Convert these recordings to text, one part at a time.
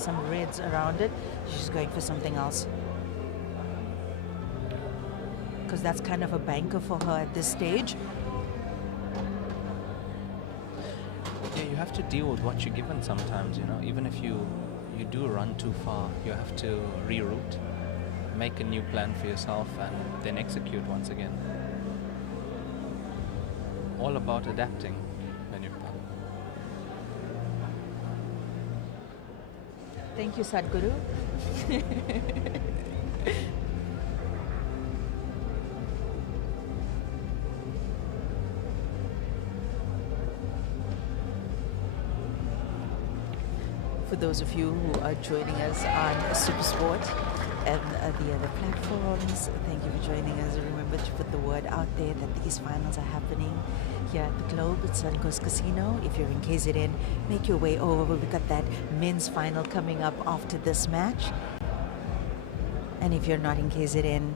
some reds around it, she's going for something else. Because that's kind of a banker for her at this stage. Yeah, you have to deal with what you're given sometimes, you know. Even if you do run too far, you have to reroute, make a new plan for yourself, and then execute once again. All about adapting, Manupta. Thank you, Sadhguru. For those of you who are joining us on Supersport and the other platforms, thank you for joining us. Remember to put the word out there that these finals are happening here at the Globe at Suncoast Casino. If you're in KZN, make your way over. We've got that men's final coming up after this match. And if you're not in KZN,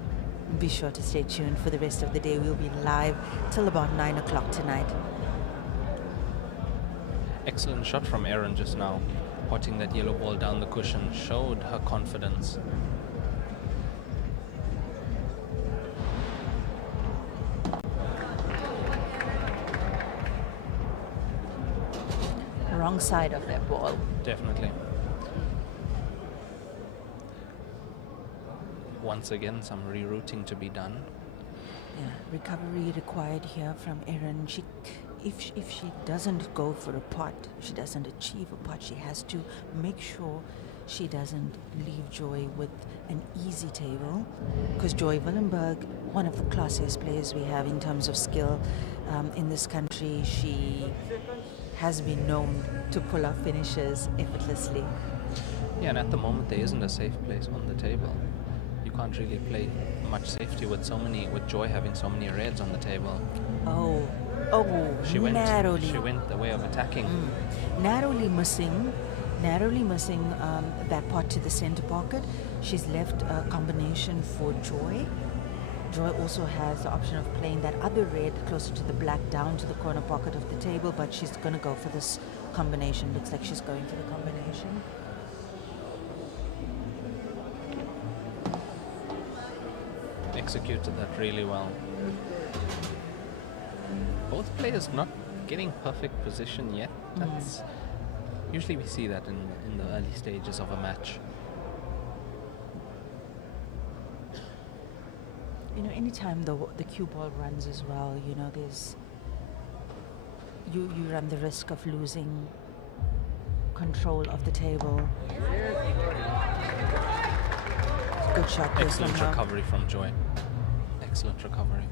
be sure to stay tuned for the rest of the day. We'll be live till about 9 o'clock tonight. Excellent shot from Erin just now. Potting that yellow ball down the cushion showed her confidence. Wrong side of that ball. Definitely. Once again, some rerouting to be done. Yeah, recovery required here from Erin. If she doesn't go for a pot, she doesn't achieve a pot, she has to make sure she doesn't leave Joy with an easy table. Because Joy Willenberg, one of the classiest players we have in terms of skill in this country, she has been known to pull off finishes effortlessly. Yeah, and at the moment there isn't a safe place on the table. You can't really play much safety with Joy having so many reds on the table. Oh, She went narrowly. She went the way of attacking. Narrowly missing that pot to the center pocket. She's left a combination for Joy. Joy also has the option of playing that other red closer to the black down to the corner pocket of the table, but she's going to go for this combination. Looks like she's going for the combination. Executed that really well. Both players not getting perfect position yet. That's usually we see that in the early stages of a match. You know, anytime the cue ball runs as well, you know, there's you run the risk of losing control of the table. Good shot. Excellent recovery from Joy. Excellent recovery.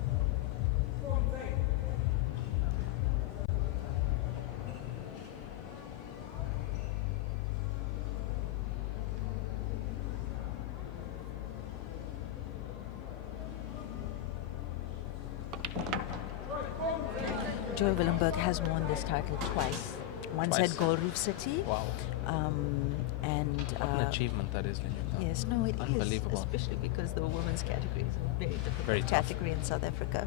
Joy Willenberg has won this title twice. Once at Gold Reef City. Wow. And what an achievement that is, Lenyuka. Yes, no, it Unbelievable. is. Especially because the women's category is a very difficult Very tough. category in South Africa.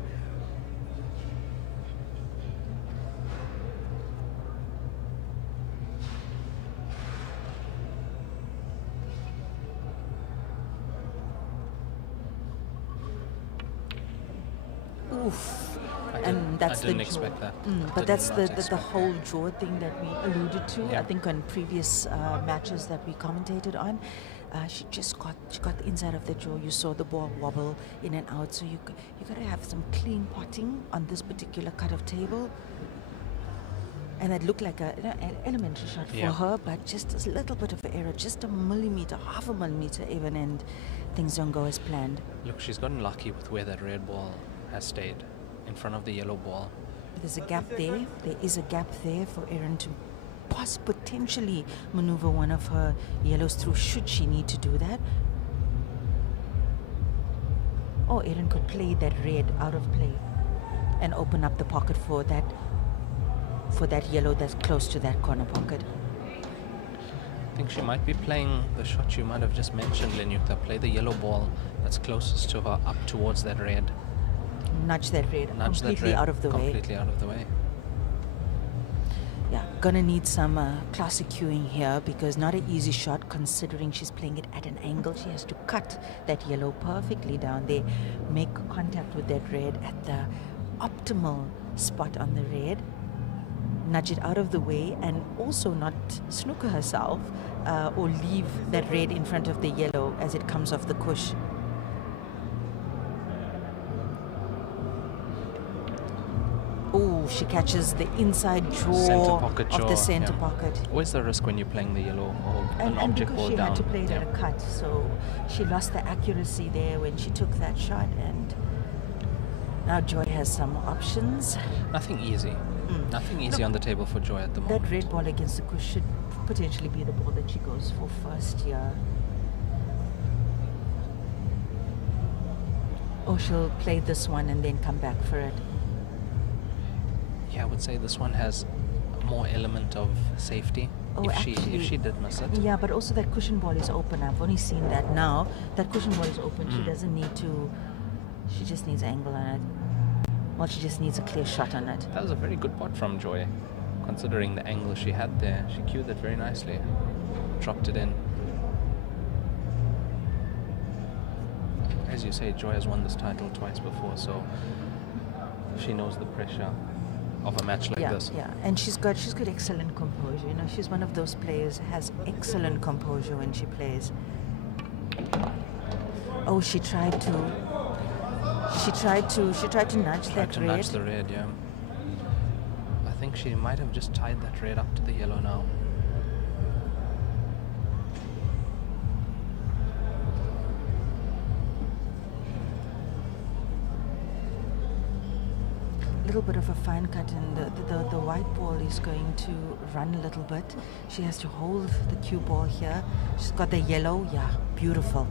Oof. And that's I didn't expect that. But that's the whole jaw thing that we alluded to. Yeah. I think on previous matches that we commentated on, she got the inside of the jaw. You saw the ball wobble in and out. So you got to have some clean potting on this particular cut of table. And it looked like an elementary shot for her, but just a little bit of an error, just a millimeter, half a millimeter even, and things don't go as planned. Look, she's gotten lucky with where that red ball has stayed, in front of the yellow ball. There's a gap there. There is a gap there for Erin to potentially maneuver one of her yellows through, should she need to do that. Or Erin could play that red out of play and open up the pocket for that yellow that's close to that corner pocket. I think she might be playing the shot you might have just mentioned, Lenyuka. Play the yellow ball that's closest to her up towards that red. Nudge that red Nudge completely that red out of the way. Completely out of the way. Yeah, gonna need some classic cueing here because not an easy shot considering she's playing it at an angle. She has to cut that yellow perfectly down there, make contact with that red at the optimal spot on the red, nudge it out of the way, and also not snooker herself or leave that red in front of the yellow as it comes off the cush. Oh, she catches the inside draw of the center pocket. Where's the risk when you're playing the yellow or an And object because ball she down? had to play it at a cut, so she lost the accuracy there when she took that shot. And now Joy has some options. Nothing easy. Nothing easy on the table for Joy at the moment. That red ball against the cush should potentially be the ball that she goes for first here. Or she'll play this one and then come back for it. Yeah, I would say this one has more element of safety. Oh, if actually, she did miss it. Yeah, but also that cushion ball is open. I've only seen that now. That cushion ball is open. She doesn't need to. She just needs angle on it. Well, she just needs a clear shot on it. That was a very good pot from Joy, considering the angle she had there. She cued it very nicely, dropped it in. As you say, Joy has won this title twice before, so she knows the pressure of a match like this. Yeah, and she's got excellent composure. You know, she's one of those players has excellent composure when she plays. Oh, she tried to nudge that red. Nudge the red, yeah. I think she might have just tied that red up to the yellow now. Little bit of a fine cut, and the white ball is going to run a little bit. She has to hold the cue ball here. She's got the yellow. Yeah, beautiful.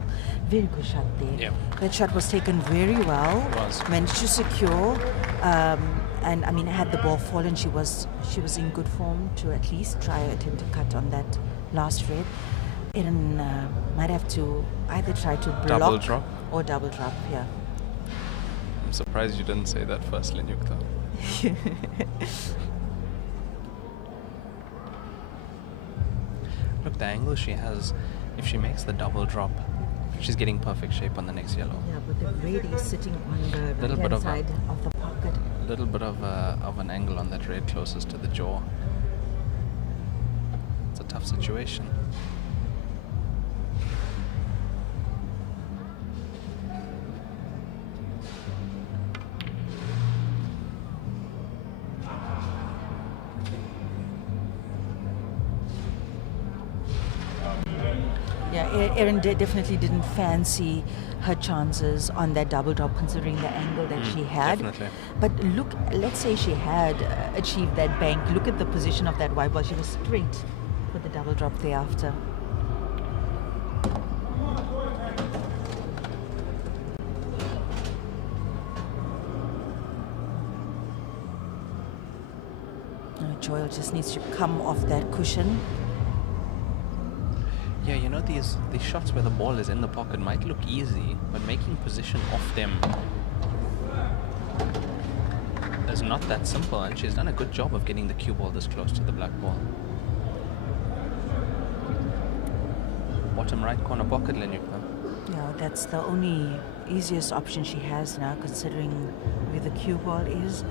Very good shot there. Yep. That shot was taken very well. It was. Managed to secure. And I mean, had the ball fallen, she was in good form to at least try attempt to cut on that last red. Erin might have to either try to block Double drop? or double drop. Yeah. I'm surprised you didn't say that first, Lenyukta. Look, the angle she has, if she makes the double drop, she's getting perfect shape on the next yellow. Yeah, but the red is sitting on the Little bit right-hand of side of the pocket. A little bit of an angle on that red closest to the jaw. It's a tough situation. Yeah, Erin definitely didn't fancy her chances on that double drop considering the angle that she had. Definitely. But look, let's say she had achieved that bank. Look at the position of that white ball. She was straight with the double drop thereafter. Joy just needs to come off that cushion. Yeah, you know, these shots where the ball is in the pocket might look easy, but making position off them is not that simple, and she's done a good job of getting the cue ball this close to the black ball. Bottom right corner pocket, Lenyukta. Yeah, that's the only easiest option she has now, considering where the cue ball is.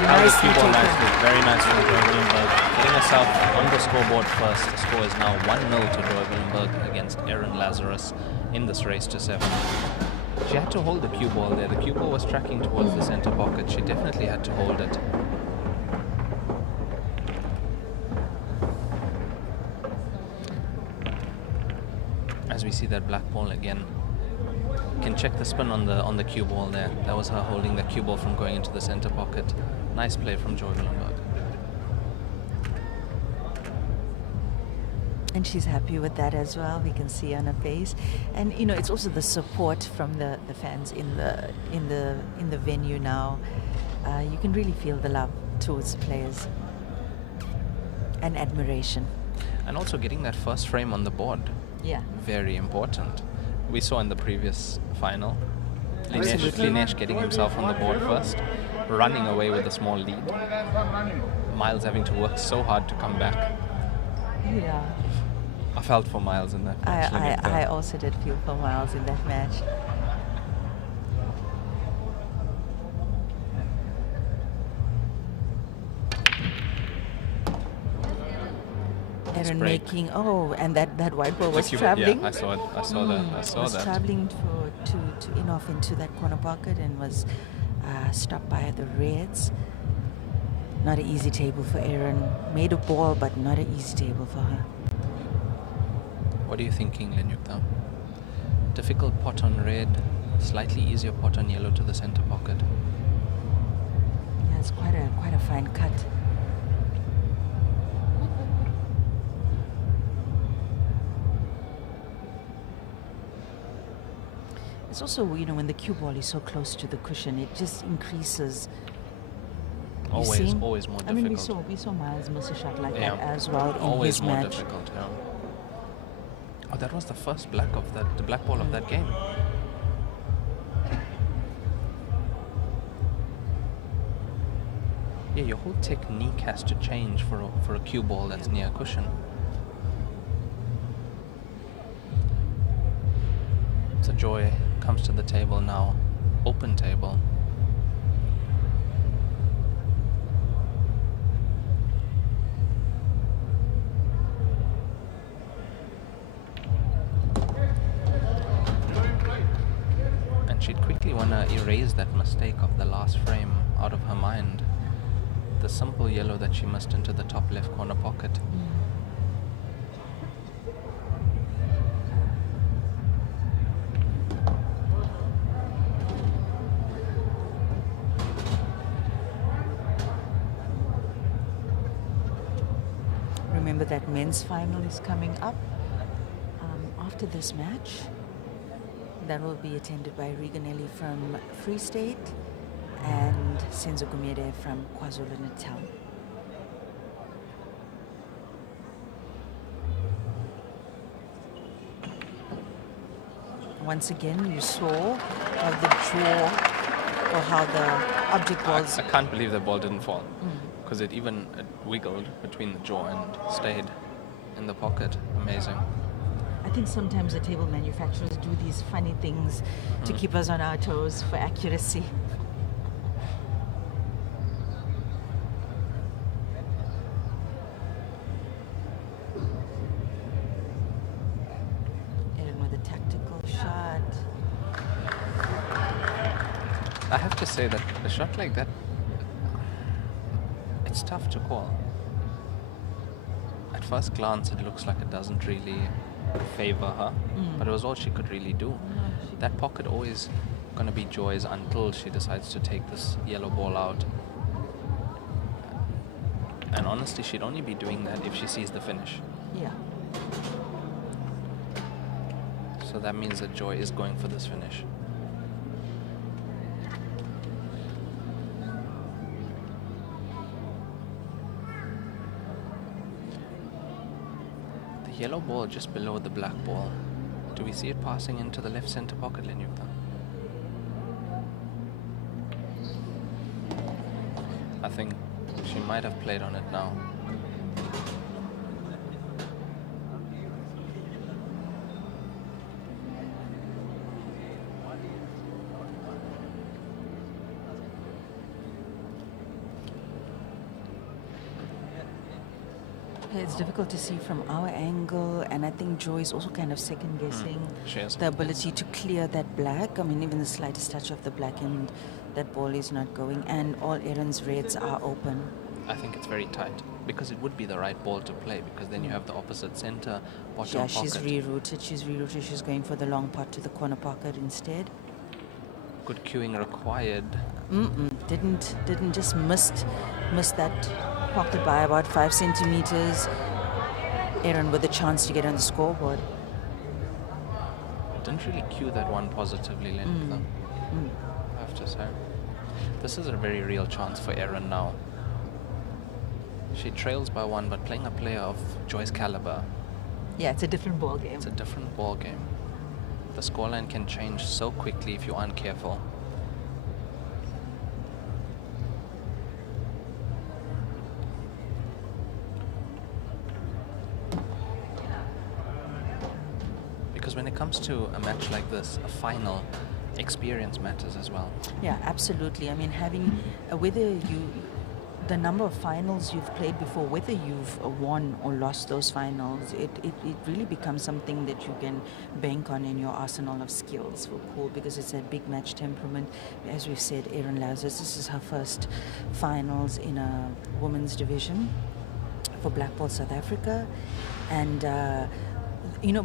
Held the cue ball nicely. Very nice from Joy Willenberg. Getting herself on the scoreboard first. The score is now 1-0 to Joy Willenberg against Erin Lazarus in this race to 7. She had to hold the cue ball there. The cue ball was tracking towards the center pocket. She definitely had to hold it. As we see that black ball again. Can check the spin on the cue ball there. That was her holding the cue ball from going into the center pocket. Nice play from Joy Willenberg. And she's happy with that as well. We can see on her face, and you know, it's also the support from the fans in the venue now. You can really feel the love towards the players and admiration. And also getting that first frame on the board. Yeah. Very important. We saw in the previous final Linesh getting himself on the board first, running away with a small lead. Miles having to work so hard to come back. Yeah. I felt for Miles in that match. I also did feel for Miles in that match. Erin making and that white ball was traveling. Yeah, I saw it. I saw that. Traveling to in off into that corner pocket and was stopped by the Reds. Not an easy table for Erin. Made a ball, but not an easy table for her. What are you thinking, Lenyukta? Difficult pot on red, slightly easier pot on yellow to the center pocket. Yeah, it's quite a fine cut. It's also, when the cue ball is so close to the cushion, it just increases. Always more difficult. I mean, we saw Miles miss a shot like that as well in always his more match. Difficult. Yeah. Oh, that was the first black ball of that game. Yeah, your whole technique has to change for a cue ball that's near a cushion. So Joy comes to the table now, open table. And she'd quickly want to erase that mistake of the last frame out of her mind. The simple yellow that she missed into the top left corner pocket. Remember that men's final is coming up after this match. That will be attended by Reganelli from Free State and Senzo Gumede from KwaZulu-Natal. Once again, you saw how the draw or how the object was. I can't believe the ball didn't fall because it wiggled between the jaw and stayed in the pocket. Amazing. I think sometimes the table manufacturers do these funny things to keep us on our toes for accuracy. Erin with a tactical shot. I have to say that a shot like that, it's tough to call. At first glance, it looks like it doesn't really favor her, but it was all she could really do. That pocket always going to be Joy's until she decides to take this yellow ball out. And honestly, she'd only be doing that if she sees the finish. Yeah. So that means that Joy is going for this finish. Yellow ball just below the black ball. Do we see it passing into the left center pocket, Lenyukta? I think she might have played on it now. It's difficult to see from our angle, and I think Joy is also kind of second guessing the ability to clear that black. I mean, even the slightest touch of the black and that ball is not going, and all Erin's reds are open. I think it's very tight because it would be the right ball to play, because then you have the opposite center bottom pocket. She's rerouted. She's going for the long pot to the corner pocket instead. Good cueing required. Didn't just missed that pocket by about 5 centimeters. Erin with a chance to get on the scoreboard. Didn't really cue that one positively, Lenyukta. I have to say. This is a very real chance for Erin now. She trails by 1, but playing a player of Joy's caliber. Yeah, it's a different ball game. It's a different ball game. The scoreline can change so quickly if you aren't careful. Because when it comes to a match like this, a final, experience matters as well. Yeah, absolutely. I mean, having the number of finals you've played before, whether you've won or lost those finals, it really becomes something that you can bank on in your arsenal of skills for pool, because it's a big match temperament. As we've said, Erin Lazarus, this is her first finals in a women's division for Black Ball South Africa. And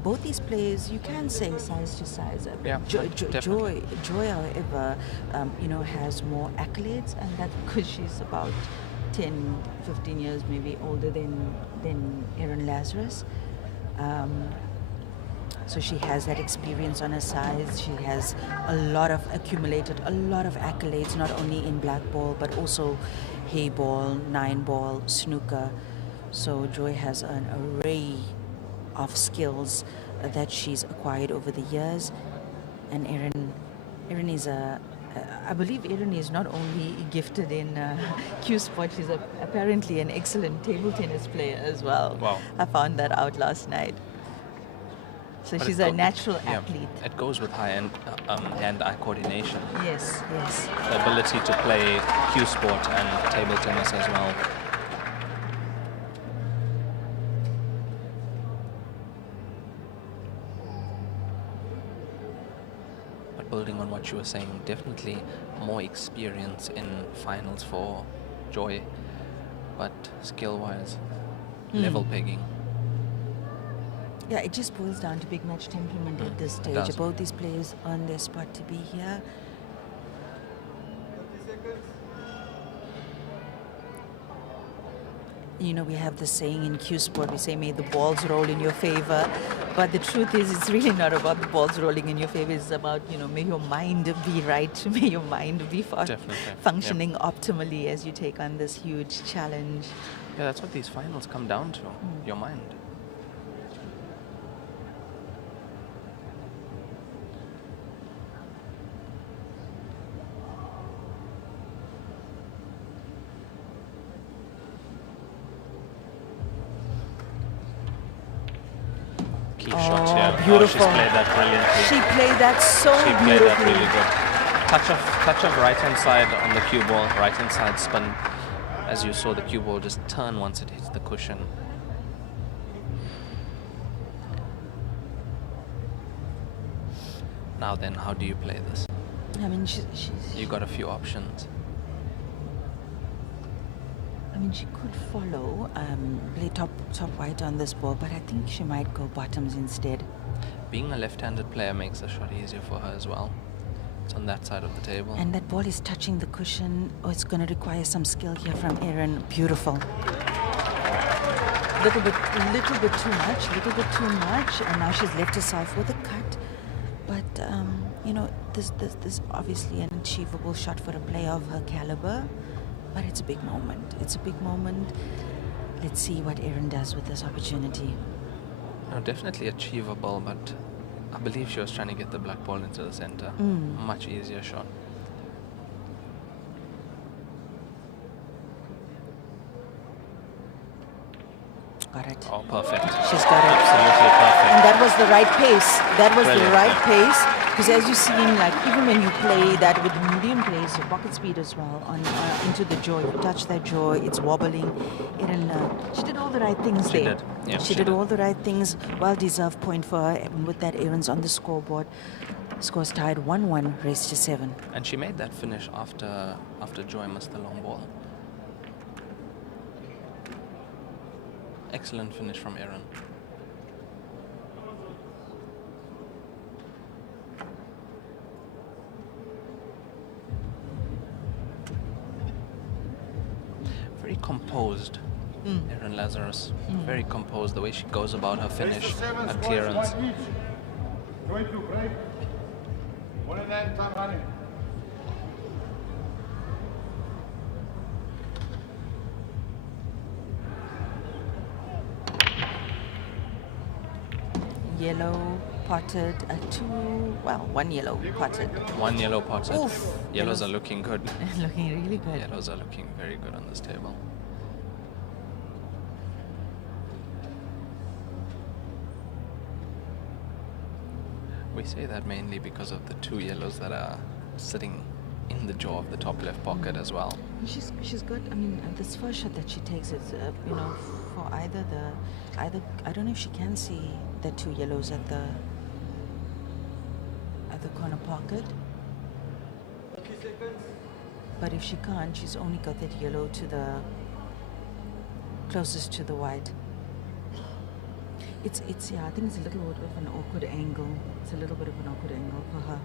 both these players, you can say size to size. Yeah, Joy, however, has more accolades, and that's because she's about 10, 15 years maybe older than Erin Lazarus. So she has that experience on her side. She has accumulated a lot of accolades, not only in black ball, but also hay ball, 9-ball, snooker. So Joy has an array of skills that she's acquired over the years. And Erin is I believe Erin is not only gifted in Q Sport, she's apparently an excellent table tennis player as well. Wow. I found that out last night. So But she's a natural athlete. It goes with high-end hand-eye coordination. Yes. The ability to play Q Sport and table tennis as well. Building on what you were saying, definitely more experience in finals for Joy, but skill-wise, level pegging. Yeah, it just boils down to big match temperament at this stage. Both these players earn their spot to be here. We have this saying in Q Sport, we say, may the balls roll in your favor. But the truth is, it's really not about the balls rolling in your favor. It's about, may your mind be right. May your mind be functioning optimally as you take on this huge challenge. Yeah, that's what these finals come down to, your mind. Shot, yeah. Beautiful. Oh, she's played that brilliantly. She played that so beautifully. She played that really good. Touch of right hand side on the cue ball, right hand side spin. As you saw, the cue ball just turn once it hits the cushion. Now then, how do you play this? I mean, you got a few options. I mean, she could follow, play top white on this ball, but I think she might go bottoms instead. Being a left-handed player makes the shot easier for her as well. It's on that side of the table. And that ball is touching the cushion. Oh, it's going to require some skill here from Erin. Beautiful. Little bit too much. And now she's left herself with a cut. But, this is obviously an achievable shot for a player of her caliber. But it's a big moment. Let's see what Erin does with this opportunity. No, definitely achievable, but I believe she was trying to get the black ball into the center. Much easier shot. Got it. Oh, perfect. She's got it. Absolutely perfect. And that was the right pace. Brilliant. The right pace. Because as you see, even when you play that with medium pace, your pocket speed as well, into the jaw, you touch that jaw, it's wobbling. Erin, she did all the right things there. Yeah, she did all the right things. Well-deserved point for her. And with that, Erin's on the scoreboard. Scores tied 1-1, race to 7. And she made that finish after Joy missed the long ball. Excellent finish from Erin. Very composed, Erin Lazarus. Very composed, the way she goes about her finish, her clearance. Going to break. 1-9 time running. Yellow potted, one yellow potted. One yellow potted. Oof. Yellows are looking good. Looking really good. Yellows are looking very good on this table. We say that mainly because of the two yellows that are sitting in the jaw of the top left pocket as well. She's got. I mean, this first shot that she takes is, for either. I don't know if she can see the two yellows at the corner pocket. But if she can't, she's only got that yellow to the closest to the white. It's I think it's a little bit of an awkward angle. It's a little bit of an awkward angle for her.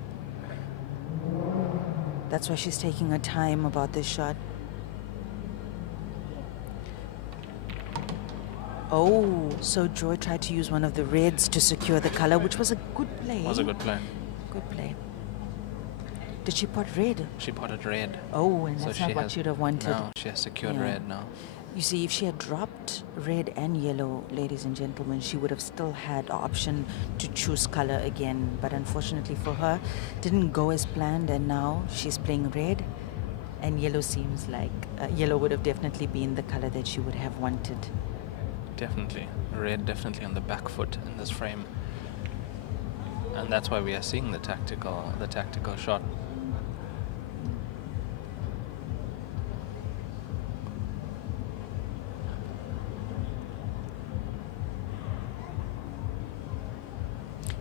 That's why she's taking her time about this shot. Oh, so Joy tried to use one of the reds to secure the color, which was a good play. Was a good play. Good play. Did she pot red? She potted red. Oh, and So that's she not what has- she'd have wanted. No, she has secured Yeah. red now. You see, if she had dropped red and yellow, ladies and gentlemen, she would have still had the option to choose color again. But unfortunately for her, didn't go as planned, and now she's playing red. And yellow seems like yellow would have definitely been the color that she would have wanted. Definitely. Red definitely on the back foot in this frame. And that's why we are seeing the tactical shot.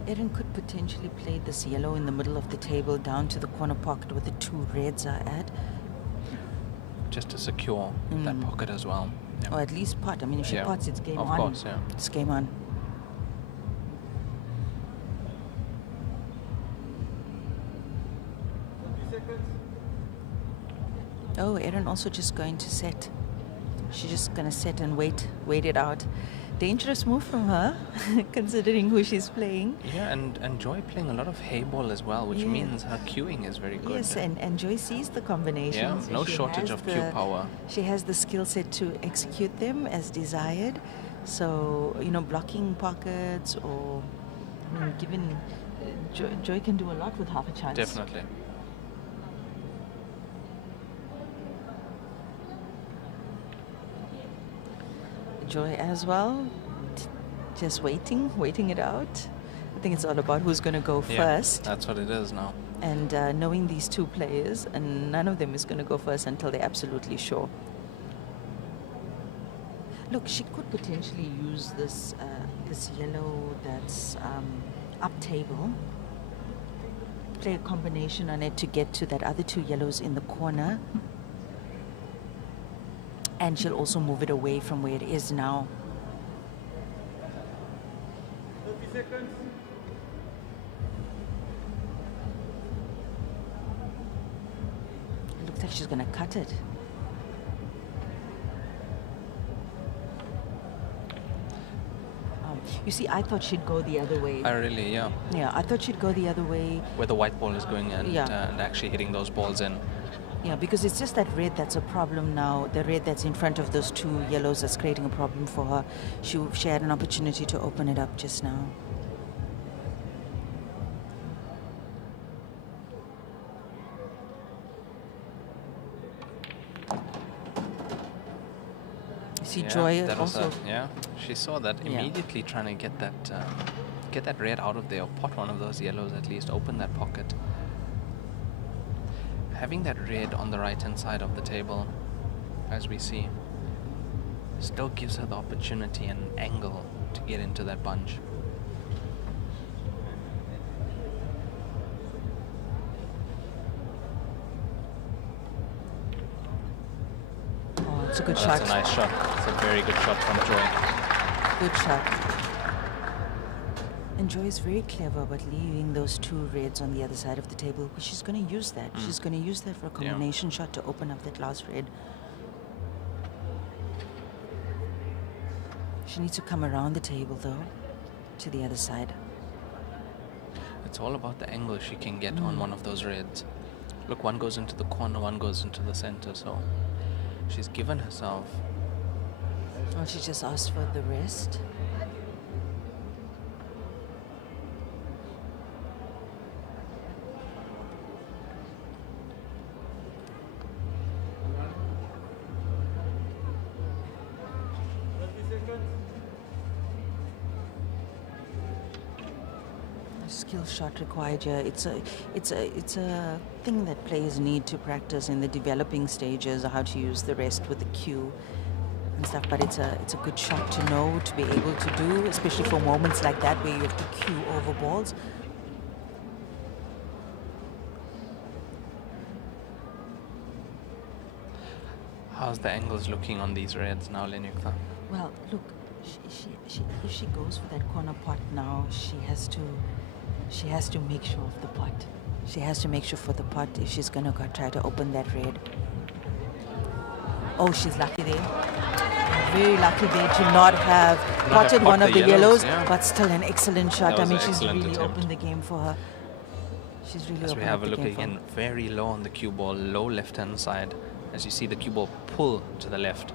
Erin could potentially play this yellow in the middle of the table down to the corner pocket where the two reds are at. Just to secure that pocket as well. Yeah. Or at least pot. I mean, if she Yeah. pots, it's game on. Of course, yeah. It's game on. Oh, Erin also just going to set. She's just going to set and wait it out. Dangerous move from her, considering who she's playing. Yeah, and Joy playing a lot of hay ball as well, which Yeah. means her cueing is very good. Yes, and Joy sees the combinations. Yeah, no She shortage has of cue power. She has the skill set to execute them as desired. So, blocking pockets or given Joy can do a lot with half a chance. Definitely. Joy as well, just waiting it out. I think it's all about who's going to go Yeah, first. that's what it is now. And knowing these two players, and none of them is going to go first until they're absolutely sure. Look, she could potentially use this yellow that's up table. Play a combination on it to get to that other two yellows in the corner. And she'll also move it away from where it is now. 30 seconds. It looks like she's going to cut it. You see, I thought she'd go the other way. Yeah. Yeah, I thought she'd go the other way. Where the white ball is going and, Yeah. and actually hitting those balls in. Yeah, because it's just that red that's a problem now. The red that's in front of those two yellows that's creating a problem for her. She had an opportunity to open it up just now. See, Joy that was also. she saw that Yeah. immediately, trying to get that red out of there, or pot one of those yellows at least, open that pocket. Having that red on the right hand side of the table, as we see, still gives her the opportunity and angle to get into that bunch. Oh, it's a good Oh, shot. that's a nice shot. It's a very good shot from Joy. Good shot. And Joy is very clever about leaving those two reds on the other side of the table, because she's going to use that. She's going to use that for a combination shot to open up that last red. She needs to come around the table, though, to the other side. It's all about the angle she can get on one of those reds. Look, one goes into the corner, one goes into the center, so she's given herself. Oh, she just asked for the rest. skill shot required here. It's a thing that players need to practice in the developing stages, how to use the rest with the cue and stuff. But it's a good shot to know, to be able to do, especially for moments like that where you have to cue over balls. How's the angles looking on these reds now, Lenyukta? Well, look, if she goes for that corner pot now, she has to make sure of the pot. She has to make sure for the pot if she's gonna try to open that red. Oh, she's lucky there. Very lucky there to not have potted one of the yellows, yeah. But still an excellent shot. That I mean, was an she's excellent really attempt. opened the game for her. She's really As opened we have a the look game for again, her. very low on the cue ball, low left-hand side. As you see the cue ball pull to the left.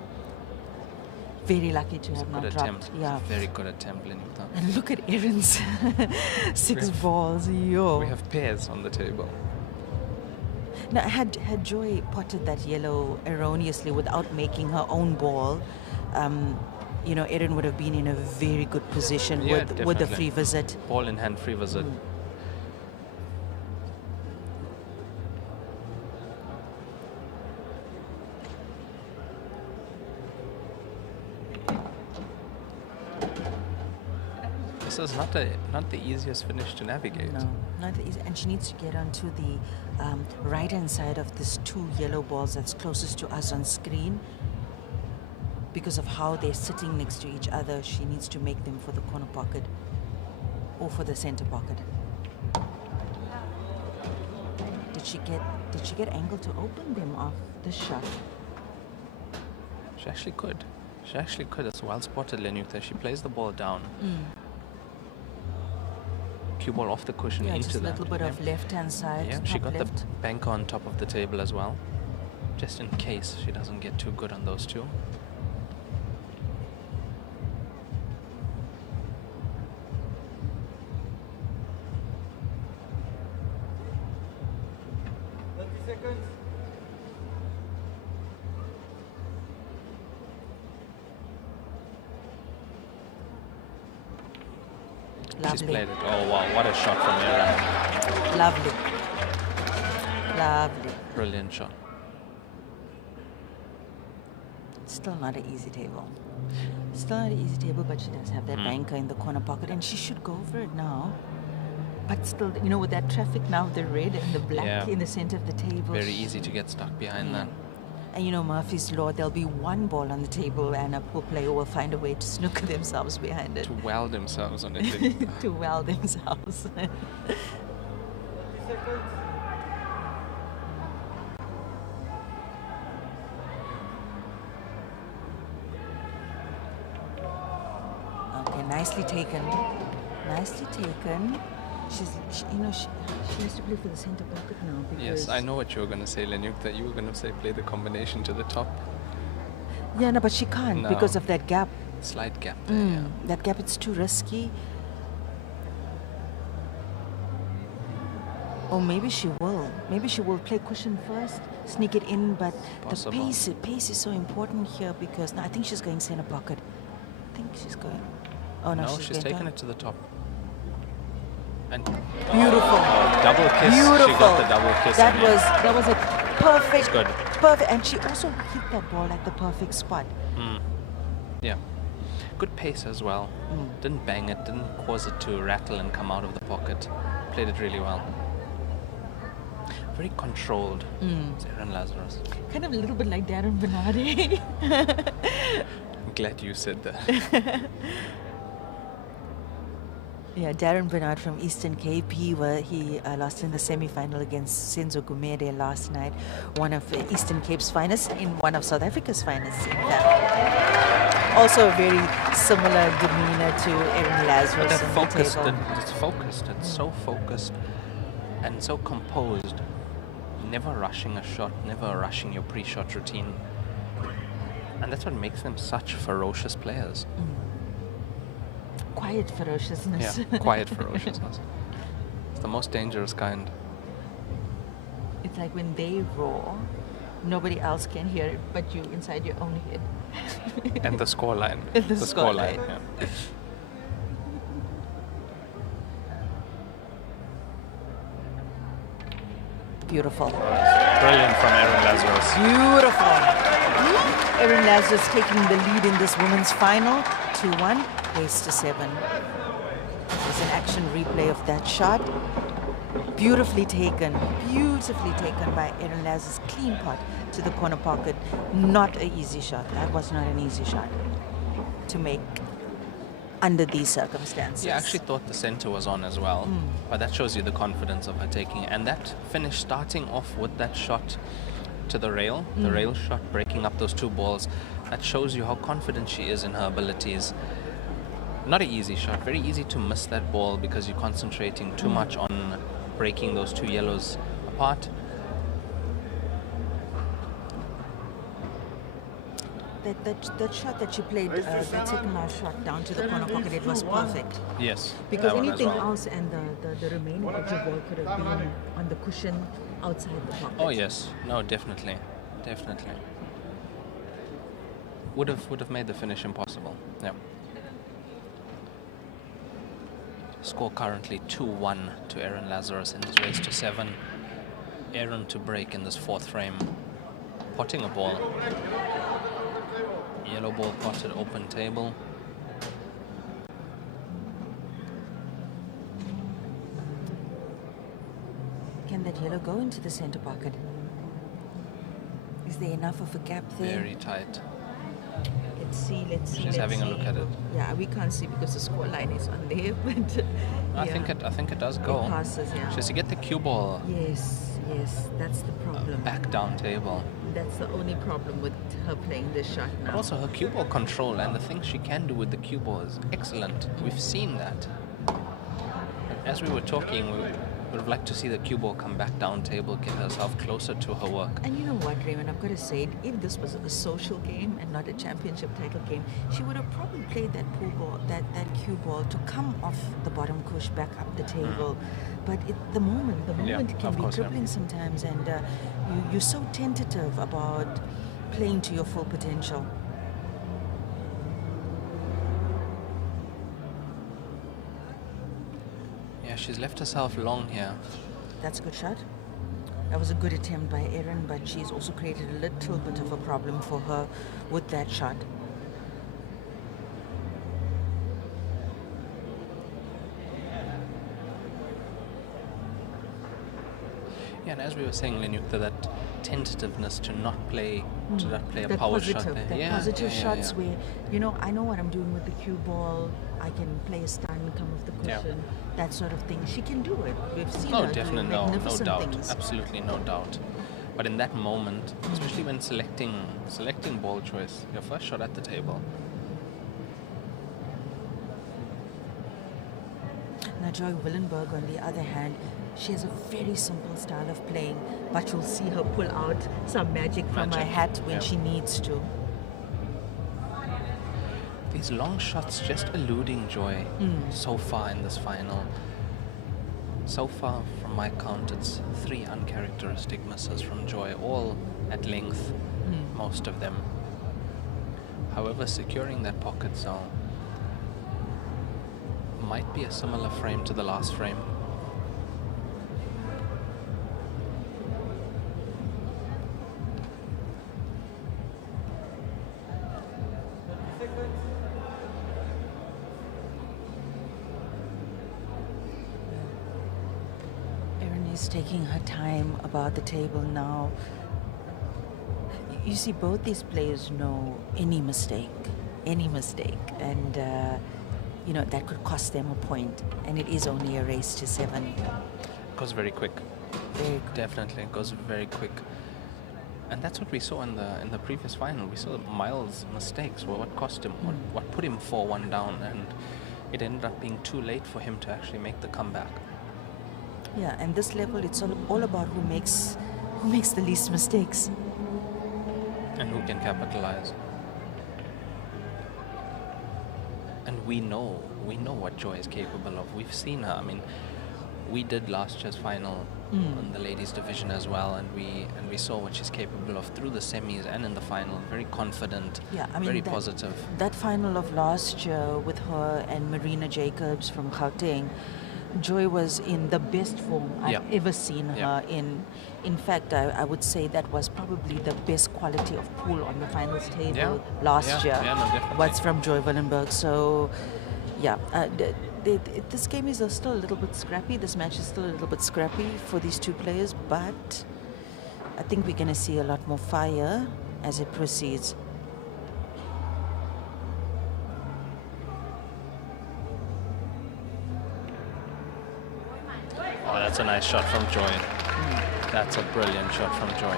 Very lucky to It's a have good not attempt. dropped. Yeah. Very good attempt, Lenyukta. And look at Erin's 6 balls. Yo. We have pairs on the table. Now, had Joy potted that yellow erroneously without making her own ball, you know, Erin would have been in a very good position Yeah, with the definitely. free visit. Ball in hand, free visit. This is not the easiest finish to navigate. No, not easy. And she needs to get onto the right-hand side of these 2 yellow balls that's closest to us on screen. Because of how they're sitting next to each other, she needs to make them for the corner pocket or for the center pocket. Did she get angle to open them off the shot? She actually could. She actually could. It's well spotted, Lenyukta. She plays the ball down. Cue ball off the cushion Yeah, into just a that. little bit of left-hand side. Yeah, she top got left. the banker on top of the table as well, just in case she doesn't get too good on those two. She's Lovely. played it. Oh wow, what a shot from Erin. Lovely. Lovely. Brilliant shot. Still not an easy table. Still not an easy table, but she does have that banker in the corner pocket, and she should go for it now. But still, you know, with that traffic now, the red and the black Yeah. in the center of the table. Very easy to get stuck behind that. And you know, Murphy's Law, there'll be one ball on the table and a poor player will find a way to snooker themselves behind it. To weld themselves on it. To weld themselves. Okay, nicely taken. Nicely taken. You know, she has to play for the center pocket now. Because Yes, I know what you were going to say, Lenyukta. You were going to say play the combination to the top. Yeah, no, but she can't No. because of that gap. Slight gap there, yeah. That gap, it's too risky. Or maybe she will. Maybe she will play cushion first, sneak it in, but Possible. the pace is so important here because no, I think she's going center pocket. I think she's going. Oh no, No, she's she's going taken down. it to the top. And Beautiful. double kiss. Beautiful. She got the double kiss. That in was a perfect. It's good. Perfect, and she also hit that ball at the perfect spot. Yeah. Good pace as well. Didn't bang it, didn't cause it to rattle and come out of the pocket. Played it really well. Very controlled. It's Erin Lazarus. Kind of a little bit like Darren Bernardi. I'm glad you said that. Yeah, Darren Bernard from Eastern Cape. He lost in the semi-final against Senzo Gumede last night, one of Eastern Cape's finest, in one of South Africa's finest, in fact. Also a very similar demeanor to Erin Lazarus But that on focused, the table. it's focused. It's so focused and so composed. Never rushing a shot, never rushing your pre-shot routine. And that's what makes them such ferocious players. Quiet ferociousness. Yeah, quiet ferociousness. It's the most dangerous kind. It's like when they roar, nobody else can hear it but you inside your own head. And the scoreline. The scoreline. Yeah. Beautiful. Brilliant from Erin Lazarus. Beautiful. Erin Lazarus taking the lead in this women's final. 2-1, race to 7. There's an action replay of that shot. Beautifully taken by Erin Lazarus. Clean pot to the corner pocket. Not an easy shot. That was not an easy shot to make under these circumstances. Yeah, I actually thought the center was on as well, but that shows you the confidence of her taking it. And that finish, starting off with that shot to the rail shot, breaking up those two balls, that shows you how confident she is in her abilities. Not an easy shot, very easy to miss that ball because you're concentrating too much on breaking those two yellows apart. That shot that she played, that second last shot down to the corner pocket, it was perfect. Yes. Because anything else and the remaining edge of ball could have been on the cushion outside the pocket. Oh yes, no, definitely. Would have made the finish impossible. Yeah. Score currently 2-1 to Erin Lazarus in this race to 7. Erin to break in this fourth frame. Potting a ball. Yellow ball potted, open table. Can that yellow go into the center pocket? Is there enough of a gap there? Very tight. Let's see. She's having a look at it. Yeah, we can't see because the score line is on there, but I think it does go. It passes, yeah. She has to get the cue ball Yes, that's the problem. back down table. That's the only problem with her playing this shot now. But also her cue ball control and the things she can do with the cue ball is excellent. We've seen that. As we were talking, we would have liked to see the cue ball come back down table, get herself closer to her work. And you know what, Raymond, I've got to say, if this was a social game and not a championship title game, she would have probably played that pool ball, that cue ball to come off the bottom cush back up the table. But the moment can be crippling sometimes, and you're so tentative about playing to your full potential. Yeah, she's left herself long here. That's a good shot. That was a good attempt by Erin, but she's also created a little bit of a problem for her with that shot. Yeah, and as we were saying, Lenyukta, that tentativeness to not play a That power positive, shot there. that positive shots where, I know what I'm doing with the cue ball. I can play a stun, come off the cushion, that sort of thing. She can do it. We've seen her definitely, doing no magnificent doubt, things. absolutely no doubt. But in that moment, especially when selecting ball choice, your first shot at the table. Now Joy Willenberg, on the other hand, she has a very simple style of playing, but you'll see her pull out some magic from her hat when she needs to. These long shots just eluding Joy so far in this final. So far, from my count, it's 3 uncharacteristic misses from Joy, all at length, most of them. However, securing that pocket zone might be a similar frame to the last frame. Is taking her time about the table now. You see, both these players know any mistake, and that could cost them a point. And it is only a race to 7. It goes very quick. Very quick. Definitely, it goes very quick. And that's what we saw in the previous final. We saw Miles' mistakes were what cost him, what put him 4-1 down, and it ended up being too late for him to actually make the comeback. Yeah, and this level, it's all about who makes the least mistakes. And who can capitalize. And we know what Joy is capable of. We've seen her. I mean, we did last year's final in the ladies division as well, and we saw what she's capable of through the semis and in the final. Very confident, very positive. That final of last year with her and Marina Jacobs from Gauteng, Joy was in the best form Yeah. I've ever seen Yeah. her in. In fact, I would say that was probably the best quality of pool on the finals table Yeah. last year. Yeah, no, definitely. What's from Joy Willenberg. So, yeah, this game is still a little bit scrappy. This match is still a little bit scrappy for these two players, but I think we're going to see a lot more fire as it proceeds. Oh, that's a nice shot from Joy. That's a brilliant shot from Joy.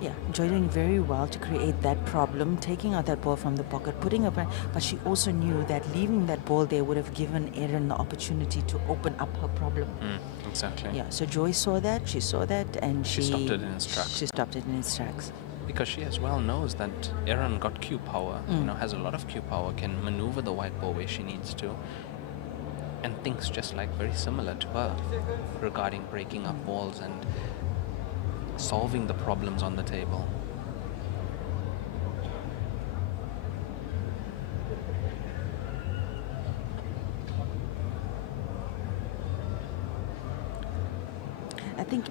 Yeah, Joy doing very well to create that problem, taking out that ball from the pocket, putting up, but she also knew that leaving that ball there would have given Erin the opportunity to open up her problem. Exactly. Yeah, so Joy saw that, and She stopped it in its tracks. She stopped it in its tracks. Because she as well knows that Erin got cue power, has a lot of cue power, can maneuver the white ball where she needs to, and thinks just like very similar to her regarding breaking up balls and solving the problems on the table.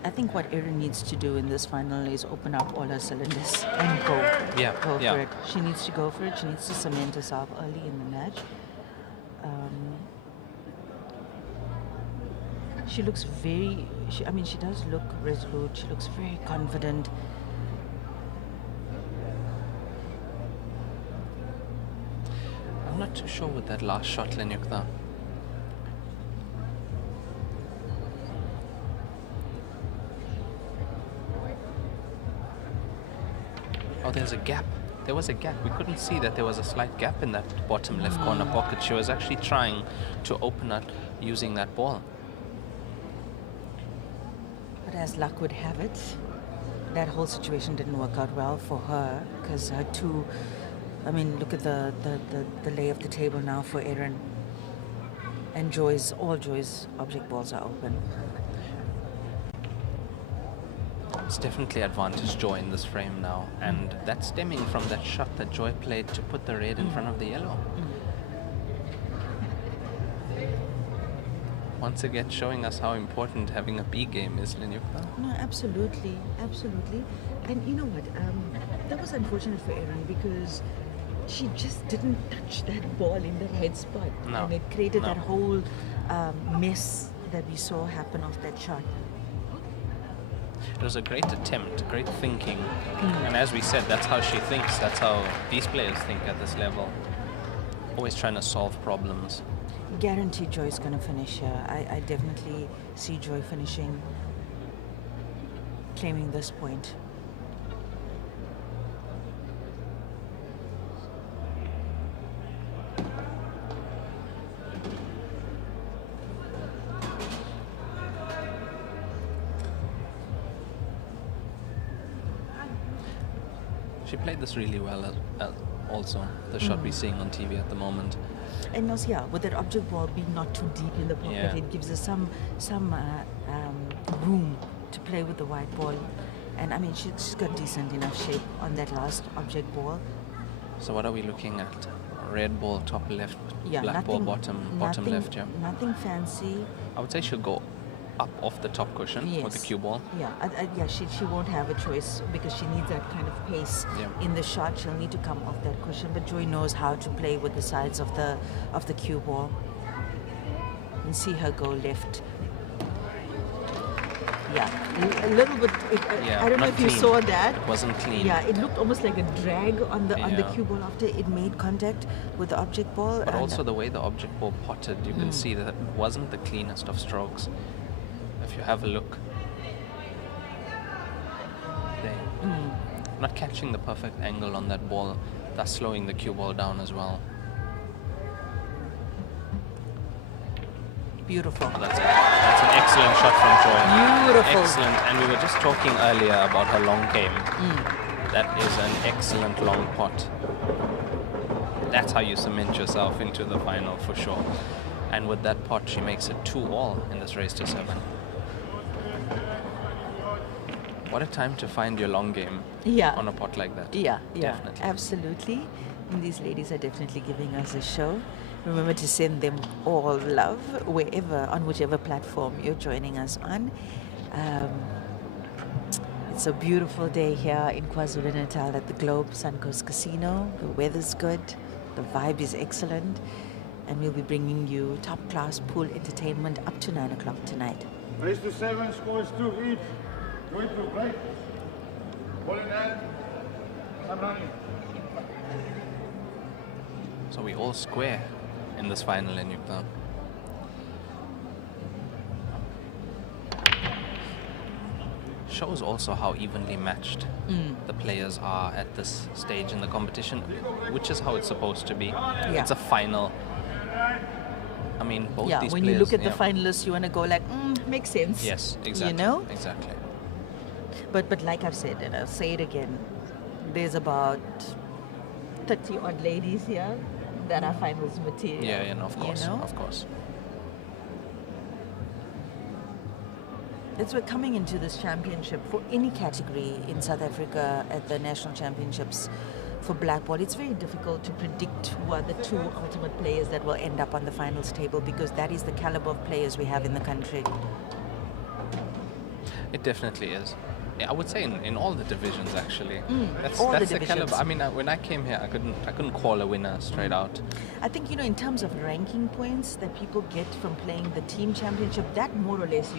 I think what Erin needs to do in this final is open up all her cylinders and go. Yeah, Go yeah. for it. She needs to go for it. She needs to cement herself early in the match. She looks very, she does look resolute. She looks very confident. I'm not too sure with that last shot, Lenyukta. Oh, there's a gap. There was a gap. We couldn't see that there was a slight gap in that bottom left corner pocket. She was actually trying to open it using that ball. But as luck would have it, that whole situation didn't work out well for her because her two, look at the lay of the table now for Erin. And all Joy's object balls are open. It's definitely advantage Joy in this frame now, and that's stemming from that shot that Joy played to put the red in front of the yellow. Once again showing us how important having a B game is, Lenyukta. No, absolutely. And you know what? That was unfortunate for Erin because she just didn't touch that ball in the right spot. No. And it created No. that whole mess that we saw happen off that shot. It was a great attempt, great thinking. And as we said, that's how she thinks. That's how these players think at this level. Always trying to solve problems. Guaranteed Joy's going to finish here. I definitely see Joy finishing, claiming this point. She played this really well as also, the shot we're seeing on TV at the moment. And also, yeah, with that object ball being not too deep in the pocket, Yeah. it gives us some room to play with the white ball. And she's got decent enough shape on that last object ball. So what are we looking at? Red ball top left, Yeah, black ball bottom nothing, left, yeah. Nothing fancy. I would say she'll go up off the top cushion with the Yes. cue ball. Yeah, she won't have a choice because she needs that kind of pace Yeah. in the shot. She'll need to come off that cushion. But Joy knows how to play with the sides of the cue ball. And see her go left. Yeah, a little bit. Yeah, I don't know not if you clean. saw that. It wasn't clean. Yeah, it looked almost like a drag on the Yeah. cue ball after it made contact with the object ball. But and also the way the object ball potted, you can see that it wasn't the cleanest of strokes. If you have a look. There. Not catching the perfect angle on that ball, thus slowing the cue ball down as well. Beautiful. That's an excellent shot from Joy. Beautiful. Excellent. And we were just talking earlier about her long game. That is an excellent long pot. That's how you cement yourself into the final for sure. And with that pot, she makes it 2-all in this race to 7. What a time to find your long game Yeah. on a pot like that. Yeah, Definitely. absolutely. And these ladies are definitely giving us a show. Remember to send them all love wherever, on whichever platform you're joining us on. It's a beautiful day here in KwaZulu-Natal at the Globe Suncoast Casino. The weather's good, the vibe is excellent, and we'll be bringing you top-class pool entertainment up to 9 o'clock tonight. Race to 7, scores 2 each. Going to break. Ball in hand. I'm running. So we all square in this final in Yukon. Shows also how evenly matched the players are at this stage in the competition, which is how it's supposed to be. Yeah. It's a final. I mean, both Yeah, these when players... you look at the finalists, you want to go like, makes sense. Yes, exactly. You know? Exactly. But like I've said, and I'll say it again, there's about 30 odd ladies here that are finals material. Yeah, of course, you know? of course. We're coming into this championship for any category in South Africa at the national championships for black ball. It's very difficult to predict who are the two ultimate players that will end up on the finals table, because that is the caliber of players we have in the country. It definitely is. Yeah, I would say in all the divisions actually. That's all the the divisions. caliber. I mean, when I came here, I couldn't call a winner straight out. I think, in terms of ranking points that people get from playing the team championship, that more or less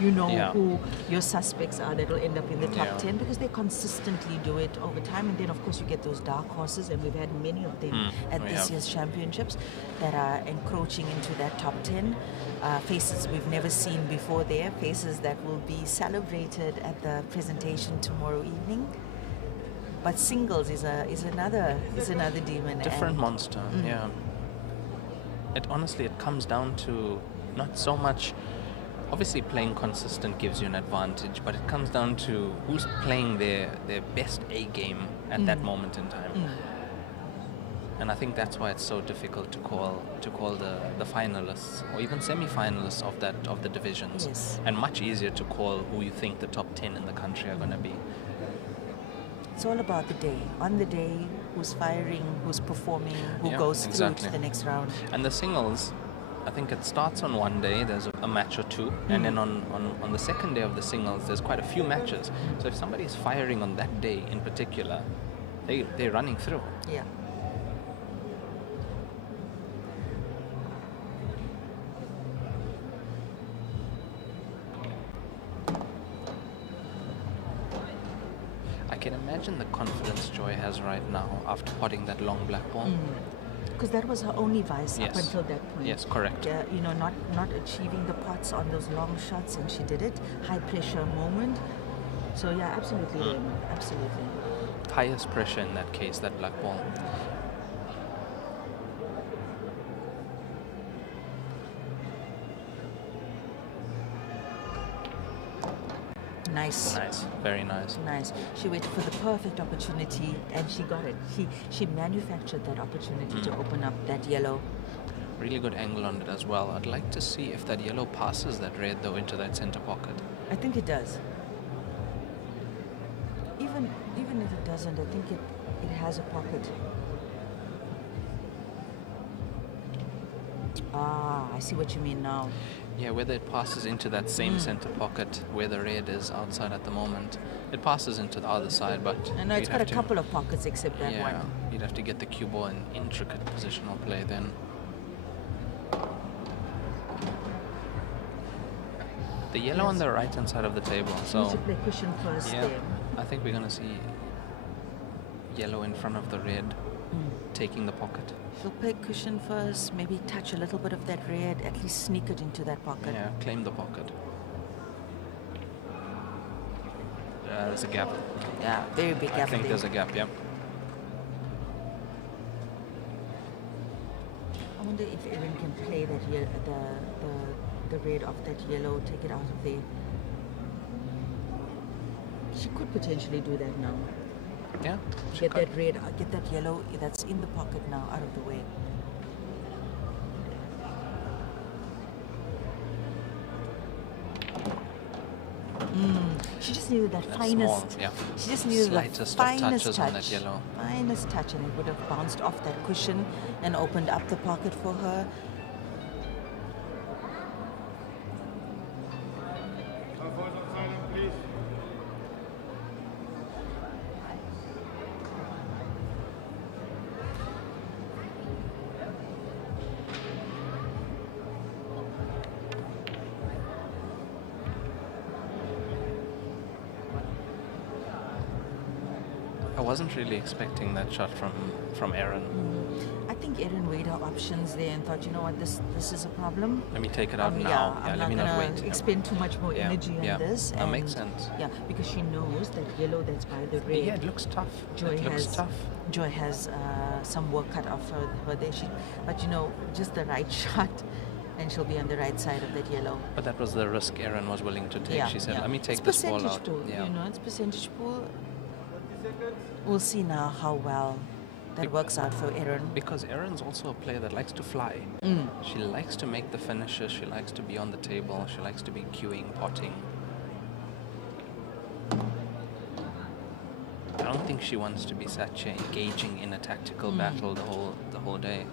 you know Yeah. who your suspects are that will end up in the top Yeah. 10, because they consistently do it over time. And then, of course, you get those dark horses, and we've had many of them at we this have. year's championships that are encroaching into that top 10. Faces we've never seen before there, faces that will be celebrated at the presentation tomorrow evening. But singles is another demon. Different and monster. Yeah. It comes down to not so much. Obviously, playing consistent gives you an advantage, but it comes down to who's playing their best A game at that moment in time. And I think that's why it's so difficult to call the finalists or even semi-finalists of the divisions. Yes. And much easier to call who you think the top 10 in the country are going to be. It's all about the day. On the day, who's firing, who's performing, who Yeah, goes exactly. through to the next round. And the singles, I think it starts on one day, there's a match or two, and then on the second day of the singles, there's quite a few matches. So if somebody's firing on that day in particular, they're running through. Yeah. I can imagine the confidence Joy has right now after potting that long black ball. Because that was her only vice up Yes. until that point. Yes, correct. Not achieving the pots on those long shots, and she did it. High pressure moment. So yeah, absolutely, Raymond, absolutely. Highest pressure in that case, that black ball. Nice. Nice, very nice. Nice. She waited for the perfect opportunity, and she got it. She manufactured that opportunity to open up that yellow. Really good angle on it as well. I'd like to see if that yellow passes that red though into that center pocket. I think it does. Even if it doesn't, I think it has a pocket. Ah, I see what you mean now. Yeah, whether it passes into that same center pocket where the red is outside at the moment. It passes into the other side, but I know it's you'd got a have to- couple of pockets except that yeah, one. you'd have to get the cue ball in intricate positional play then. The yellow on the right hand side of the table, She needs so to play cushion first yeah, there. I think we're gonna see yellow in front of the red taking the pocket. She'll play cushion first, maybe touch a little bit of that red, at least sneak it into that pocket. Yeah, claim the pocket. There's a gap. Yeah, very big I gap think there. there's a gap, yep. I wonder if Erin can play that the red off that yellow, take it out of there. She could potentially do that now. Yeah. she Get could. that red, get that yellow that's in the pocket now out of the way. She just needed that That's finest. small, yeah. She just needed Slightest the of finest touches touch. on that yellow. Finest touch, and it would have bounced off that cushion and opened up the pocket for her. Silent, please. I wasn't really expecting that shot from Erin. I think Erin weighed her options there and thought, you know what, this is a problem. Let me take it out now. Yeah, I'm let me not not gonna wait. expend too much more energy on this. That makes and- sense. Yeah, because she knows that yellow that's by the red. Yeah, it looks tough. Joy it looks has tough. Joy has some work cut off her there. But you know, just the right shot, and she'll be on the right side of that yellow. But that was the risk Erin was willing to take. Yeah, She said, yeah. let me take it's this ball percentage out. pool, Yeah. you know, it's percentage pool. We'll see now how well that works out for Erin. Because Erin's also a player that likes to fly. She likes to make the finishes. She likes to be on the table. She likes to be queuing, potting. I don't think she wants to be such engaging in a tactical battle the whole day.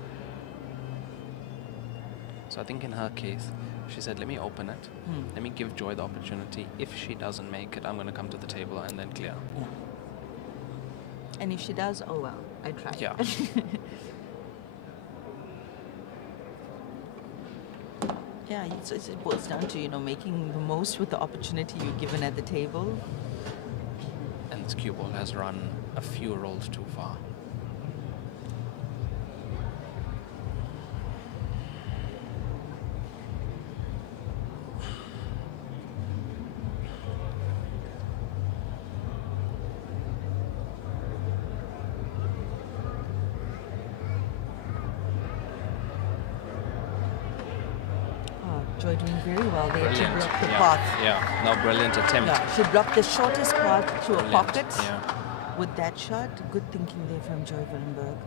So I think in her case, she said, let me open it. Let me give Joy the opportunity. If she doesn't make it, I'm going to come to the table and then clear. Yeah. And if she does, oh well, I tried. Yeah. Yeah, it boils down to, you know, making the most with the opportunity you're given at the table. And this cue ball has run a few rolls too far. Joy doing very well there to Brilliant. block the Yeah. path. Yeah. No, brilliant attempt. Yeah, she blocked the shortest path to a Brilliant. pocket Yeah. with that shot. Good thinking there from Joy Willenberg.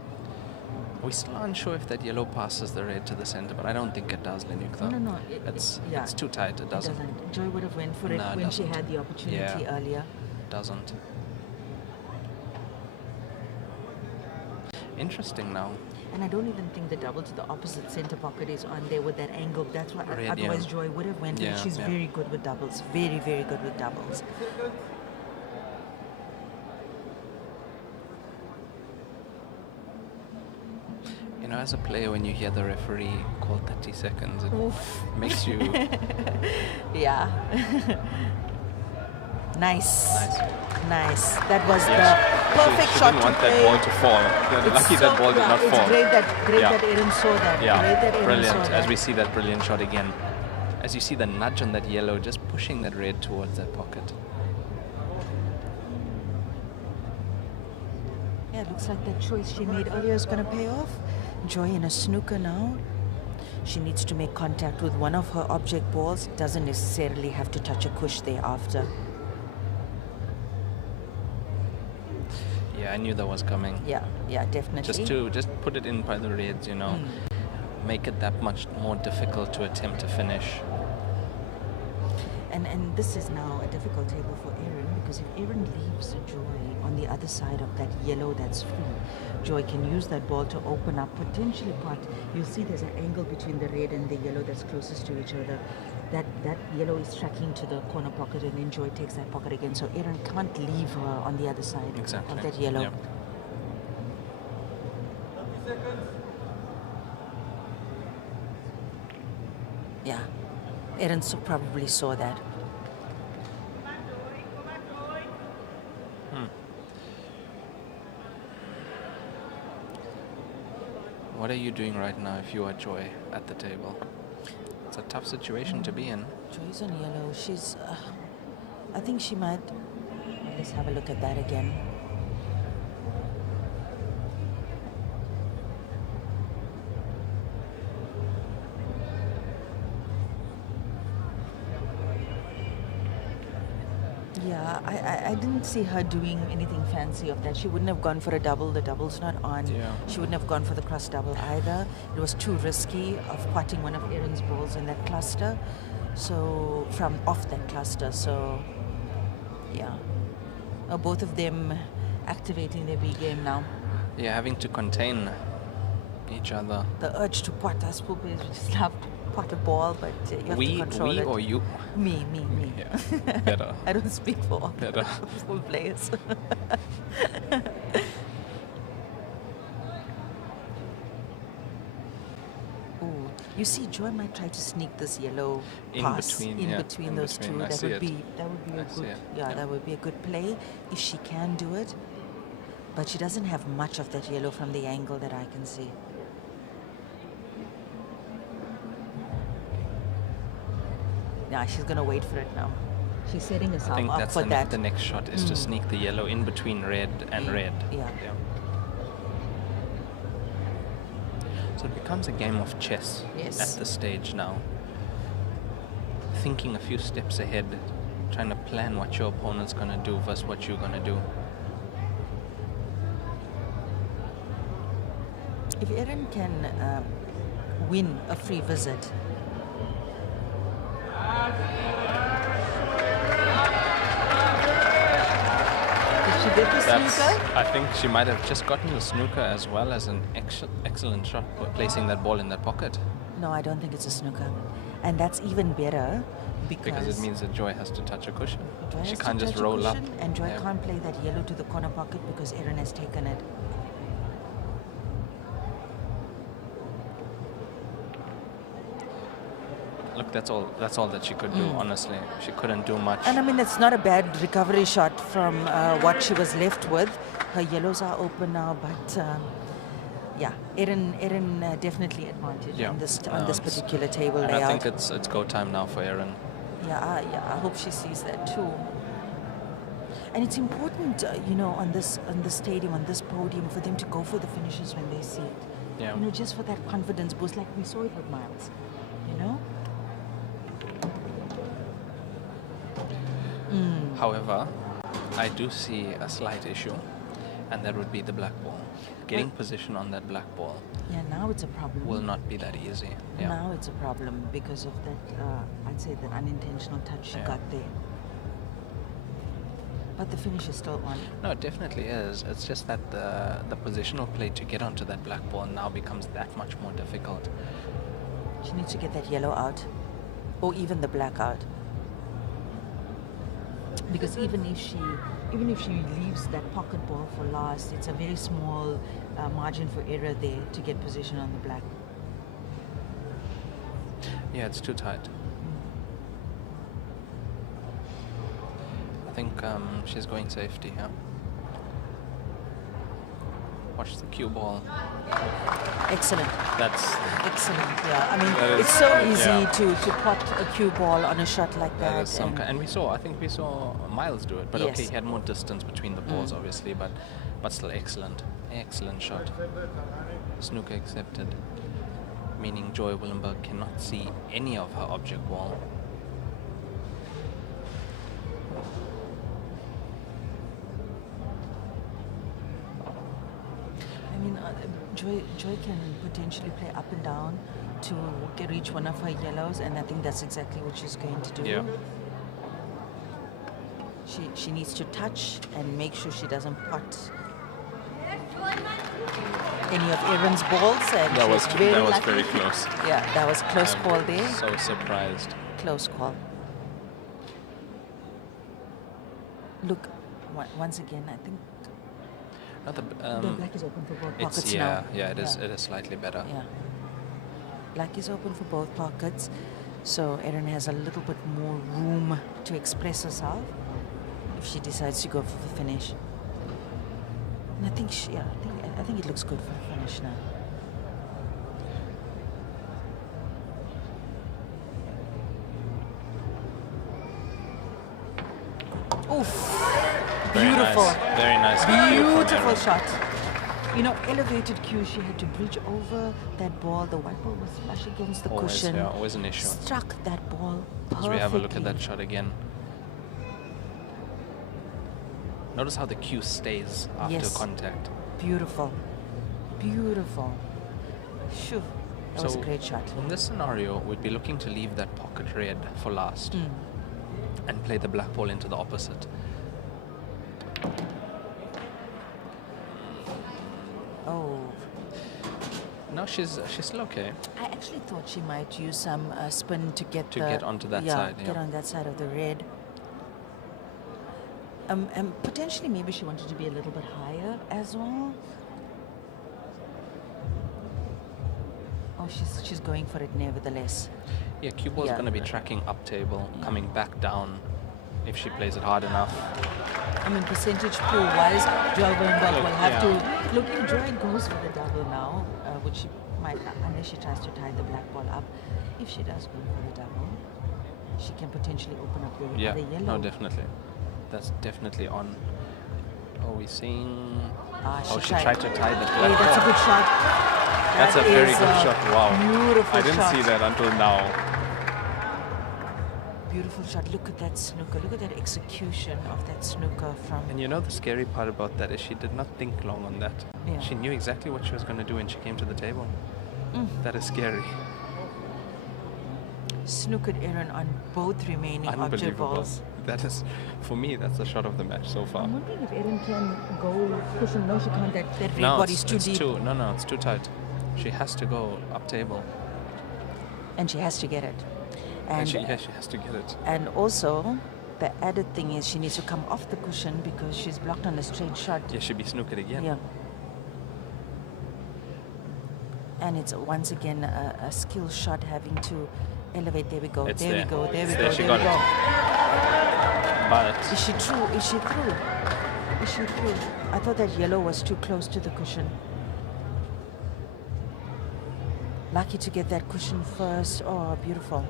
We're still unsure if that yellow passes the red to the center, but I don't think it does, Lenuk, though. No. It's yeah, too tight. It doesn't. Joy would have went for it No, it when she doesn't. had the opportunity Yeah. earlier. Doesn't. Interesting now. And I don't even think the double to the opposite center pocket is on there with that angle. That's why Red, otherwise yeah. Joy would have went with it. Yeah, She's yeah. very good with doubles. Very, very good with doubles. You know, as a player, when you hear the referee call 30 seconds, it Oof. makes you... Yeah. Nice. Nice. That was Yes. the perfect she shot didn't to want play. that ball to fall. It's Lucky so- that ball did yeah, not it's fall. great Yeah. that Erin saw that. Yeah, Great that Erin brilliant. saw As that. we see that brilliant shot again. As you see the nudge on that yellow, just pushing that red towards that pocket. Yeah, it looks like that choice she made earlier is going to pay off. Joy in a snooker now. She needs to make contact with one of her object balls. Doesn't necessarily have to touch a cush thereafter. Yeah, I knew that was coming. Yeah, definitely. Just put it in by the reds, you know. Make it that much more difficult to attempt to finish. And this is now a difficult table for Erin, because if Erin leaves Joy on the other side of that yellow that's free, Joy can use that ball to open up potentially pot. You'll see there's an angle between the red and the yellow that's closest to each other. That yellow is tracking to the corner pocket, and then Joy takes that pocket again. So Erin can't leave her on the other side Exactly. of that yellow. Yep. Yeah. Erin probably saw that. What are you doing right now if you are Joy at the table? It's a tough situation to be in. Joy's on yellow. She's... I think she might... Let's have a look at that again. Yeah, I didn't see her doing anything fancy of that. She wouldn't have gone for a double. The double's not on. Yeah. She wouldn't have gone for the cross double either. It was too risky of potting one of Erin's balls in that cluster. So, from off that cluster. So, Yeah. Both of them activating their B game now. Yeah, having to contain each other. The urge to pot, I suppose, we just love to pot a ball, but you have to control we it. or you? Me. Yeah, better. I don't speak for all Better. full players. Ooh, you see, Joy might try to sneak this yellow pass in between those two. That would be a good. Yeah, that would be a good play if she can do it. But she doesn't have much of that yellow from the angle that I can see. Yeah, she's gonna wait for it now. She's setting herself I think up that's for that. the next shot is to sneak the yellow in between red and red. Yeah. So it becomes a game of chess at this stage now. Thinking a few steps ahead, trying to plan what your opponent's going to do versus what you're going to do. If Erin can win a free visit, did she get the snooker? I think she might have just gotten the snooker as well as an excellent shot for placing that ball in that pocket. No, I don't think it's a snooker. And that's even better Because it means that Joy has to touch a cushion. Joy She has to can't just touch a roll up. cushion, and Joy can't play that yellow to the corner pocket because Erin has taken it. Look, that's all that she could do, honestly. She couldn't do much. And I mean, it's not a bad recovery shot from what she was left with. Her yellows are open now, but yeah, Erin definitely advantage on this particular table and layout. I think it's go time now for Erin. Yeah, I hope she sees that too. And it's important, on this stadium, on this podium, for them to go for the finishes when they see it. Yeah. Just for that confidence boost, like we saw it with Miles. However, I do see a slight issue, and that would be the black ball. Getting position on that black ball. Yeah, now it's a problem. Will not be that easy. Yeah. Now it's a problem because of that, I'd say, that unintentional touch she got there. But the finish is still on. No, it definitely is. It's just that the positional play to get onto that black ball now becomes that much more difficult. She needs to get that yellow out, or even the black out. Because even if she leaves that pocket ball for last, it's a very small margin for error there to get position on the black. Yeah, it's too tight. I think she's going safety here. Watch the cue ball. Excellent. That's excellent. Yeah, I mean, it's so easy to pot a cue ball on a shot like that. And I think we saw Miles do it, but okay, he had more distance between the balls, obviously, but still excellent shot. Snooker accepted, meaning Joy Willenberg cannot see any of her object ball. I mean, Joy can potentially play up and down to reach one of her yellows, and I think that's exactly what she's going to do. Yeah. She needs to touch and make sure she doesn't pot any of Erin's balls. And that was lucky. very close. Yeah, that was close call there. So surprised. Close call. Look, once again, I think the black is open for both pockets now. Yeah, it is slightly better. Yeah. Black is open for both pockets, so Erin has a little bit more room to express herself if she decides to go for the finish. And I think I think it looks good for the finish now. Oof! Beautiful. Very nice. Beautiful shot. Elevated cue. She had to bridge over that ball. The white ball was flush against the cushion. Yeah, always an issue. Struck that ball perfectly. As we have a look at that shot again. Notice how the cue stays after contact. Beautiful. Beautiful. Phew. That was a great shot. In this scenario, we'd be looking to leave that pocket red for last and play the black ball into the opposite. Oh. No, she's still okay. I actually thought she might use some spin to get Get onto that side. get on that side of the red. And potentially maybe she wanted to be a little bit higher as well. Oh, she's going for it nevertheless. Yeah, cue ball's going to be tracking up table, coming back down if she plays it hard enough. I mean, percentage pool-wise, Joy Willenberg will have to... Look, if Joy goes for the double now, which she might, unless she tries to tie the black ball up, if she does go for the double, she can potentially open up the other yellow. No, definitely. That's definitely on. Oh, we're seeing... she tried to tie the black ball. That's a good shot. That's a very good shot. Wow. Beautiful I didn't see that until now. Beautiful shot. Look at that snooker. Look at that execution of that snooker from... And you know the scary part about that is she did not think long on that. Yeah. She knew exactly what she was going to do when she came to the table. That is scary. Snookered Erin on both remaining object balls. That is, for me, that's the shot of the match so far. I'm wondering if Erin can go cushion. No, she can't. That red body's too deep. No, it's too tight. She has to go up table. And she has to get it. And she has to get it. And also, the added thing is she needs to come off the cushion because she's blocked on a straight shot. Yeah, she'll be snookered again. Yeah. And it's once again a skill shot having to elevate. There we go. It's there we go. There we go. She there got we go. it. But is she through? Is she through? Is she through? I thought that yellow was too close to the cushion. Lucky to get that cushion first. Oh, beautiful.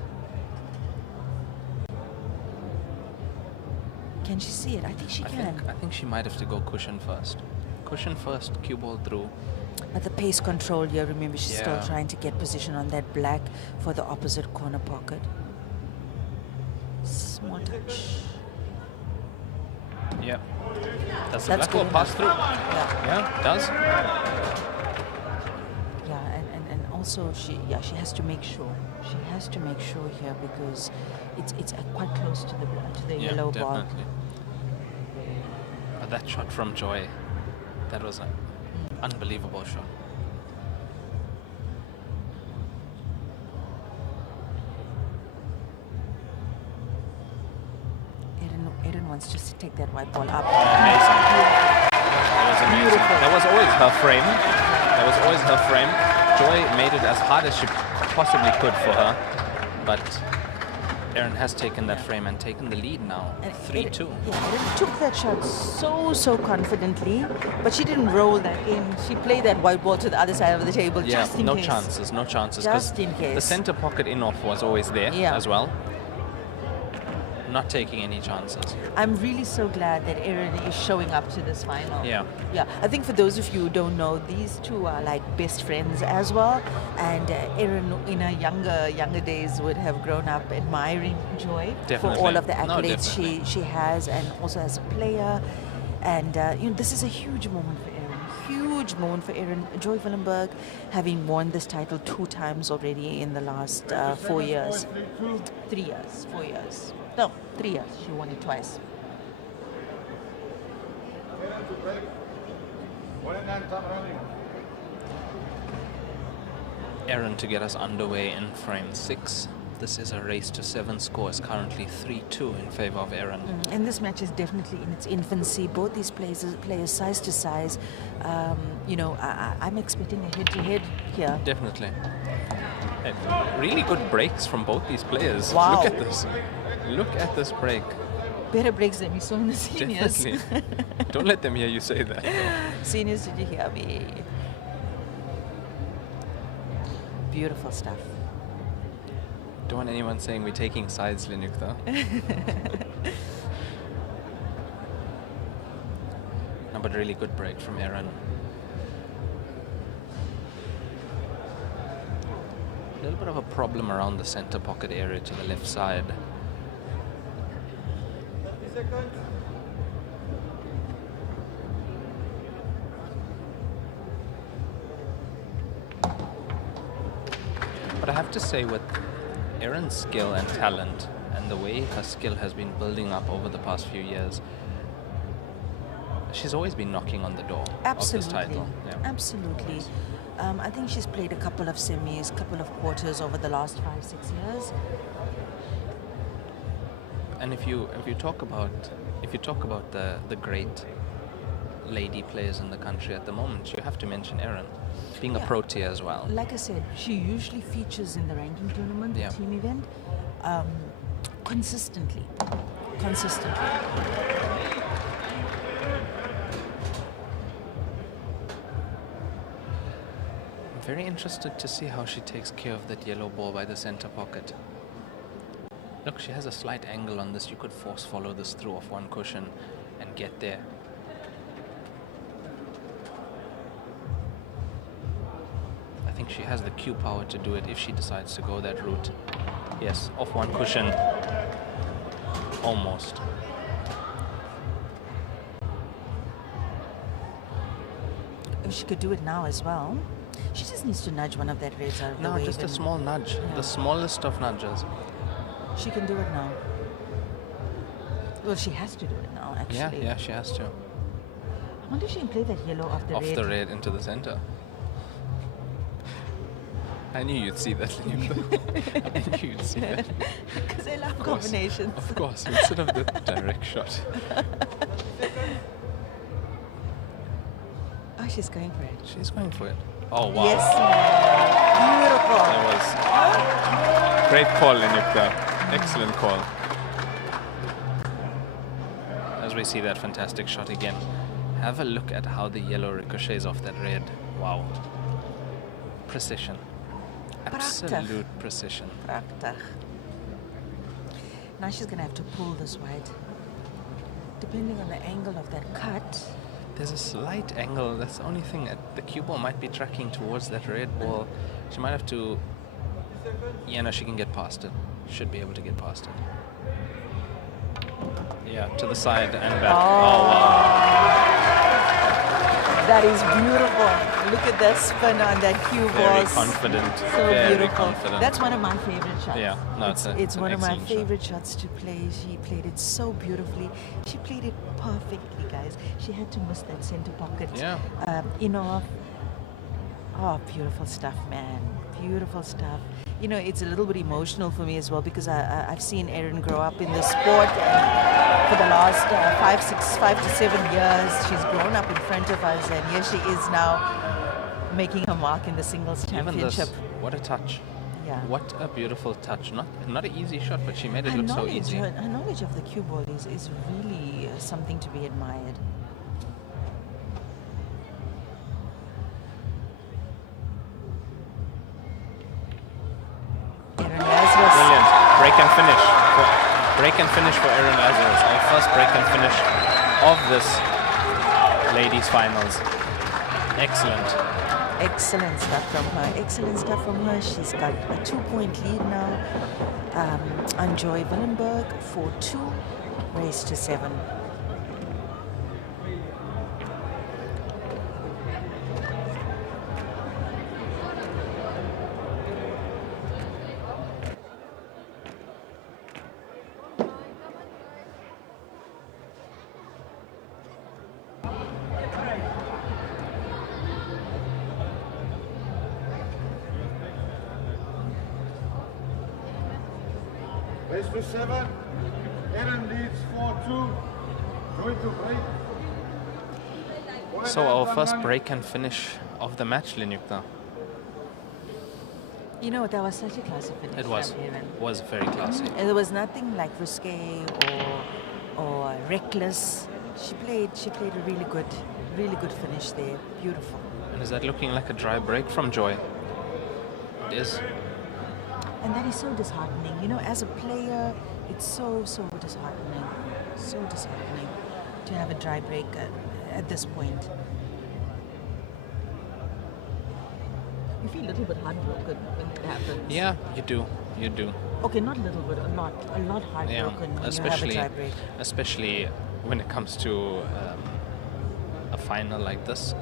Can she see it? I think she can. I think she might have to go cushion first. Cushion first, cue ball through. But the pace control here, remember, she's still trying to get position on that black for the opposite corner pocket. Small touch. Yeah. Does the black ball pass through? Yeah, does. Yeah, and also she has to make sure. She has to make sure here because it's quite close to the yellow ball. Definitely. But that shot from Joy, that was an unbelievable shot. Erin wants just to take that white ball up. Amazing. That was amazing. Beautiful. That was always her frame. That was always her frame. Joy made it as hard as she possibly could for her. But Erin has taken that frame and taken the lead now. 3-2. Yeah, Erin took that shot so confidently, but she didn't roll that in. She played that white ball to the other side of the table just in case. No chances. Just in case. The center pocket in-off was always there as well. Not taking any chances. I'm really so glad that Erin is showing up to this final. Yeah. I think for those of you who don't know, these two are like best friends as well. And Erin, in her younger days, would have grown up admiring Joy for all of the accolades she has, and also as a player. And this is a huge moment for Erin. Huge moment for Erin. Joy Willenberg, having won this title 2 times already in the last 4 years. 3 years, 4 years. No, 3 years. She won it twice. Erin to get us underway in frame 6. This is a race to 7 scores, currently 3-2 in favor of Erin. And this match is definitely in its infancy. Both these players size to size. I'm expecting a head-to-head here. Definitely. Really good breaks from both these players. Wow. Look at this. Look at this break. Better breaks than we saw in the seniors. Definitely. Don't let them hear you say that. Seniors, did you hear me? Beautiful stuff. Don't want anyone saying we're taking sides, Linuk, though. No, but really good break from Erin. A little bit of a problem around the center pocket area to the left side. But I have to say, with Erin's skill and talent and the way her skill has been building up over the past few years, she's always been knocking on the door Absolutely. of this title. Yeah. Absolutely. I think she's played a couple of semis, couple of quarters over the last 5-6 years. And if you talk about the great lady players in the country at the moment, you have to mention Erin, being a pro tier as well. Like I said, she usually features in the ranking tournament, the team event, consistently. I'm very interested to see how she takes care of that yellow ball by the center pocket. Look, she has a slight angle on this. You could force follow this through off one cushion and get there. I think she has the cue power to do it if she decides to go that route. Yes, off one cushion. Almost. If she could do it now as well. She just needs to nudge one of that reds out of the way. No, just a small nudge. The smallest of nudges. She can do it now. Well, she has to do it now, actually. Yeah, she has to. I wonder if she can play that yellow off the red. Off the red into the center. I knew you'd see that. I knew you'd see that. Because I love combinations. Of course, instead of the direct shot. Oh, she's going for it. She's going for it. Oh, wow. Yes. Beautiful. That was great call, Lenyukta. Excellent call. As we see that fantastic shot again, have a look at how the yellow ricochets off that red. Wow. Precision. Absolute precision. Prachtig. Now she's going to have to pull this wide. Depending on the angle of that cut. There's a slight angle. That's the only thing. The cue ball might be tracking towards that red ball. She might have to... Yeah, no, she can get past it. Should be able to get past it. Yeah, to the side and back. Oh, wow. That is beautiful. Look at that spin on that cue ball. Very confident. So Very beautiful. confident. That's one of my favorite shots. Yeah, no, it's one of my excellent shot. favorite shots to play. She played it so beautifully. She played it perfectly, guys. She had to miss that center pocket. Yeah. Oh, beautiful stuff, man. Beautiful stuff. You know, it's a little bit emotional for me as well because I've seen Erin grow up in the sport for the last 5 to 7 years. She's grown up in front of us, and here she is now making her mark in the singles championship. What a touch. Yeah. What a beautiful touch. Not an easy shot, but she made it look so easy. Her knowledge of the cue ball is really something to be admired. Erin Lazarus. Brilliant. Break and finish for Erin Lazarus. Our first break and finish of this ladies finals. Excellent. Excellent stuff from her. Excellent stuff from her. She's got a 2-point lead now. On Joy Willenberg, 4-2, race to 7. Race to 7. Erin leads 4-2. Going to break. So our first break and finish of the match, Lenyukta. You know, that was such a classy finish. It was. from Erin. Was very classy. And there was nothing like risque or reckless. She played a really good finish there. Beautiful. And is that looking like a dry break from Joy? It is. And that is so disheartening. You know, as a player, it's so disheartening. So disheartening to have a dry break at this point. You feel a little bit heartbroken when that happens. Yeah, you do. You do. Okay, not a little bit, a lot heartbroken when you have a dry break. Especially when it comes to a final like this.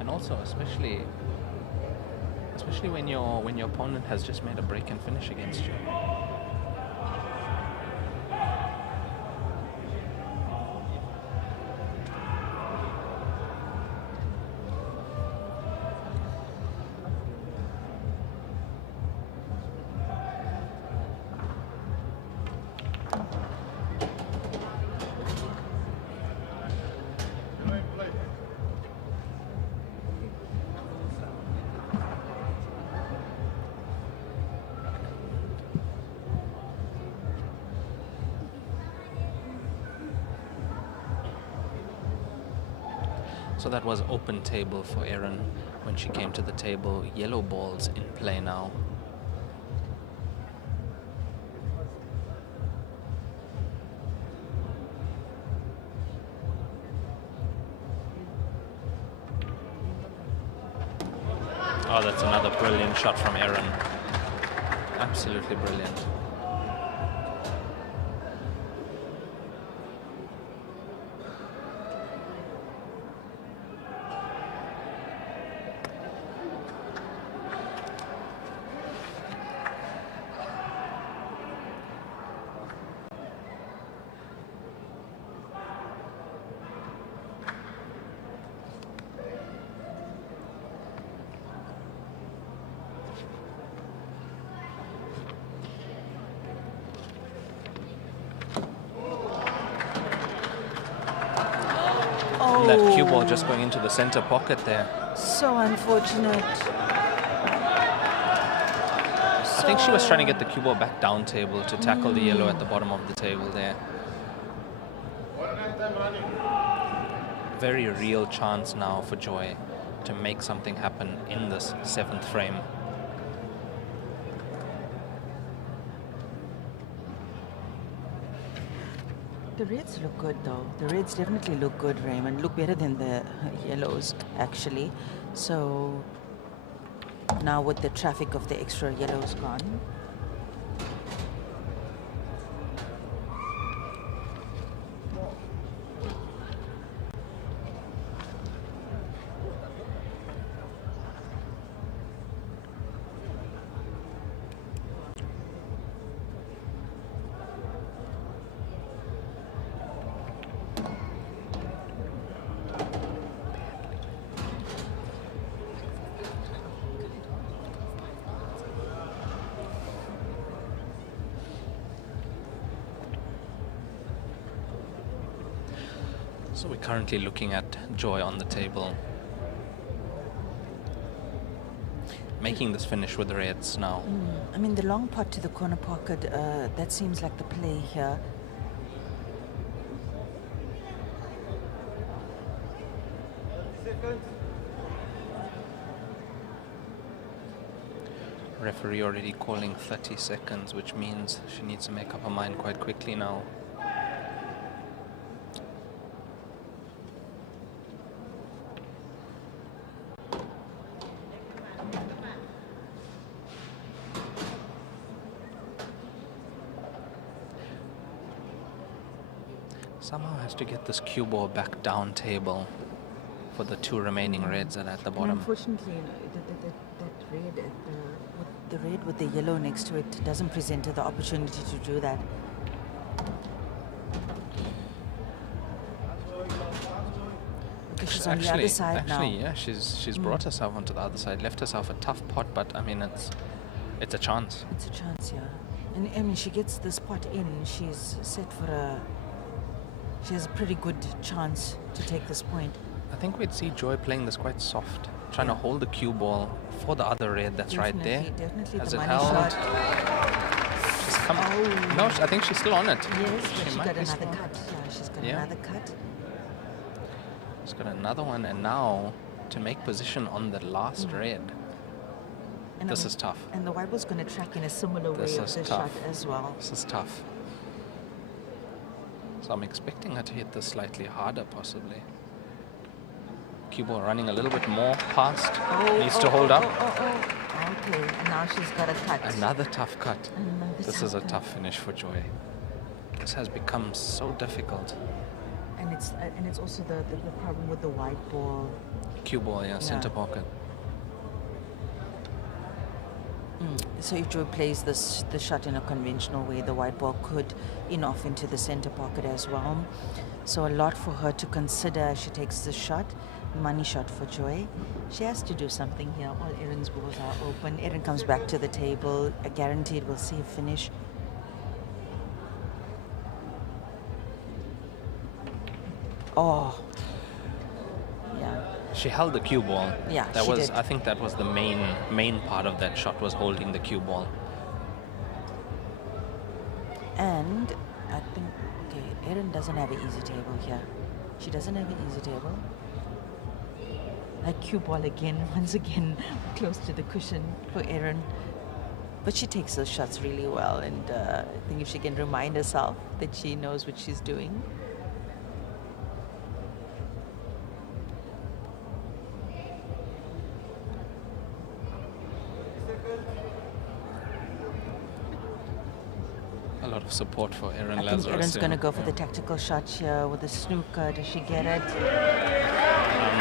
And also, especially when your opponent has just made a break and finish against you. So that was open table for Erin when she came to the table. Yellow balls in play now. Oh, that's another brilliant shot from Erin. Absolutely brilliant. That cue ball just going into the center pocket there. So unfortunate. I think she was trying to get the cue ball back down table to tackle the yellow at the bottom of the table there. Very real chance now for Joy to make something happen in this 7th frame. The reds look good though. The reds definitely look good, Raymond. Look better than the yellows, actually. So now with the traffic of the extra yellows gone. So we're currently looking at Joy on the table, making this finish with the reds now. I mean, the long pot to the corner pocket, that seems like the play here. Referee already calling 30 seconds, which means she needs to make up her mind quite quickly now. Somehow has to get this cue ball back down table for the 2 remaining reds that are at the bottom. And unfortunately, the red with the yellow next to it doesn't present her the opportunity to do that. Because she's on the other side now. Yeah, she's brought herself onto the other side, left herself a tough pot, but I mean it's a chance. It's a chance, yeah. And I mean, she gets this pot in, she's set for she has a pretty good chance to take this point. I think we'd see Joy playing this quite soft, trying to hold the cue ball for the other red that's right there. Definitely Has the it money held? shot. She's come. No, I think she's still on it. Yes, but she might got be another still on cut. it. Yeah, she's got Yeah. another cut. She's got another one, and now to make position on the last red. And This is tough. And the white ball's going to track in a similar way This of is the tough. shot as well. This is tough. So I'm expecting her to hit this slightly harder, possibly. Cue ball running a little bit more past. Needs to hold up. Okay, and now she's got a cut. Another tough cut. Another This is a cut. tough finish for Joy. This has become so difficult. And it's also the problem with the white ball. Cue ball, yeah, center pocket. So if Joy plays the shot in a conventional way, the white ball could in off into the center pocket as well. So a lot for her to consider as she takes the shot. Money shot for Joy. She has to do something here. All Erin's balls are open. Erin comes back to the table. Guaranteed we'll see a finish. Oh. Yeah. She held the cue ball. Yeah, that she was. did. I think that was the main part of that shot, was holding the cue ball. And I think, okay, Erin doesn't have an easy table here. She doesn't have an easy table. Like cue ball again, once again, close to the cushion for Erin. But she takes those shots really well, and I think if she can remind herself that she knows what she's doing. A lot of support for Erin I Lazarus. think Erin's yeah. going to go for the tactical shot here with the snooker. Does she get it?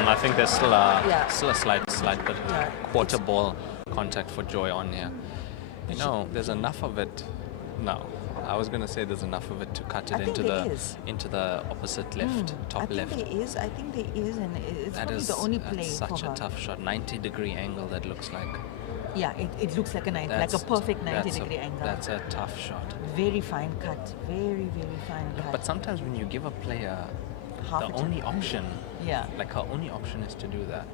I think there's still Yeah. a slight bit Yeah, quarter it's- ball contact for Joy on here. You know, there's enough of it. No, I was going to say there's enough of it to cut it I think into there the is. into the opposite left, top left. I think there is. I think there is, and it's That probably is the only play that's for such her. a tough shot. 90-degree angle that looks like. Yeah, it looks like a like a That's- perfect that's 90-degree angle. That's a tough shot. Very fine cut. Very, very fine cut. But sometimes when you give a player Half the a only turn. option, Yeah. like her only option is to do that.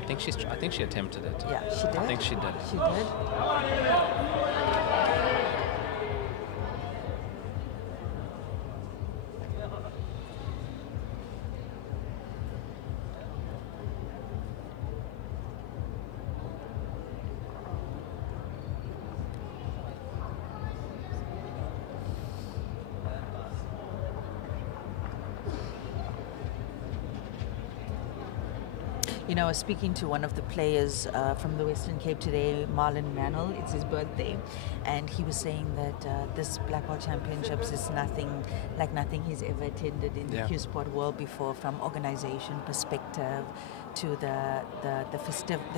I think she attempted it. Yeah, she did. I think she did. She did. You know, I was speaking to one of the players from the Western Cape today, Marlon Manel. It's his birthday, and he was saying that this Black Belt Championships is nothing he's ever attended in the Q Sport world before, from organization perspective to the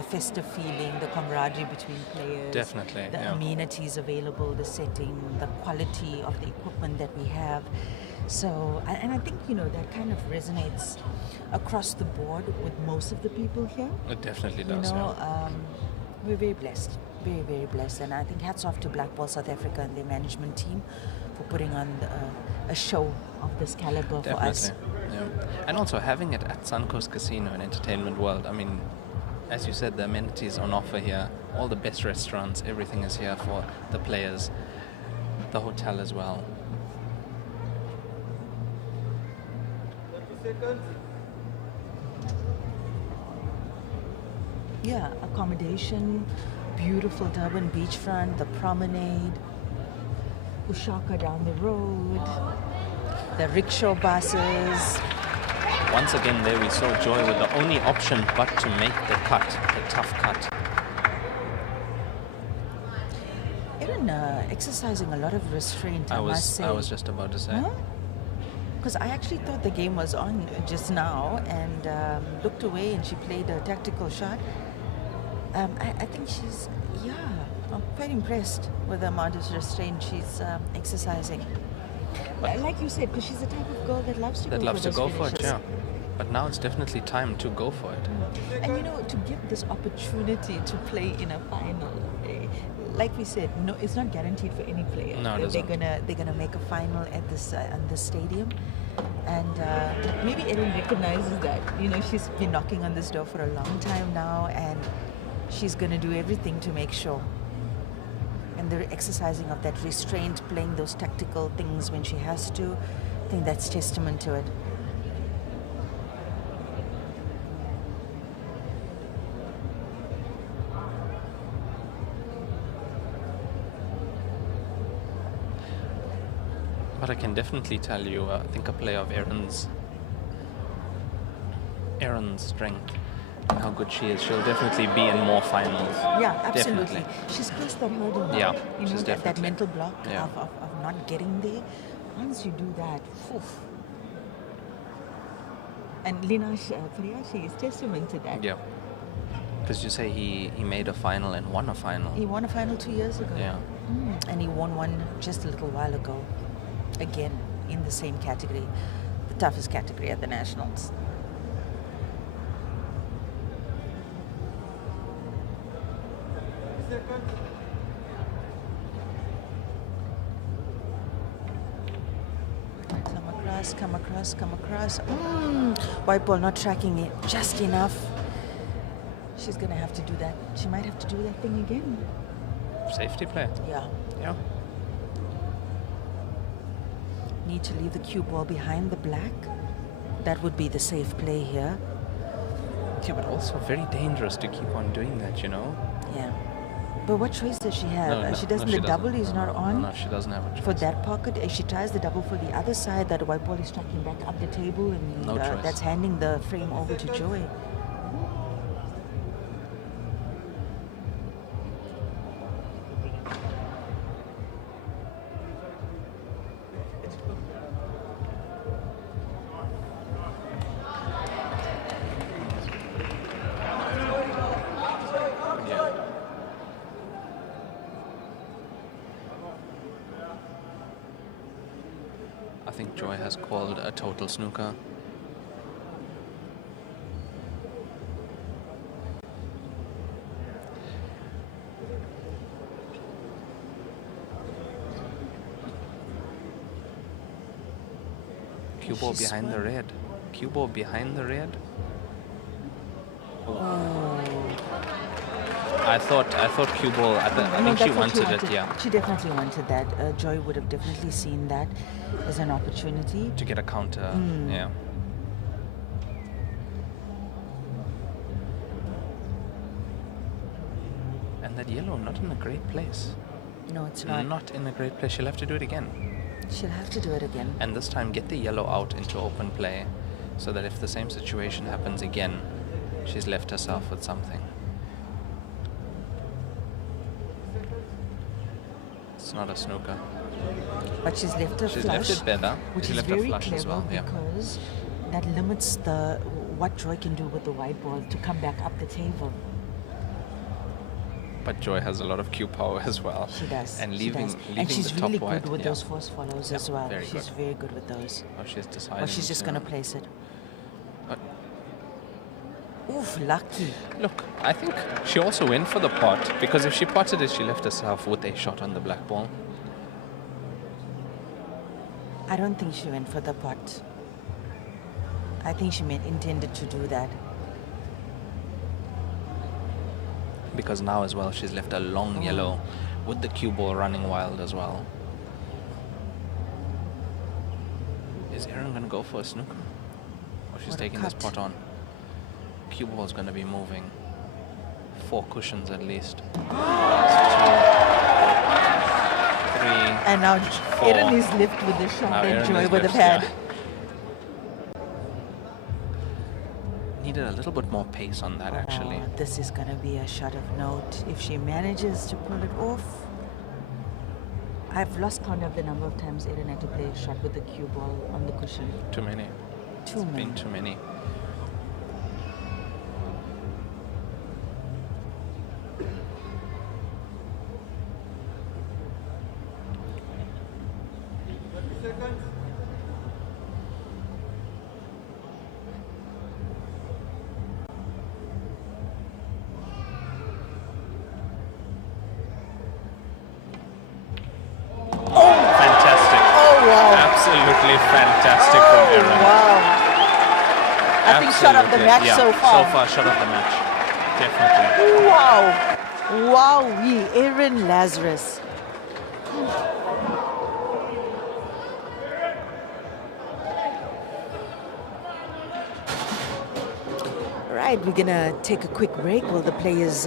festive feeling, the camaraderie between players, Definitely, the yeah. amenities available, the setting, the quality of the equipment that we have. So, and I think, you know, that kind of resonates across the board with most of the people here. It definitely You does. know, we're very blessed, very, very blessed. And I think hats off to Black Ball South Africa and their management team for putting on a show of this caliber for us. Definitely. Yeah. And also having it at Suncoast Casino and Entertainment World. I mean, as you said, the amenities on offer here, all the best restaurants, everything is here for the players, the hotel as well. 30 seconds. Yeah, accommodation, beautiful Durban beachfront, the promenade, Ushaka down the road, the rickshaw buses. Once again, there we saw Joy with the only option but to make the cut, the tough cut. Erin exercising a lot of restraint, I must say. I was just about to say. Because I actually thought the game was on just now and looked away, and she played a tactical shot. I think I'm quite impressed with the amount of restraint she's exercising. Like you said, because she's the type of girl that loves to go for those it, yeah. But now it's definitely time to go for it. And you know, to get this opportunity to play in a final, like we said, no, it's not guaranteed for any player. No, it they're isn't. gonna make a final at this stadium, and maybe Erin recognizes that. You know, she's been knocking on this door for a long time now, and she's gonna do everything to make sure. And the exercising of that restraint, playing those tactical things when she has to, I think that's testament to it. But I can definitely tell you, I think a player of Erin's strength and how good she is, she'll definitely be in more finals. Yeah, absolutely. Definitely. She's crossed that hurdle now. Yeah, you know, she's that definitely. mental block Yeah. of not getting there. Once you do that, oof. And Linash Priyashi is testament to that. Yeah. Because you say he made a final and won a final. He won a final 2 years ago. Yeah. And he won one just a little while ago. Again, in the same category. The toughest category at the Nationals. Come across. White ball not tracking it just enough. She's going to have to do that. She might have to do that thing again. Safety play. Yeah. Yeah. Need to leave the cue ball behind the black. That would be the safe play here. Yeah, but also very dangerous to keep on doing that, you know? Yeah. But what choice does she have? She doesn't. she The double doesn't. is not No, on. no, she doesn't have a choice. For that pocket, if she tries the double for the other side, that white ball is tracking back up the table, and No choice. that's handing the frame over to Joy. I think Joy has called a total snooker. Cue ball behind the red. Cue ball behind the red. I thought cue ball. I think she wanted it. Yeah. She definitely wanted that. Joy would have definitely seen that as an opportunity To get a counter. Yeah. And that yellow not in a great place. No, it's not. Not in a great place. She'll have to do it again. She'll have to do it again. And this time get the yellow out into open play so that if the same situation happens again, she's left herself with something. It's not a snooker. But she's left her She's flush, left it better. which She's is left her very flush clever as well. Yeah. because that limits what Joy can do with the white ball to come back up the table. But Joy has a lot of cue power as well. She does. And she leaving does. leaving And she's the top really white. good with yeah. those force follows as well. very She's good. very good with those. Oh, she's deciding. Well, she's just to- going to place it. But Oof, lucky. look, I think she also went for the pot because if she potted it, she left herself with a shot on the black ball. I don't think she went for the pot. I think she intended to do that. Because now as well, she's left a long yellow with the cue ball running wild as well. Is Erin going to go for a snooker? Or she's What a taking this cut. pot on? Cue ball's going to be moving. 4 cushions at least. 2, 3. And now 4. Erin is left with the shot Now that Erin Joy is would have left, had. yeah. Needed a little bit more pace on that actually. Oh, this is going to be a shot of note. If she manages to pull it off. I've lost count of the number of times Erin had to play a shot with the cue ball on the cushion. Too many. Too many. Been too many. Fantastic. Oh, wow. Absolutely fantastic from Erin. Wow. I think shot of the Absolutely. match Yeah, so far. So far, shot of the match. Definitely. Wow. Wow, Erin Lazarus. Right, we're gonna take a quick break while the players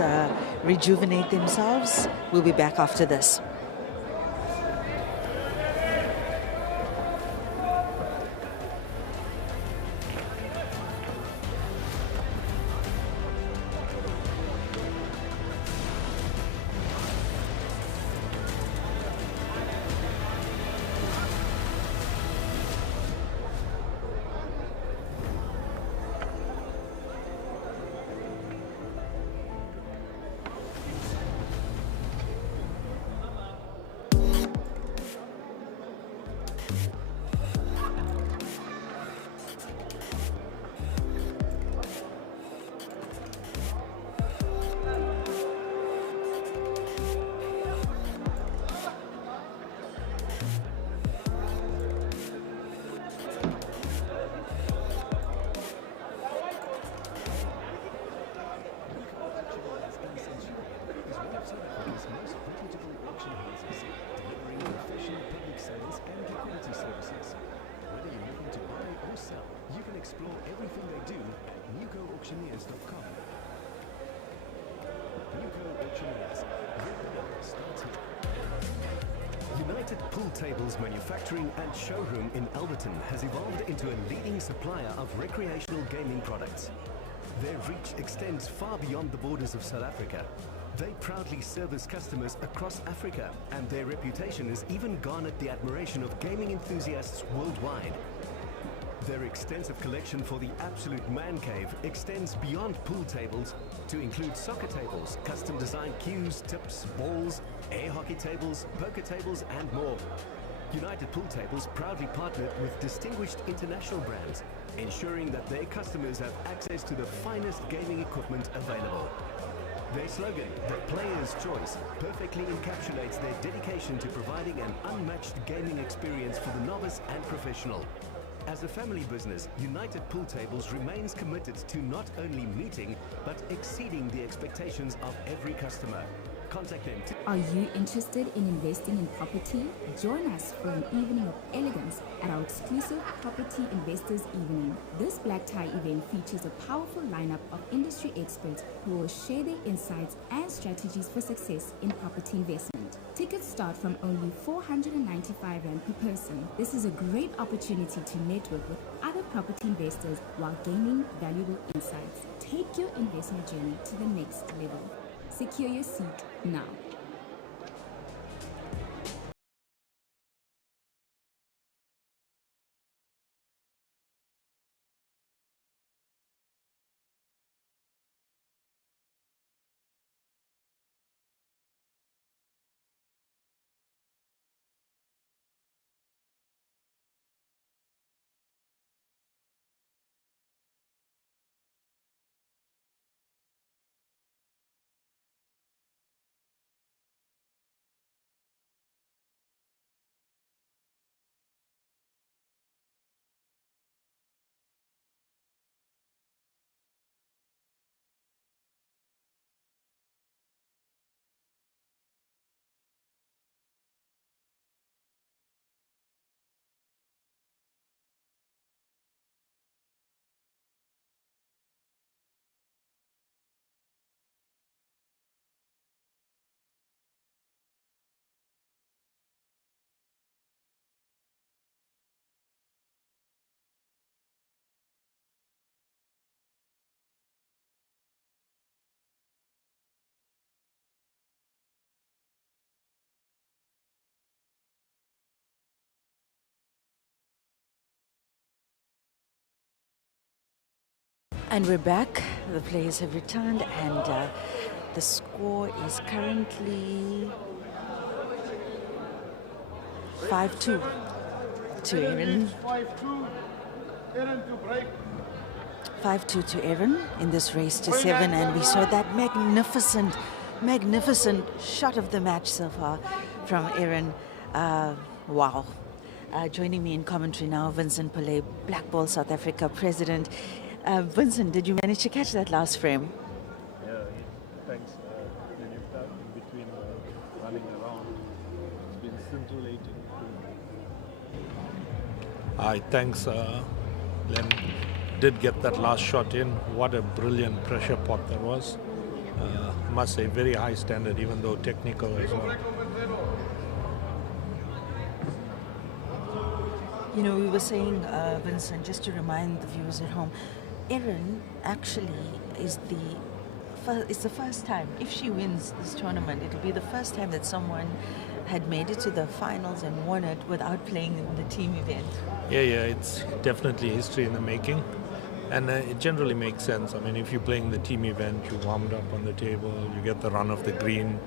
rejuvenate themselves. We'll be back after this. delivering professional public sales and liquidity services. Whether you're looking to buy or or sell, you can explore everything they do at newcoauctioneers.com. Newco Auctioneers. Your power starts here. United Pool Tables Manufacturing and Showroom in Alberton has evolved into a leading supplier of recreational gaming products. Their reach extends far beyond the borders of South Africa. They proudly service customers across Africa, and their reputation has even garnered the admiration of gaming enthusiasts worldwide. Their extensive collection for the absolute man cave extends beyond pool tables to include soccer tables, custom designed cues, tips, balls, air hockey tables, poker tables, and more. United Pool Tables proudly partnered with distinguished international brands, ensuring that their customers have access to the finest gaming equipment available. Their slogan, "The Player's Choice," perfectly encapsulates their dedication to providing an unmatched gaming experience for the novice and professional. As a family business, United Pool Tables remains committed to not only meeting, but exceeding the expectations of every customer. Contact them to Are you interested in investing in property? Join us for an evening of elegance at our exclusive Property Investors Evening. This black tie event features a powerful lineup of industry experts who will share their insights and strategies for success in property investment. Tickets start from only 495 Rand per person. This is a great opportunity to network with other property investors while gaining valuable insights. Take your investment journey to the next level. Secure your seat now. And we're back. The players have returned, and the score is currently 5-2 to Erin. 5-2. Erin to break. 5-2 to Erin in this race to 7, and we saw that magnificent shot of the match so far from Erin. Wow. Joining me in commentary now, Vincent Pillay, Black Ball South Africa president. Vincent, did you manage to catch that last frame? Yeah, thanks. When you've done in between running around, it's been scintillating. Thanks, Len. Did get that last shot in. What a brilliant pressure pot that was. Must say, very high standard, even though technical as well. You know, we were saying, Vincent, just to remind the viewers at home, Erin actually is it's the first time, if she wins this tournament, it'll be the first time that someone had made it to the finals and won it without playing in the team event. Yeah, it's definitely history in the making. And it generally makes sense. I mean, if you're playing the team event, you warmed up on the table, you get the run of the green,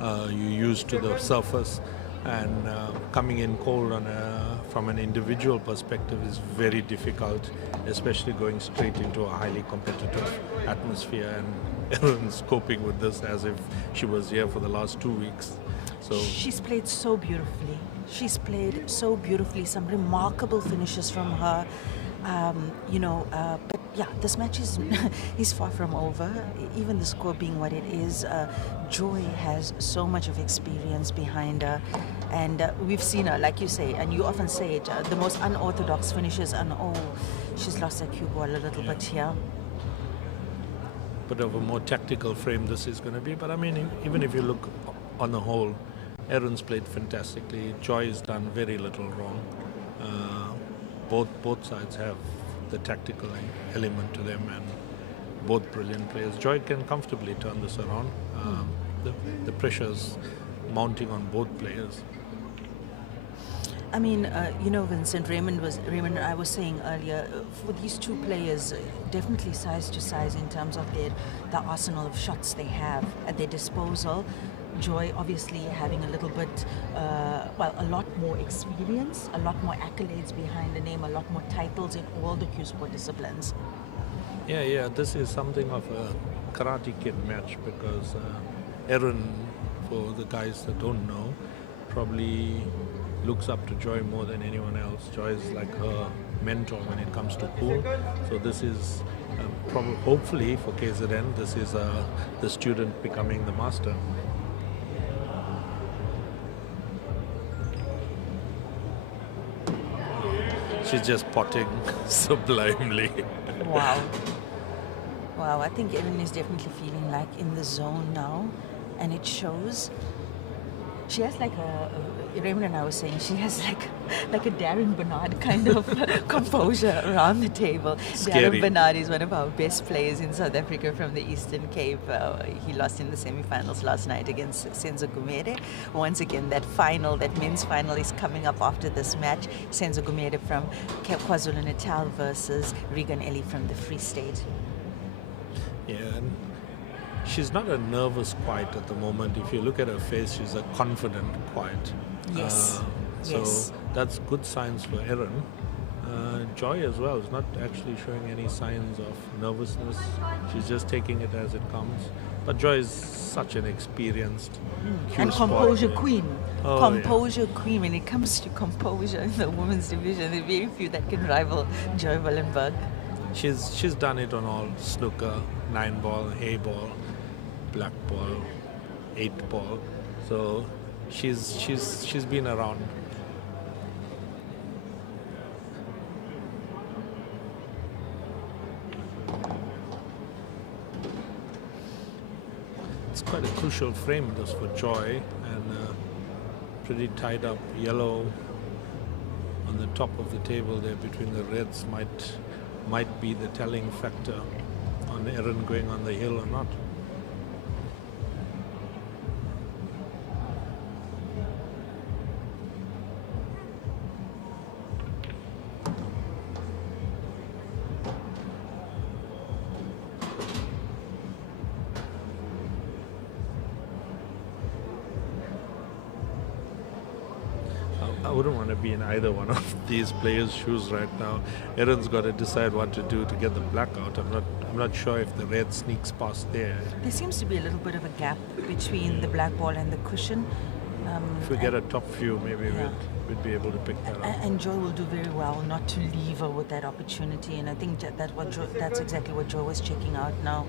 you're used to the surface. And coming in cold from an individual perspective is very difficult, especially going straight into a highly competitive atmosphere. And Erin's coping with this as if she was here for the last 2 weeks. So she's played so beautifully. Some remarkable finishes from her. But yeah, this match is is far from over. Even the score being what it is, Joy has so much of experience behind her, and we've seen her, like you say, and you often say it, the most unorthodox finishes, and she's lost her cue ball a little bit here. Bit of a more tactical frame this is going to be, but I mean, even if you look on the whole, Erin's played fantastically. Joy has done very little wrong. Both sides have the tactical element to them, and both brilliant players. Joy can comfortably turn this around. The pressure's mounting on both players. I mean, Vincent, Raymond and I was saying earlier, for these two players, definitely size to size in terms of the arsenal of shots they have at their disposal. Joy obviously having a little bit, a lot more experience, a lot more accolades behind the name, a lot more titles in all the cue sport disciplines. Yeah, this is something of a Karate Kid match, because Erin, for the guys that don't know, probably looks up to Joy more than anyone else. Joy is like her mentor when it comes to pool. So this is hopefully for KZN, this is the student becoming the master. She's just potting sublimely. Wow, I think Erin is definitely feeling like in the zone now, and it shows. She has like Raymond and I were saying, she has like a Darren Bernard kind of composure around the table. Scary. Darren Bernard is one of our best players in South Africa from the Eastern Cape. He lost in the semi-finals last night against Senzo Gumede. Once again, that men's final is coming up after this match. Senzo Gumede from KwaZulu-Natal versus Regan Ellie from the Free State. Yeah, and she's not a nervous quiet at the moment. If you look at her face, she's a confident quiet. Yes. So yes. that's good signs for Erin. Joy as well is not actually showing any signs of nervousness. She's just taking it as it comes. But Joy is such an experienced cue and sport composure player. queen. Oh, Composure queen. When it comes to composure in the women's division, there are very few that can rival Joy Willenberg. She's done it on all: snooker, 9-ball, A-ball, black ball, 8-ball. So she's been around. It's quite a crucial frame this for Joy, and pretty tied up. Yellow on the top of the table there between the reds might be the telling factor on Erin going on the hill or not. I wouldn't want to be in either one of these players' shoes right now. Erin's got to decide what to do to get the black out. I'm not sure if the red sneaks past there. There seems to be a little bit of a gap between the black ball and the cushion. If we get a top view, maybe Yeah. we'd be able to pick that up. And Joy will do very well not to leave her with that opportunity. And I think that's exactly what Joy was checking out now.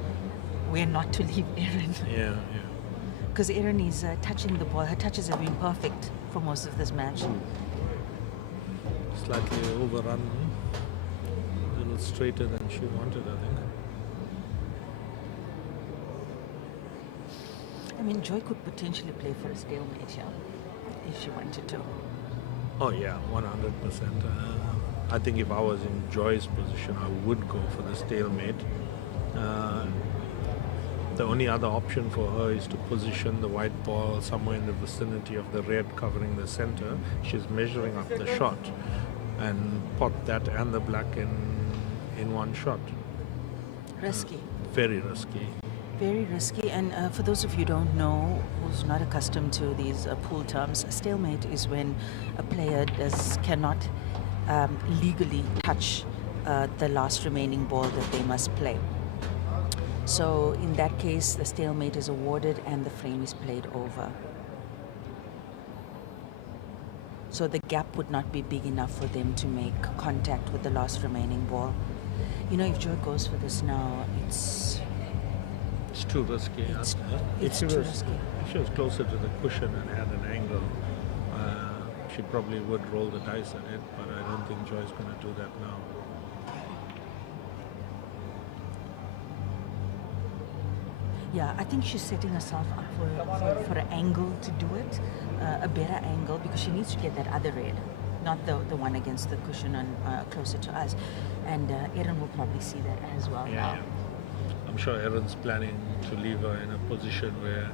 We're not to leave Erin. Yeah. Because Erin is touching the ball. Her touches have been perfect for most of this match. Slightly overrun. A little straighter than she wanted, I think. I mean, Joy could potentially play for a stalemate here if she wanted to. Oh yeah, 100%. I think if I was in Joy's position, I would go for the stalemate. The only other option for her is to position the white ball somewhere in the vicinity of the red covering the center. She's measuring up the shot and pot that and the black in one shot. Risky. Very risky. Very risky. And for those of you who don't know, who's not accustomed to these pool terms, a stalemate is when a player cannot legally touch the last remaining ball that they must play. So in that case, the stalemate is awarded and the frame is played over. So the gap would not be big enough for them to make contact with the last remaining ball. You know, if Joy goes for this now, it's too risky. It's- If it's she too was, risky. If she was closer to the cushion and had an angle, she probably would roll the dice at it, but I don't think Joy's going to do that now. Yeah, I think she's setting herself up for an angle to do it, a better angle, because she needs to get that other red, not the one against the cushion on closer to us. And Erin will probably see that as well now. I'm sure Erin's planning to leave her in a position where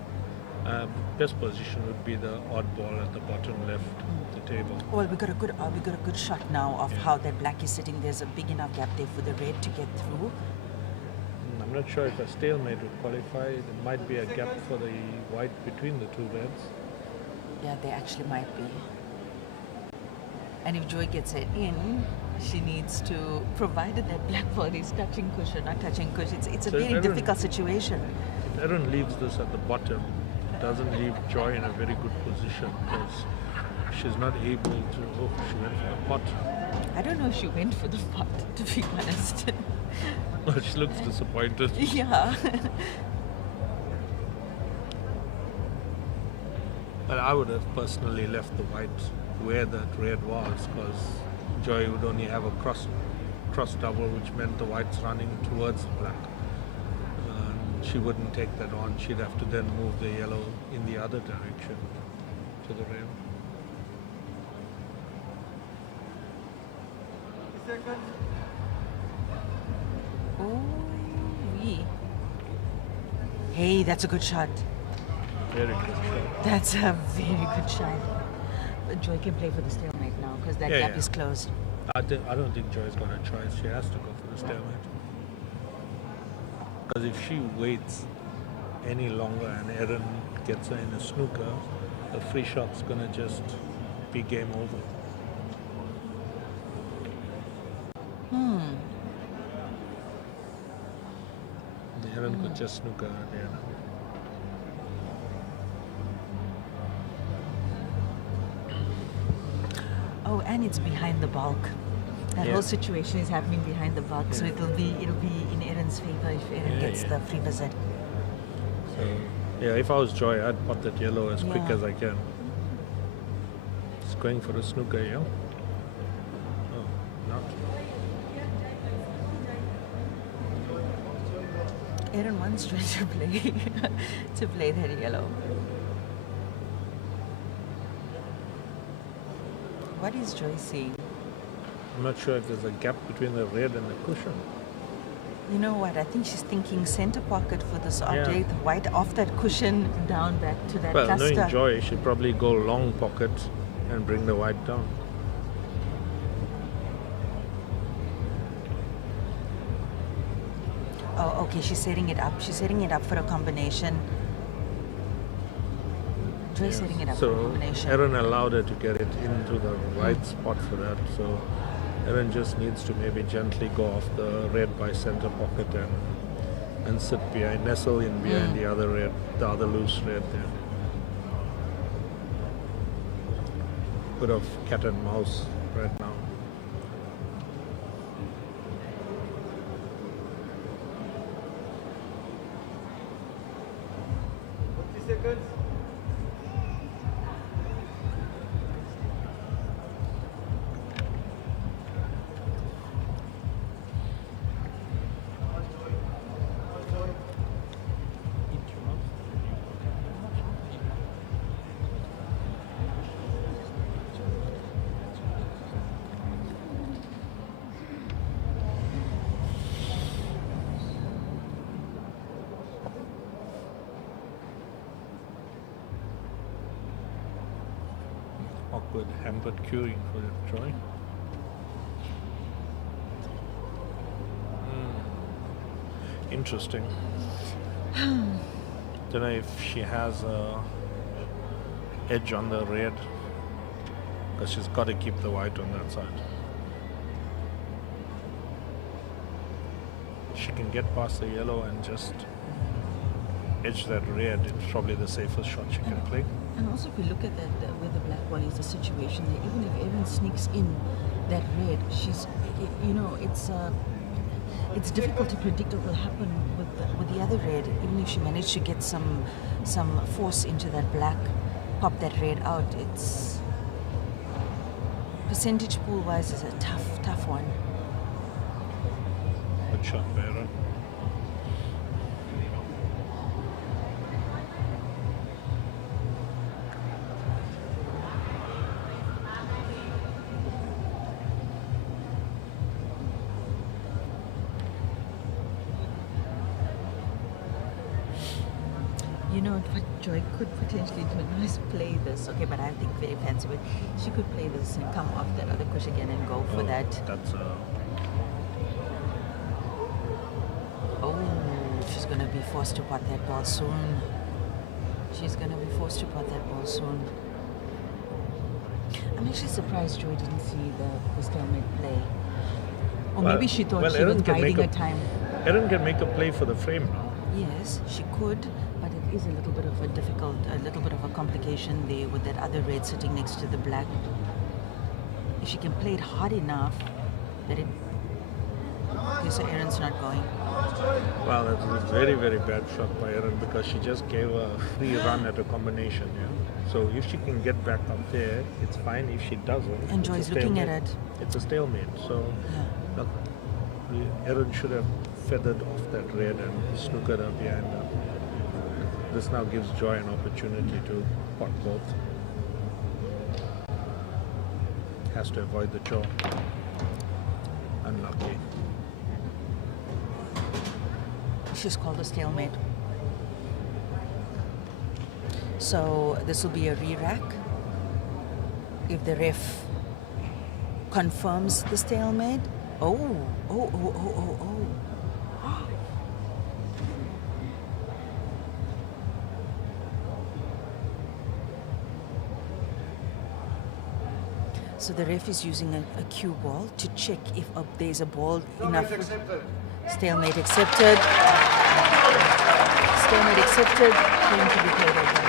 best position would be the odd ball at the bottom left of the table. Well, we got a good shot now of how that black is sitting. There's a big enough gap there for the red to get through. I'm not sure if a stalemate would qualify. There might be a gap for the white between the two reds. Yeah, there actually might be. And if Joy gets it in, she needs to, provided that black ball is touching cushion, not touching cushion. It's a So if very Erin- difficult situation. If Erin leaves this at the bottom, it doesn't leave Joy in a very good position because she's not able to. Oh, she went for the pot. I don't know if she went for the pot, to be honest. Oh, she looks disappointed. Yeah. But I would have personally left the white where that red was, because Joy would only have a cross double, which meant the white's running towards the black. She wouldn't take that on. She'd have to then move the yellow in the other direction to the red. Oh, wee. Hey, that's a good shot. Very good shot. That's a very good shot. But Joy can play for the stalemate now because that gap is closed. I don't think Joy's going to try. She has to go for the stalemate. Because if she waits any longer and Erin gets her in a snooker, the free shot's going to just be game over. Erin could just snooker there now. Oh, and it's behind the bulk. That Yeah. whole situation is happening behind the bulk, so it'll be in Erin's favor if Erin gets the free visit. So, yeah, if I was Joy, I'd pot that yellow as quick Yeah. as I can. It's going for a snooker, yeah? Oh, not. Erin wants Joy to play to play that yellow. What is Joy saying? I'm not sure if there's a gap between the red and the cushion. You know what? I think she's thinking center pocket for this object, white off that cushion, down back to that Well, cluster. knowing Joy, she'd probably go long pocket and bring the white down. Oh, okay. She's setting it up. She's setting it up for a combination. Joy's setting it up for a So combination. Erin allowed her to get it into the right spot for that. So Erin just needs to maybe gently go off the red by center pocket and sit behind, nestle in behind the other red, the other loose red there. Bit of cat and mouse right now. Awkward hampered queuing for Joy. Interesting. Don't know if she has a edge on the red, because she's got to keep the white on that side. She can get past the yellow and just edge that red. It's probably the safest shot she can play. And also, if we look at that, where the black ball is, the situation there, even if Erin sneaks in that red, she's, you know, it's it's difficult to predict what will happen with the other red. Even if she managed to get some force into that black, pop that red out, it's percentage pool wise is a tough one. Good shot, Erin. You know what Joy could potentially do now is play this. Okay, but I think very fancy. But she could play this and come off that other push again and go for that. That's Oh, she's gonna be forced to pot that ball soon. She's gonna be forced to pot that ball soon. I'm actually surprised Joy didn't see the stalemate play. Or maybe she thought she was biding her time. Erin can make a play for the frame now. Yes, she could, but it is a little bit of a complication there with that other red sitting next to the black. If she can play it hard enough that it... Okay, so Erin's not going. Well, that's a very, very bad shot by Erin because she just gave a free run at a combination, yeah. So if she can get back up there, it's fine. If she doesn't, And Joy's looking at it. It's a stalemate. So look, Erin should have feathered off that red and snookered her behind her. This now gives Joy an opportunity to pot both. Has to avoid the choke. Unlucky. She's called a stalemate. So this will be a re-rack. If the ref confirms the stalemate. Oh. So the ref is using a cue ball to check if there's a ball enough. Stalemate accepted. Stalemate accepted. Going to be played over.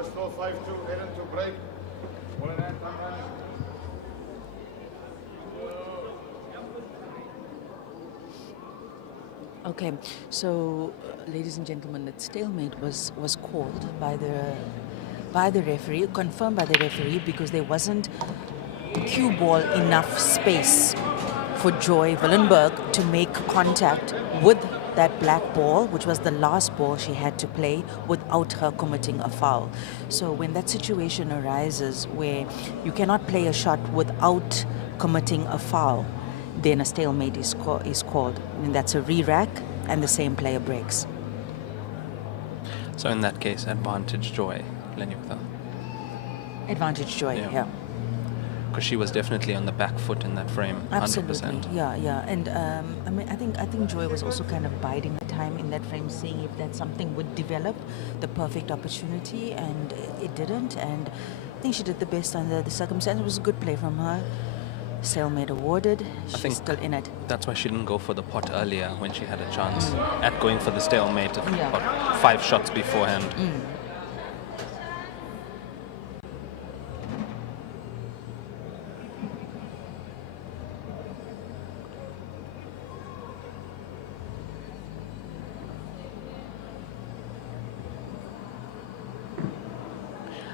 Score still 5-2, Erin to break. Willenberg, time running. Okay, so ladies and gentlemen, that stalemate was called by the referee, confirmed by the referee, because there wasn't cue ball enough space for Joy Willenberg to make contact with that black ball, which was the last ball she had to play, without her committing a foul. So when that situation arises where you cannot play a shot without committing a foul, then a stalemate is called, and that's a re-rack, and the same player breaks. So in that case, advantage Joy, Lenyukta. Advantage Joy, yeah. Because she was definitely on the back foot in that frame, Absolutely, 100%. yeah. And I think Joy was also kind of biding her time in that frame, seeing if that something would develop, the perfect opportunity, and it didn't. And I think she did the best under the circumstances. It was a good play from her. Stalemate awarded. She's still in it. That's why she didn't go for the pot earlier when she had a chance at going for the stalemate about 5 shots beforehand.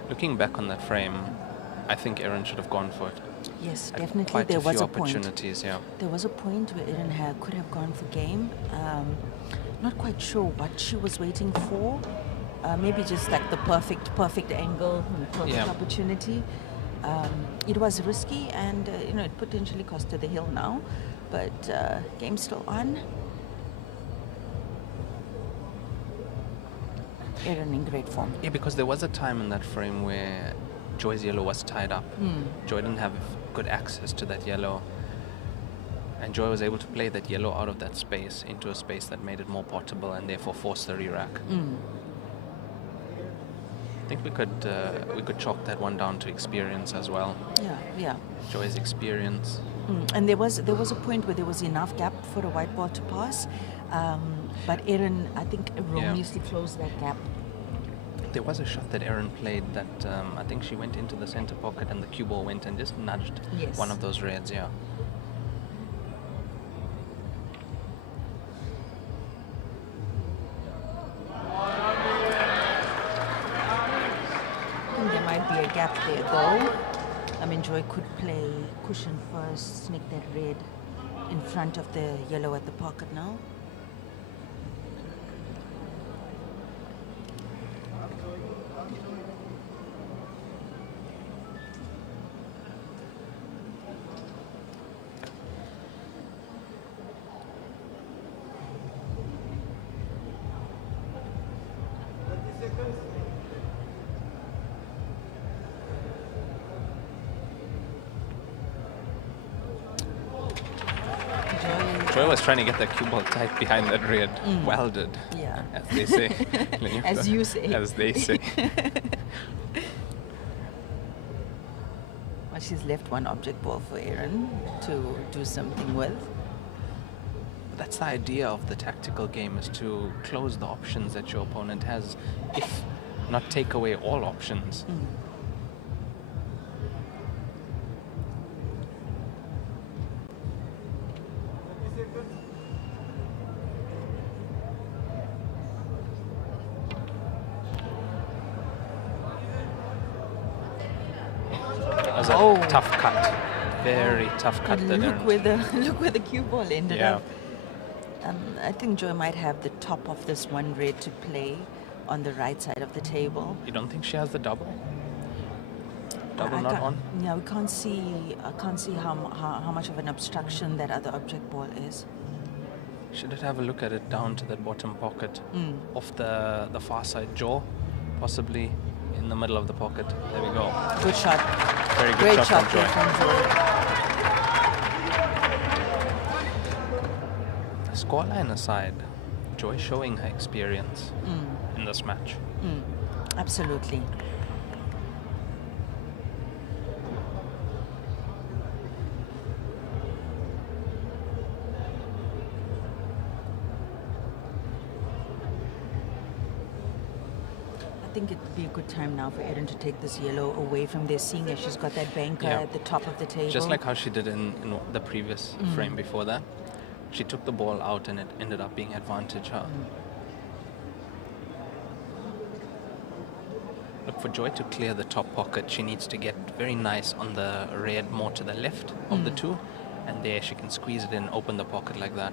Looking back on that frame, I think Erin should have gone for it. Yes, definitely. Quite There a was few a point. opportunities, yeah. There was a point where Erin could have gone for game. Not quite sure what she was waiting for. Maybe just like the perfect angle, perfect opportunity. It was risky, and it potentially cost her the hill now, but game's still on. Erin in great form. Yeah, because there was a time in that frame where Joy's yellow was tied up. Joy didn't have good access to that yellow, and Joy was able to play that yellow out of that space into a space that made it more portable and therefore force the re-rack. I think we could chalk that one down to experience as well. Yeah. Joy's experience. And there was a point where there was enough gap for a white ball to pass, but Erin, I think, erroneously closed that gap. There was a shot that Erin played that I think she went into the center pocket and the cue ball went and just nudged one of those reds. Yeah. I think there might be a gap there, though. I mean, Joy could play cushion first, sneak that red in front of the yellow at the pocket now. Joy was trying to get that cue ball tight behind that red. Welded. Yeah. As they say. As you say. As they say. Well, she's left one object ball for Erin to do something with. That's the idea of the tactical game, is to close the options that your opponent has, if not take away all options. That was a tough cut, very tough cut. And look where the cue ball ended up. I think Joy might have the top of this one red to play on the right side of the table. You don't think she has the double? Double not on? Yeah, we can't see. I can't see how much of an obstruction that other object ball is. Should it have a look at it down to that bottom pocket off the far side jaw, possibly in the middle of the pocket. There we go. Good shot. Very good Great shot from Joy. Scoreline aside, Joy showing her experience in this match. Absolutely. I think it'd be a good time now for Erin to take this yellow away from there, seeing as she's got that banker at the top of the table. Just like how she did in the previous frame before that. She took the ball out and it ended up being advantage her. Look, for Joy to clear the top pocket, she needs to get very nice on the red, more to the left of the two, and there she can squeeze it in, open the pocket like that.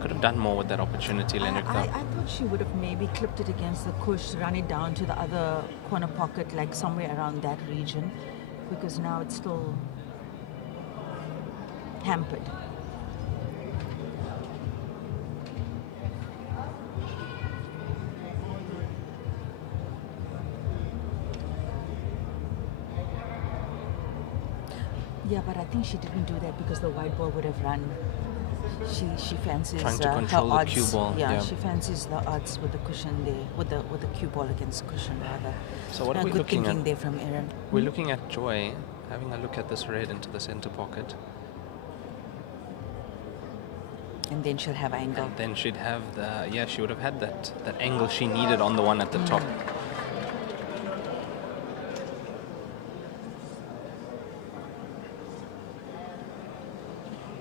Could have done more with that opportunity, Leonard. I thought she would have maybe clipped it against the cush, run it down to the other corner pocket, like somewhere around that region, because now it's still hampered. Yeah, but I think she didn't do that because the white ball would have run. She fancies trying to control her the odds. cue ball. Yeah, she fancies the odds with the cushion there, with the cue ball against the cushion rather. So what are we good looking thinking at? there from Erin. We're looking at Joy having a look at this red into the center pocket. And then she'll have angle. And then she'd have she would have had that angle she needed on the one at the top.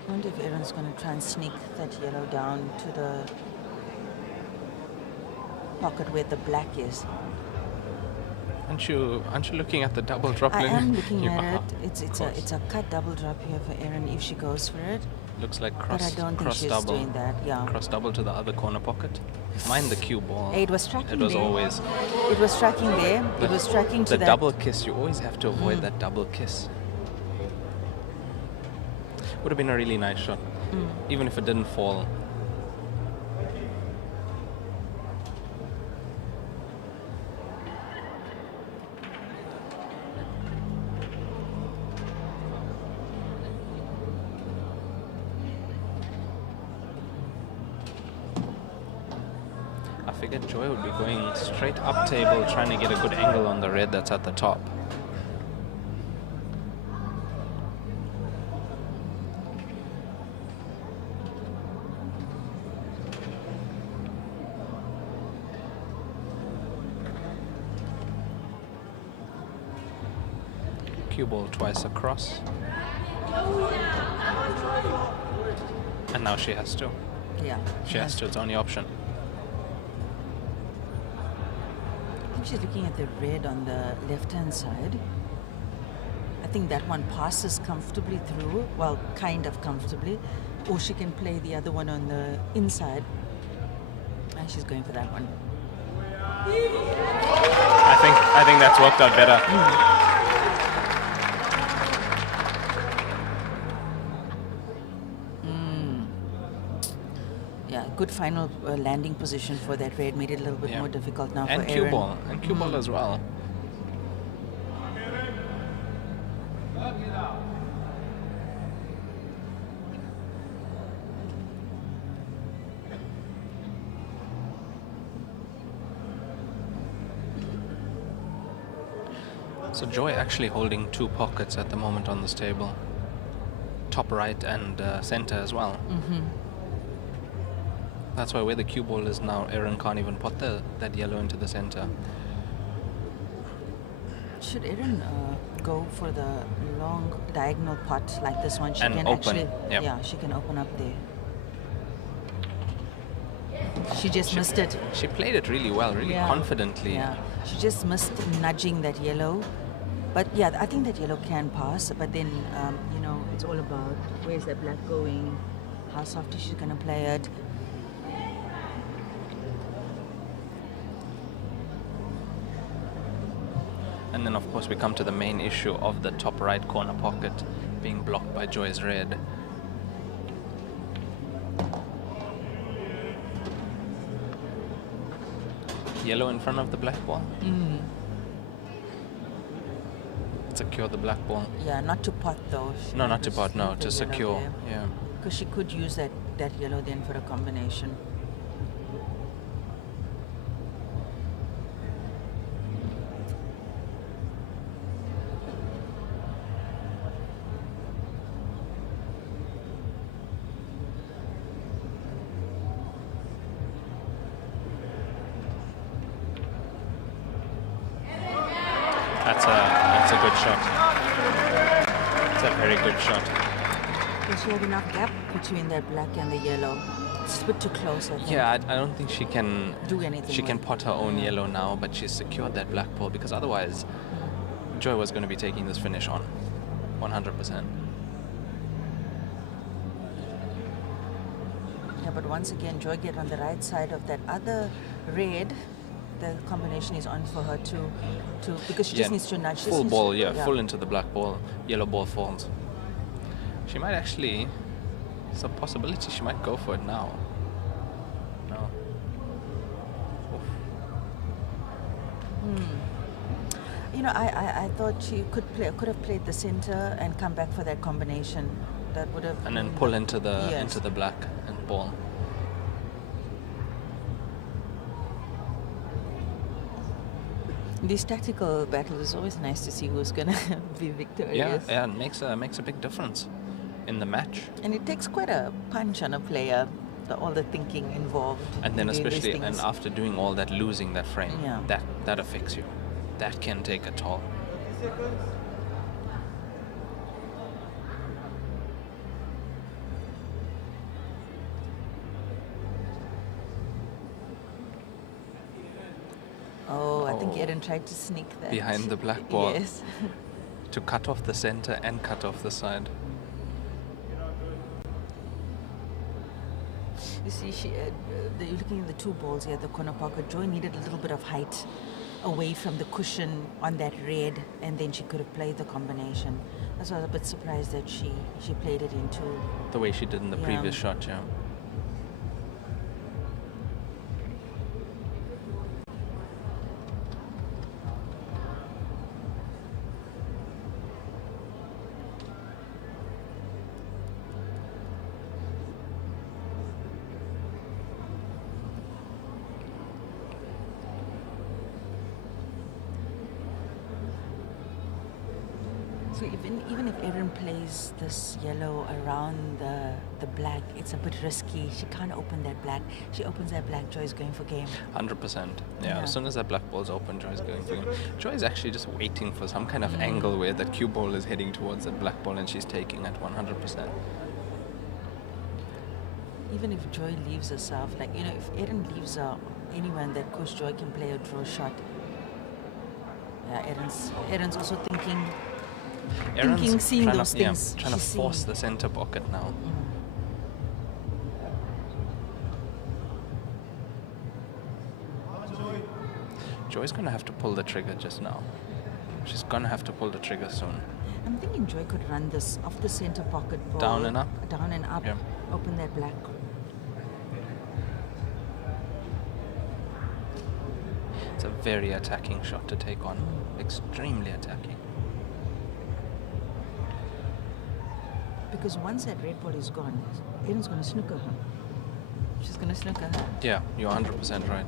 I wonder if Erin's going to try and sneak that yellow down to the pocket where the black is. Aren't you looking at the double drop? I Lily? am looking You at are. it. Of course. It's a cut double drop here for Erin if she goes for it. Looks like But cross, I don't think cross she's double. doing that. Yeah. Cross double to the other corner pocket. Mind the cue ball. It was tracking It was there. always It was tracking there. It was tracking to the that. double kiss. You always have to avoid that double kiss. Would have been a really nice shot, even if it didn't fall. I figured Joy would be going straight up table, trying to get a good angle on the red that's at the top. Cue ball twice across. And now she has to. Yeah. She has to, it's only option. I think she's looking at the red on the left-hand side. I think that one passes comfortably through, well, kind of comfortably, or she can play the other one on the inside. And she's going for that one. I think that's worked out better. Yeah, good final landing position for that red. Made it a little bit Yeah. more difficult now And for cue Erin. ball. And cue ball as well. So Joy actually holding two pockets at the moment on this table. Top right and center as well. That's why where the cue ball is now, Erin can't even put that yellow into the center. Should Erin go for the long diagonal pot like this one? She And can open, actually, yep. yeah, she can open up there. She just missed it. She played it really well, really Yeah. confidently. Yeah, she just missed nudging that yellow. But yeah, I think that yellow can pass. But then, you know, it's all about where's that black going, how soft is she gonna play it. And then of course we come to the main issue of the top right corner pocket being blocked by Joy's red. Yellow in front of the black ball. Secure the black ball. Yeah, not to pot though. No, not to Just pot, no, leave the to yellow secure. there. Yeah. Because she could use that yellow then for a combination. That's a good shot. It's a very good shot. Does she have enough gap between that black and the yellow? It's a bit too close, I think. Yeah, I don't think she can Do anything She can with- pot her own yellow now, but she's secured that black ball because otherwise Joy was going to be taking this finish on 100%. Yeah, but once again, Joy get on the right side of that other red. The combination is on for her to because she just needs to nudge. She just Full needs ball, to- yeah, full into the black ball. Yellow ball falls. She might actually, it's a possibility she might go for it now. No. Oof. You know, I thought she could have played the center and come back for that combination. That would have. And then pull into the Yes. into the black and ball. These tactical battles is always nice to see who's gonna be Yeah, victorious. yeah, it makes a big difference in the match. And it takes quite a punch on a player, all the thinking involved. And then in doing these especially, and things. after doing all that, losing that frame, Yeah. that affects you. That can take a toll. Oh, I think think Erin tried to sneak that. Behind the black ball. Yes. To cut off the center and cut off the side. You see, you're looking at the two balls here, the corner pocket. Joy needed a little bit of height away from the cushion on that red, and then she could have played the combination. That's why I was a bit surprised that she played it into... The way she did in the previous shot, yeah. So even if Erin plays this yellow around the black, it's a bit risky. She can't open that black. She opens that black, Joy's going for game. 100%. Yeah, as soon as that black ball's open, Joy's going for game. Joy is actually just waiting for some kind of angle where that cue ball is heading towards that black ball and she's taking at 100%. Even if Joy leaves herself, like, you know, if Erin leaves her anywhere in that course, Joy can play a draw shot. Yeah, Erin's also thinking, seeing trying those to, things. trying to she's force seeing. the center pocket now. Joy's going to have to pull the trigger just now. She's going to have to pull the trigger soon. I'm thinking Joy could run this off the center pocket ball. Down and up? Down and up. Yeah. Open that black. It's a very attacking shot to take on. Extremely attacking. Because once that red ball is gone, Erin's going to snooker her. She's going to snooker her. Yeah, you're 100% right.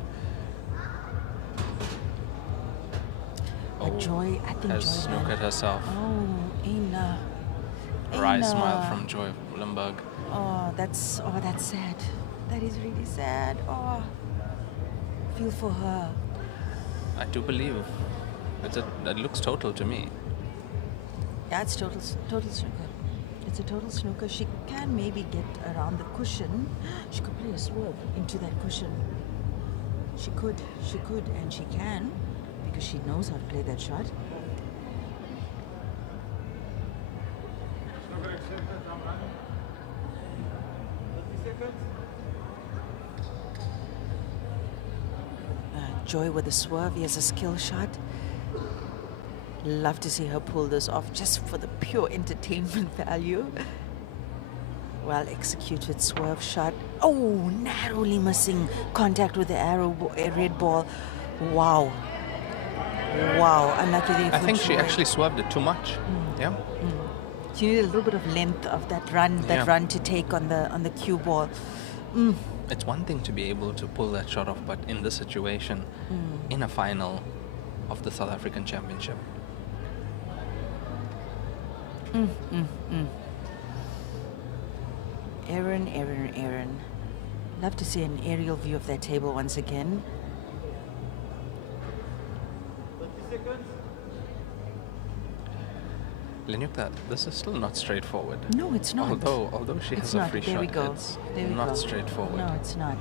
But Joy, I think has Joy snookered herself. Oh, Ina. Wry smile from Joy Willenberg. Oh, that's sad. That is really sad. Oh, feel for her. I do believe it looks total to me. Yeah, it's total snooker. It's a total snooker. She can maybe get around the cushion. She could play a swerve into that cushion. She could, and she can, because she knows how to play that shot. Joy with a swerve. He has a skill shot. Love to see her pull this off just for the pure entertainment value. Well executed swerve shot. Oh, narrowly missing contact with the red ball. Wow. Unlucky. I think she actually swerved it too much. Yeah. She needed a little bit of length of that run to take on the cue ball. It's one thing to be able to pull that shot off, but in this situation, in a final of the South African Championship. Erin. Love to see an aerial view of that table once again. 30 seconds. Lenyukta, this is still not straightforward. No, it's not. Although she has a free There we shot, go. it's There we not go. straightforward. No, it's not.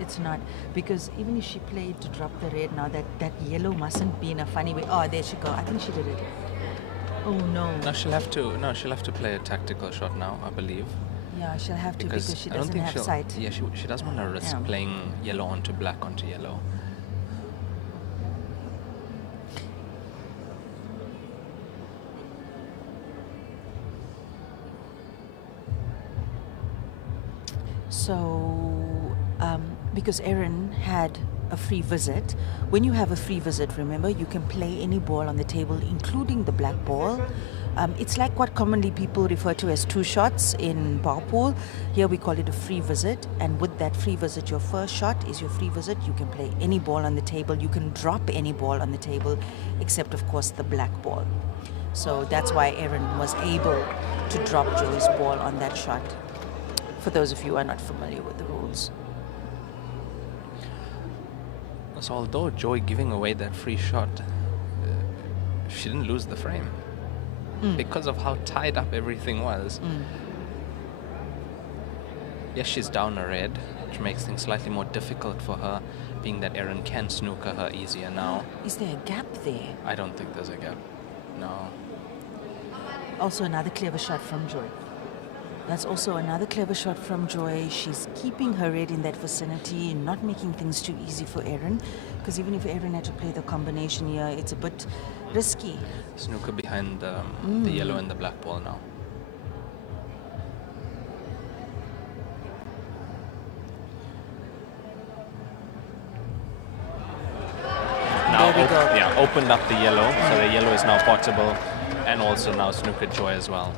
It's not. Because even if she played to drop the red now, that yellow mustn't be in a funny way. Oh, there she go. I think she did it. Oh, no. No, she'll have to play a tactical shot now, I believe. Yeah, she'll have to because she I don't doesn't think have she'll, sight. Yeah, she doesn't want to risk playing yellow onto black onto yellow. So, because Erin had a free visit, when you have a free visit, remember, you can play any ball on the table, including the black ball. It's like what commonly people refer to as two shots in bar pool. Here we call it a free visit, and with that free visit, your first shot is your free visit. You can play any ball on the table. You can drop any ball on the table, except, of course, the black ball. So that's why Erin was able to drop Joy's ball on that shot, for those of you who are not familiar with the rules. So although Joy giving away that free shot, she didn't lose the frame. Because of how tied up everything was. Yes, she's down a red. which makes things slightly more difficult for her, being that Erin can snooker her easier now. Is there a gap there? I don't think there's a gap. No. Also another clever shot from Joy. That's also another clever shot from Joy. She's keeping her red in that vicinity, not making things too easy for Erin. Because even if Erin had to play the combination here, it's a bit risky. Snooker behind the yellow and the black ball now. Now There we go. yeah, opened up the yellow, so the yellow is now potable, and also now snooker Joy as well.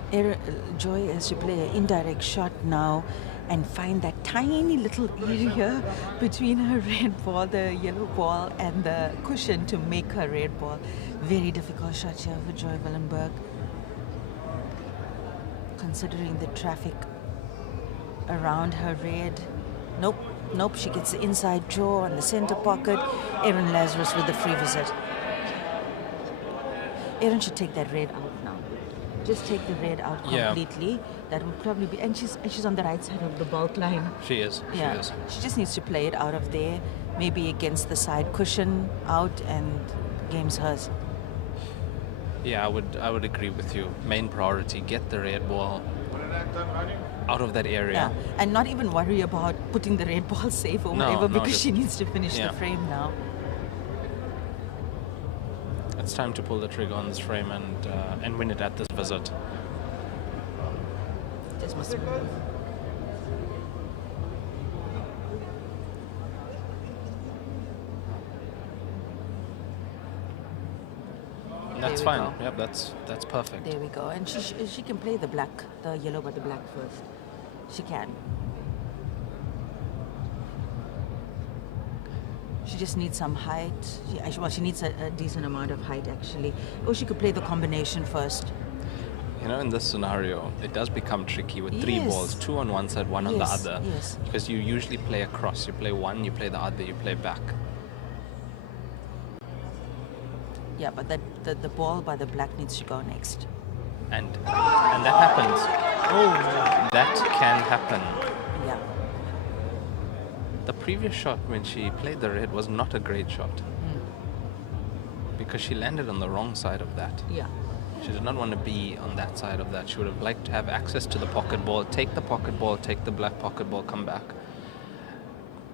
Joy has to play an indirect shot now and find that tiny little area between her red ball, the yellow ball, and the cushion to make her red ball. Very difficult shot here for Joy Willenberg. Considering the traffic around her red. Nope, she gets the inside draw on the center pocket. Erin Lazarus with the free visit. Erin should take that red out now. Just take the red out completely. Yeah. That would probably be, and she's on the right side of the bulk line. She is. Yeah, She is. she just needs to play it out of there, maybe against the side cushion out, and game's hers. Yeah, I would agree with you. Main priority: get the red ball out of that area. Yeah, and not even worry about putting the red ball safe or No, whatever, no, because just- she needs to finish yeah. the frame now. It's time to pull the trigger on this frame and win it at this visit. Just must move. That's There we fine. go. Yep, that's perfect. There we go. And she can play the yellow, but the black first. She can. She just needs some height. She needs a decent amount of height, actually. Or she could play the combination first. You know, in this scenario, it does become tricky with three Yes. balls, two on one side, one on the Yes, other. yes. Because you usually play across. You play one, you play the other, you play back. Yeah, but the ball by the black needs to go next. And that happens. Oh, That can happen. yeah. The previous shot when she played the red was not a great shot. Because she landed on the wrong side of that. Yeah. She did not want to be on that side of that. She would have liked to have access to the pocket ball, take the pocket ball, take the black pocket ball, come back.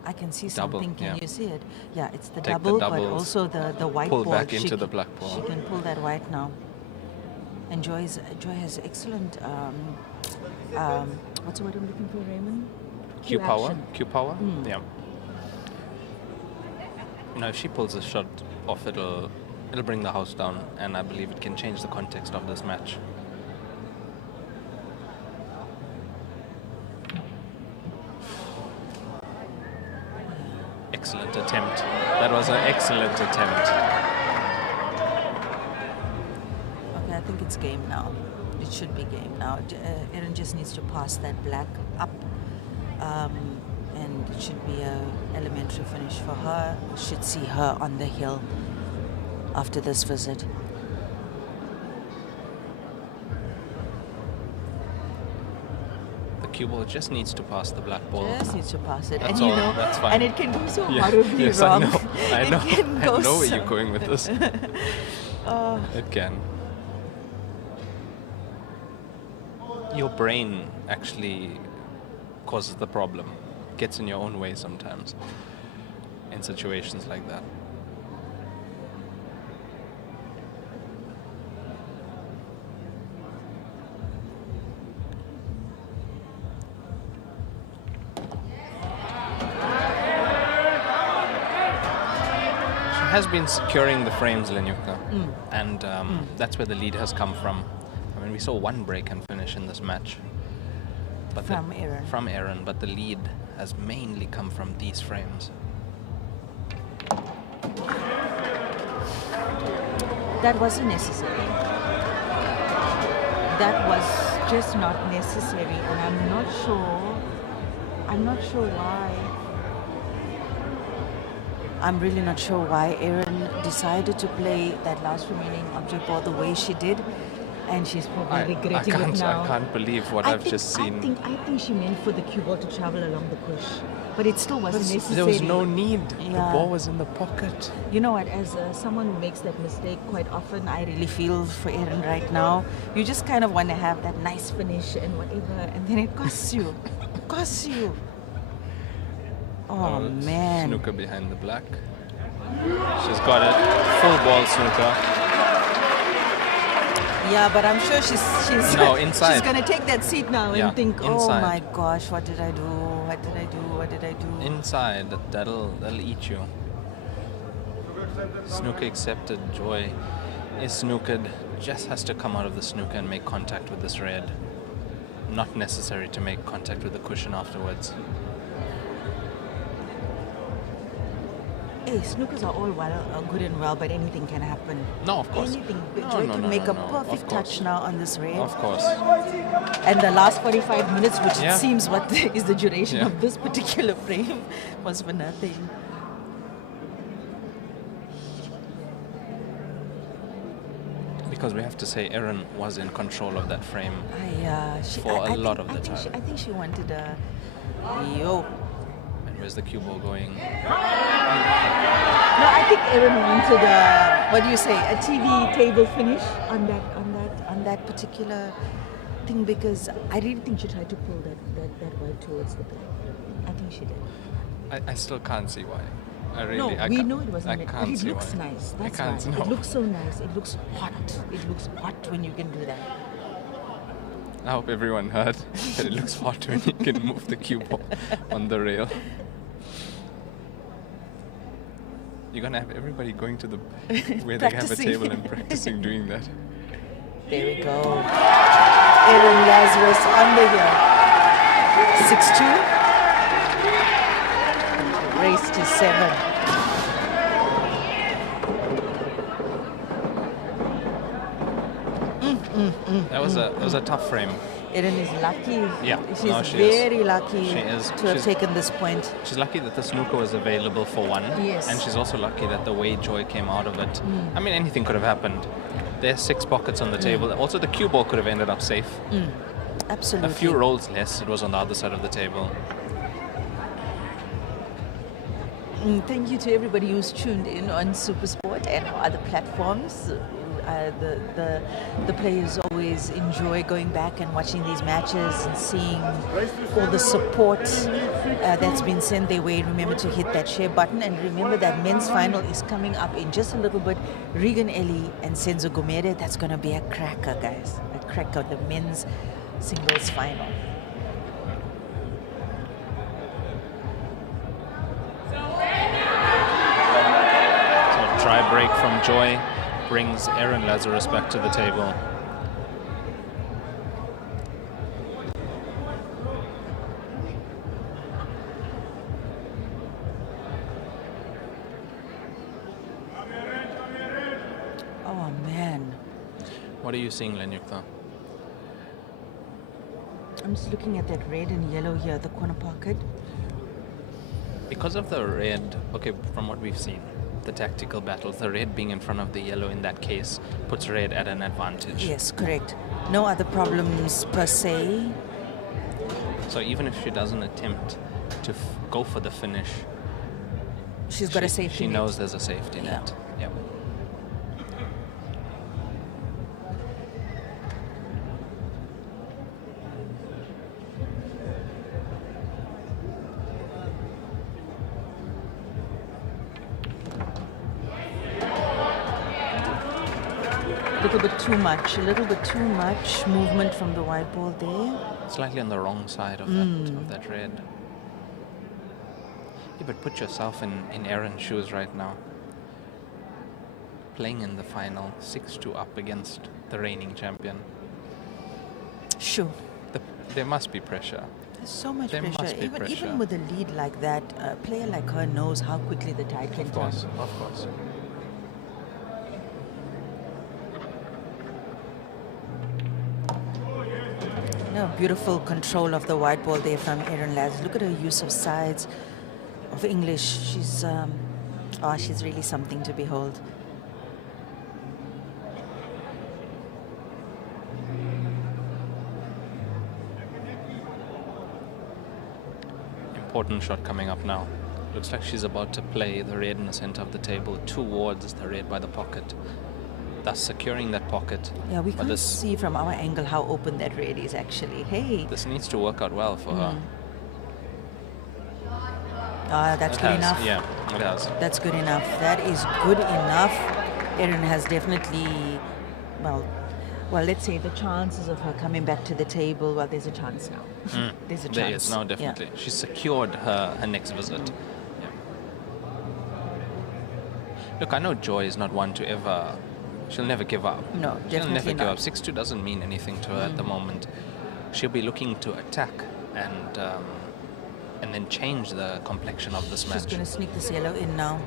I can see Double, something. Can yeah. you see it? Yeah, it's the Take the double, but doubles, also the white pull ball. back She into the can- black ball. She can pull that white now. And Joy has excellent. What's the word I'm looking for, Raymond? Q power? action. Q power? Yeah. You know, if she pulls this shot off, it'll bring the house down, and I believe it can change the context of this match. Excellent attempt. That was an excellent attempt. Okay, I think it's game now. It should be game now. Erin just needs to pass that black up, and it should be a elementary finish for her. Should see her on the hill after this visit. The cue ball just needs to pass the black ball. Just needs to pass it, That's and you all, know, that's fine. and it can go so Yeah, horribly yes, wrong. I know. I know. It can I go know where so- you're going with this. Oh, It can. Your brain actually causes the problem. Gets in your own way sometimes in situations like that. She has been securing the frames, Lenyuka, and that's where the lead has come from. I mean, we saw one break and finish in this match. But From Erin. From Erin, but the lead has mainly come from these frames. that wasn't necessary. That was just not necessary, and I'm not sure why. I'm really not sure why Erin decided to play that last remaining object ball the way she did. And she's probably I regretting it now. I can't believe what I've just seen. I think she meant for the cue ball to travel along the push. But it still wasn't necessary. There was no need. Yeah. The ball was in the pocket. You know what, as someone who makes that mistake quite often, I really feel for Erin right now. You just kind of want to have that nice finish and whatever, and then it costs you. It costs you. Oh, man. Snooker behind the black. She's got it. Full ball snooker. Yeah, but I'm sure she's No, inside. she's gonna take that seat now Yeah, and think, oh inside. my gosh, what did I do? What did I do? What did I do? Inside, that'll eat you. Snooker accepted. Joy is snookered. Just has to come out of the snooker and make contact with this red. Not necessary to make contact with the cushion afterwards. Hey, snookers are all good and well, but anything can happen. No, of course. Anything. No, Joy no, could no, make no, a no. perfect Of course. touch now on this red. Of course. And the last 45 minutes, which Yeah. it seems what is the duration Yeah. of this particular frame, was for nothing. Because we have to say Erin was in control of that frame. For a lot of the time. I think she wanted a... Yo. And where's the cue ball going? No, I think Erin wanted a, what do you say, a TV table finish on that particular thing, because I really think she tried to pull that white towards the black. I think she did. I still can't see why. I really, No, I we can't- know it wasn't I meant, can't but it see looks why. nice. I That's can't why. know. It looks so nice. It looks hot. It looks hot when you can do that. I hope everyone heard that it looks hot when you can move the cue ball on the rail. You're gonna have everybody going to the where they have a Practicing. table and practicing doing that. There we go. Erin Lazarus on the hill. 6-2. Race to 7. That was a tough frame. Erin is lucky. Yeah, She's no, she is. very lucky She is. to have She's- taken this point. She's lucky that the snooker was available for one. Yes. And she's also lucky that the way Joy came out of it. I mean, anything could have happened. There's 6 pockets on the table. Also, the cue ball could have ended up safe. Absolutely. A few rolls less, it was on the other side of the table. Thank you to everybody who's tuned in on Supersport and other platforms. The players always enjoy going back and watching these matches and seeing all the support that's been sent their way. Remember to hit that share button, and remember that men's final is coming up in just a little bit. Regan Ellie and Senzo Gomere, that's going to be a cracker, guys. A cracker, the men's singles final. So dry break from Joy brings Erin Lazarus back to the table. Oh, man. What are you seeing, Lenyukta? I'm just looking at that red and yellow here, the corner pocket. Because of the red, okay, from what we've seen, the tactical battles, the red being in front of the yellow in that case puts red at an advantage. Yes, correct. No other problems per se. So even if she doesn't attempt to go for the finish, She's got a safety she net. knows there's a safety net. Yeah. A little bit too much movement from the white ball there. Slightly on the wrong side of that red. Yeah, but put yourself in Erin's shoes right now. Playing in the final, 6-2 up against the reigning champion. Sure. There must be pressure. There's so much There must pressure. be pressure. Even with a lead like that, a player like her knows how quickly the tide can Of turn. course, of course. No, beautiful control of the white ball there from Erin Lazarus. Look at her use of sides, of English. She's really something to behold. important shot coming up now. Looks like she's about to play the red in the center of the table towards the red by the pocket, thus securing that pocket. Yeah, we But can't see from our angle how open that red is actually. Hey. This needs to work out well for her. That's good enough. Yeah, it has. That's good enough. That is good enough. Erin has definitely, well, let's say the chances of her coming back to the table, well, there's a chance now. There's a chance. There is, no, definitely. Yeah. She's secured her next visit. Yeah. Look, I know Joy is not one to ever, she'll never give up. No, She'll definitely never give not. up. 6-2 doesn't mean anything to her at the moment. She'll be looking to attack and then change the complexion of this She's match. going to sneak this yellow in now.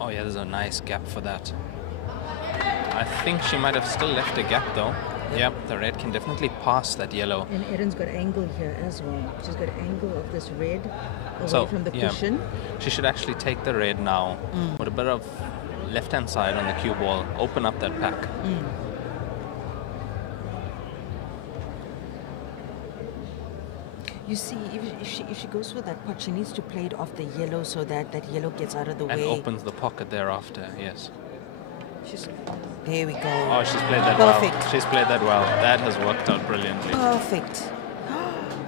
Oh yeah, there's a nice gap for that. I think she might have still left a gap though. Yep, the red can definitely pass that yellow. And Erin's got angle here as well. She's got angle of this red away So, from the yeah. cushion. She should actually take the red now with a bit of left-hand side on the cue ball, open up that pack. You see, if she goes for that pot, she needs to play it off the yellow so that that yellow gets out of the And way. opens the pocket thereafter, yes. There we go. Oh, she's played that Perfect. well. She's played that well. That has worked out brilliantly. Perfect.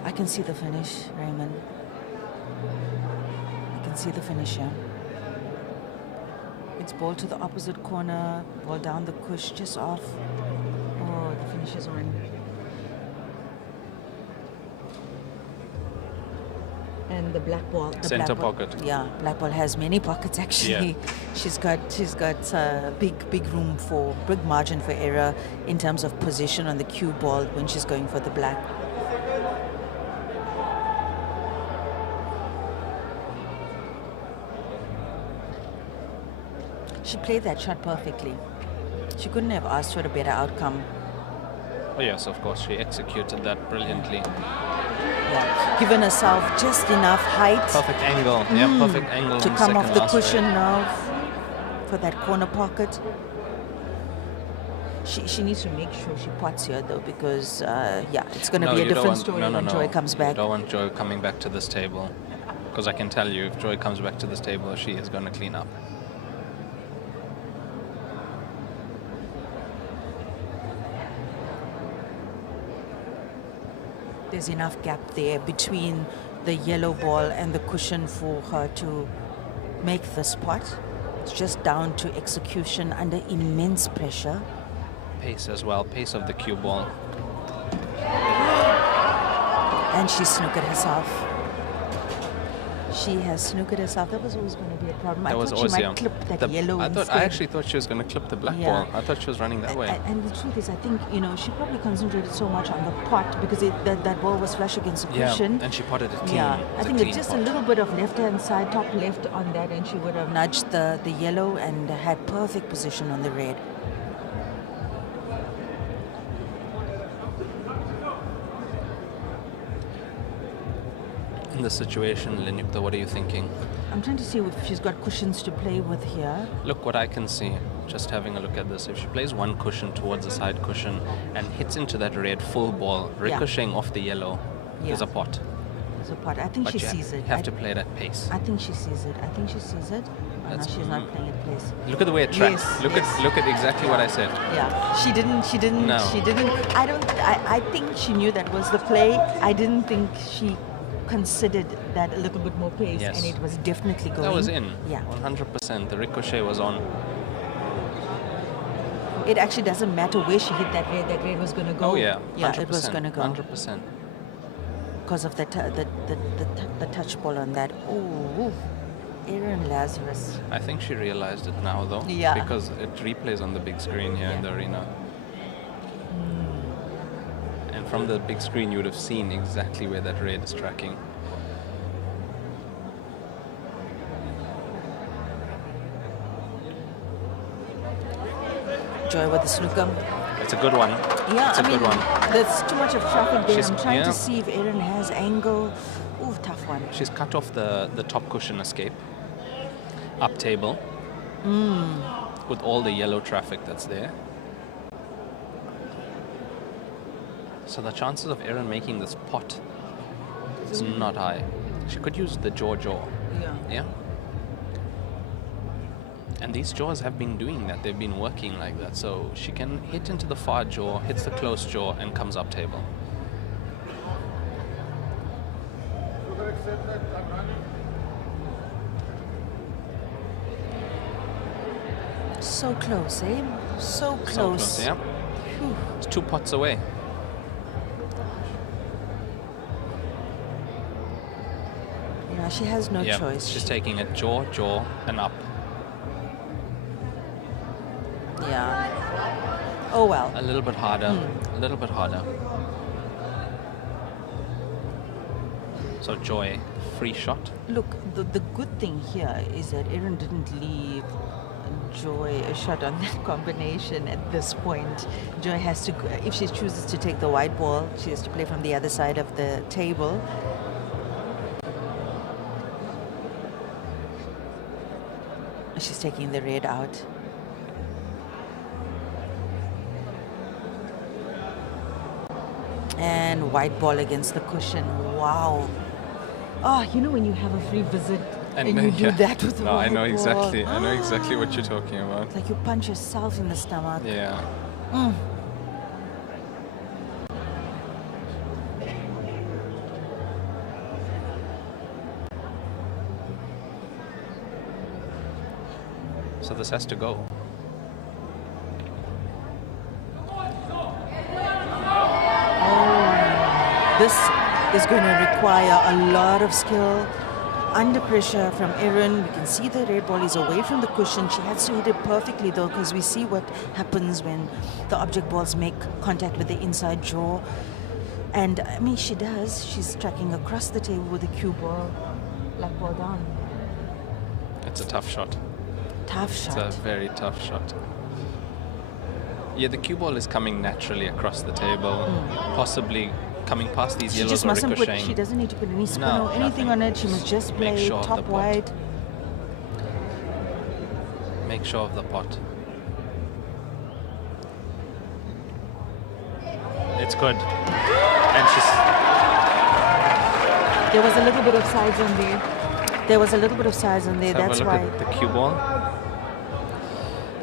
I can see the finish, Raymond. I can see the finish here. It's ball to the opposite corner, ball down the cush, just off. Oh, the finish is on. And the black ball. The Center black ball, pocket. Yeah, black ball has many pockets actually. Yeah. She's got big room for big margin for error in terms of position on the cue ball when she's going for the black. She played that shot perfectly. She couldn't have asked for a better outcome. Oh yes, of course, she executed that brilliantly. Yeah. Given herself just enough height Perfect angle. Yeah, perfect angle to in come off second the last cushion red. now for that corner pocket. She needs to make sure she pots here though, because it's going to be a you don't different want- story no, when no. Joy comes back. You don't want Joy coming back to this table, because I can tell you, if Joy comes back to this table, she is going to clean up. There's enough gap there between the yellow ball and the cushion for her to make this pot. It's just down to execution under immense pressure. Pace as well, pace of the cue ball. And she snookered herself. She has snookered herself. That was always going to be a problem. I thought she might clip that yellow instead. I actually thought she was going to clip the black ball. I thought she was running that way. And the truth is, I think, she probably concentrated so much on the pot because that ball was flush against the cushion. Yeah, and she potted it clean. Yeah, I It's think a it's clean just pot. a little bit of left-hand side, top left on that, and she would have nudged the yellow and had perfect position on the red. In this situation, Linyukta, what are you thinking? I'm trying to see if she's got cushions to play with here. Look what I can see, just having a look at this. If she plays one cushion towards the side cushion and hits into that red full ball, ricocheting off the yellow, there's a pot. There's a pot. I think But she you sees it. You have to play it at pace. I think she sees it. Oh, no, That's- she's not playing it pace. Look at the way it tracks. Yes, Look at exactly what I said. Yeah, she didn't. No. She didn't. I think she knew that was the play. I didn't think she considered that a little bit more pace, Yes. and it was definitely going. That was in. Yeah. 100%. The ricochet was on. It actually doesn't matter where she hit that red. That red was going to go. Oh yeah. 100%, Yeah, it was going to go 100%. because of the touch ball on that. Ooh, Erin Lazarus. I think she realized it now though. Yeah. Because it replays on the big screen here in the arena. And from the big screen you would have seen exactly where that red is tracking. Joy with the snooker. It's a good one. Yeah, It's a good one. there's too much of traffic there. She's- I'm trying yeah. to see if Erin has angle. Ooh, tough one. She's cut off the top cushion escape. Up table. With all the yellow traffic that's there. So the chances of Erin making this pot is not high. She could use the jaw. Yeah. Yeah. And these jaws have been doing that. They've been working like that. So she can hit into the far jaw, hits the close jaw, and comes up table. So close, eh? So close. So close, yeah. Phew. It's 2 pots away. Yeah, she has no Yeah, choice. she's taking it jaw, and up. Yeah. Oh well. A little bit harder. A little bit harder. So Joy, free shot. Look, the good thing here is that Erin didn't leave Joy a shot on that combination at this point. Joy has to, if she chooses to take the white ball, she has to play from the other side of the table. She's taking the red out. And white ball against the cushion. Wow. Oh, you know when you have a free visit and you do that with the No, I white know ball? exactly. I know exactly what you're talking about. It's like you punch yourself in the stomach. Yeah. So this has to go. This is going to require a lot of skill under pressure from Erin. We can see the red ball is away from the cushion. She has to hit it perfectly though, because we see what happens when the object balls make contact with the inside jaw. And I mean, she does. She's tracking across the table with the cue ball, black ball down. It's a tough shot. Tough shot. It's a very tough shot. Yeah, the cue ball is coming naturally across the table, possibly coming past these She yellows just or mustn't put, ricocheting. she doesn't need to put any spin No, or anything nothing. on it. She must just Make play sure of the top pot. wide. Make sure of the pot. It's good. And she's... There was a little bit of size on there. There was a little bit of size on there. Let's That's have a why. look at the cue ball.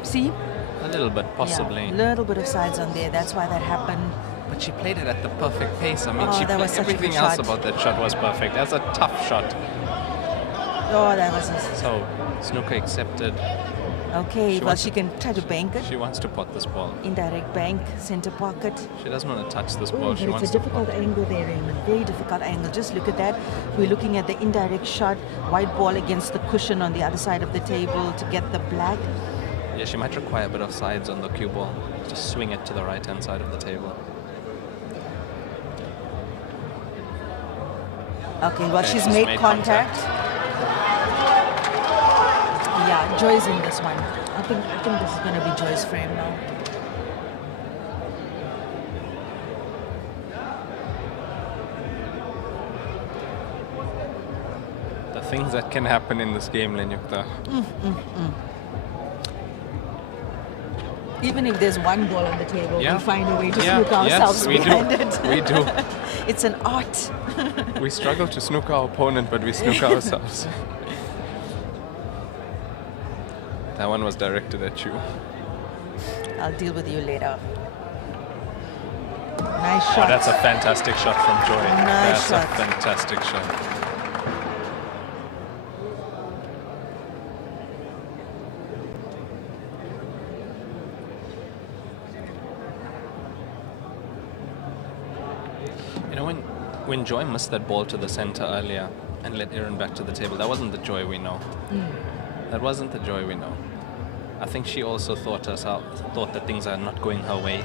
See? A little bit, possibly. Yeah, little bit of sides on there. That's why that happened. But she played it at the perfect pace. I mean, Oh, she that played was such a everything good else shot. about that shot was perfect. That's a tough shot. Oh, that was So, snooker accepted. okay. She Well, wants she can try to bank it. She wants to pot this ball. Indirect bank, center pocket. She doesn't want to touch this Oh, ball. but She it's wants a to difficult pot it. angle there, Raymond. Very difficult angle. Just look at that. We're looking at the indirect shot, white ball against the cushion on the other side of the table to get the black. Yeah, she might require a bit of sides on the cue ball. Just swing it to the right-hand side of the table. Okay, well, Okay, she's she's made made contact. Yeah, Joy's in this one. I think this is going to be Joy's frame now. The things that can happen in this game, Lenyukta. Even if there's one ball on the table, Yeah. we find a way to Yeah, snook ourselves yes, we do. behind it. We do. It's an art. We struggle to snook our opponent, but we snook ourselves. That one was directed at you. I'll deal with you later. Nice Oh, shot. that's a fantastic shot from Joy. Nice That's shot. a fantastic shot. You know, when Joy missed that ball to the center earlier and led Erin back to the table, that wasn't the Joy we know. That wasn't the Joy we know. I think she also thought that things are not going her way.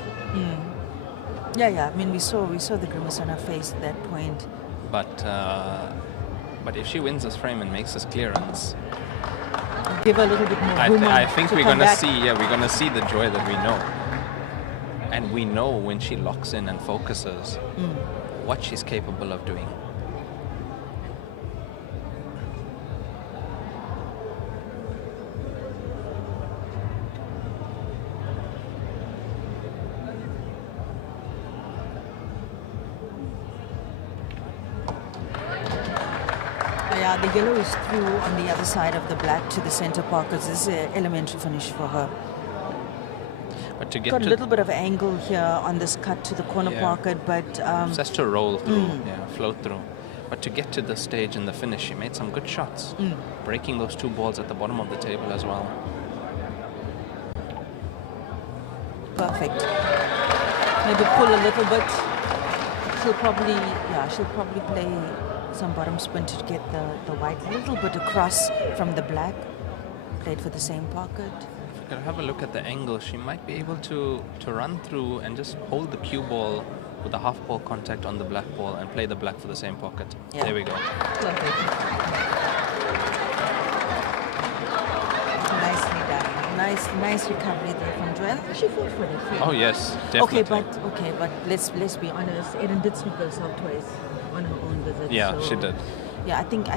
Yeah. I mean, we saw the grimace on her face at that point. But if she wins this frame and makes this clearance, Give her a little bit more I, room. I think to we're come gonna back. see the Joy that we know, and we know when she locks in and focuses what she's capable of doing. Yeah, the yellow is through on the other side of the black to the center pockets. This is an elementary finish for her. But to get Got a to little bit of angle here on this cut to the corner Yeah. pocket, but it's just to roll through, float through. But to get to the stage in the finish, she made some good shots, breaking those 2 balls at the bottom of the table as well. perfect. Maybe pull a little bit. She'll probably play some bottom spin to get the white a little bit across from the black. Played for the same pocket. If we could have a look at the angle, she might be able to run through and just hold the cue ball with the half ball contact on the black ball and play the black for the same pocket. Yeah. There we go. Perfect. Nicely done. Nice recovery there from Joy. I think she fought for it. Oh yes, definitely. Okay, but let's be honest. Erin did sweep herself twice on her own visit. Yeah, so she did. Yeah, I think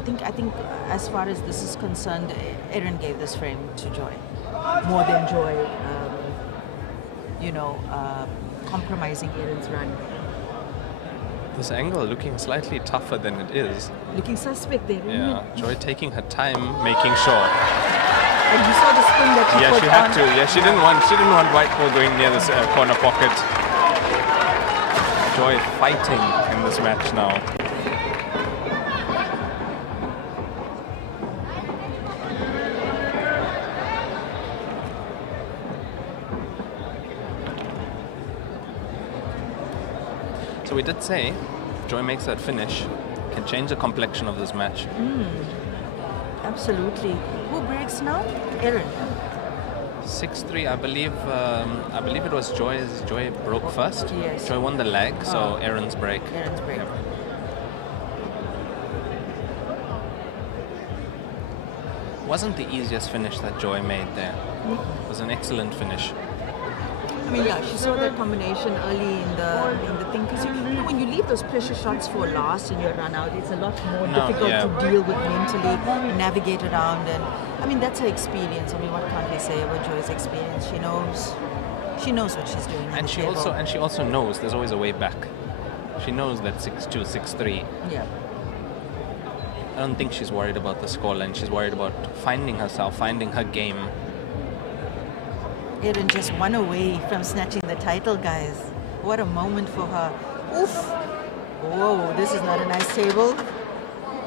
as far as this is concerned, Erin gave this frame to Joy more than Joy, compromising Erin's run. This angle looking slightly tougher than it is. Looking suspect there. Yeah, Joy taking her time, making sure. And you saw the spin that she put She had on. to. Yeah, she didn't want white ball going near this corner pocket. Joy fighting in this match now. So we did say, Joy makes that finish, can change the complexion of this match. Absolutely. Who breaks now? Erin. 6-3, I believe it was Joy's. Joy broke first. Yes. Joy won the leg, so Erin's break. Erin's break. Yep. Wasn't the easiest finish that Joy made there. It was an excellent finish. I mean, yeah, she saw that combination early in the thing. Because when you leave those pressure shots for last in your run out, it's a lot more difficult to deal with mentally and navigate around. And I mean, that's her experience. I mean, what can't we say about Joy's experience? She knows what she's doing. And she also knows there's always a way back. She knows that 6-2, 6-3. Yeah. I don't think she's worried about the scoreline. She's worried about finding herself, finding her game. Erin just 1 away from snatching the title, guys. What a moment for her. Oof. Whoa, this is not a nice table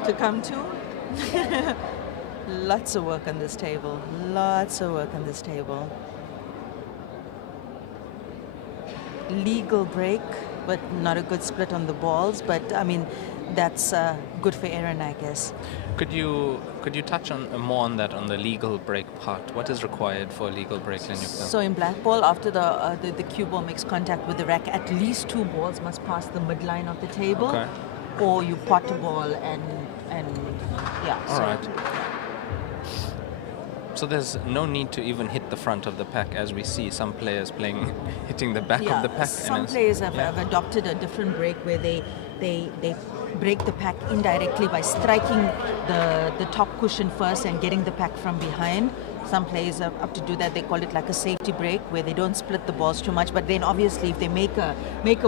to come to. Lots of work on this table. Legal break, but not a good split on the balls. But, I mean, that's good for Erin, I guess. Could you touch on more on that, on the legal break part? What is required for a legal break in your club? So in black ball, after the cue ball makes contact with the rack, at least 2 balls must pass the midline of the table, Okay. or you pot a ball and yeah. All right. So there's no need to even hit the front of the pack, as we see some players hitting the back of the pack. Some players have adopted a different break where they break the pack indirectly by striking the top cushion first and getting the pack from behind. Some players are up to do that. They call it like a safety break, where they don't split the balls too much. But then obviously, if they make a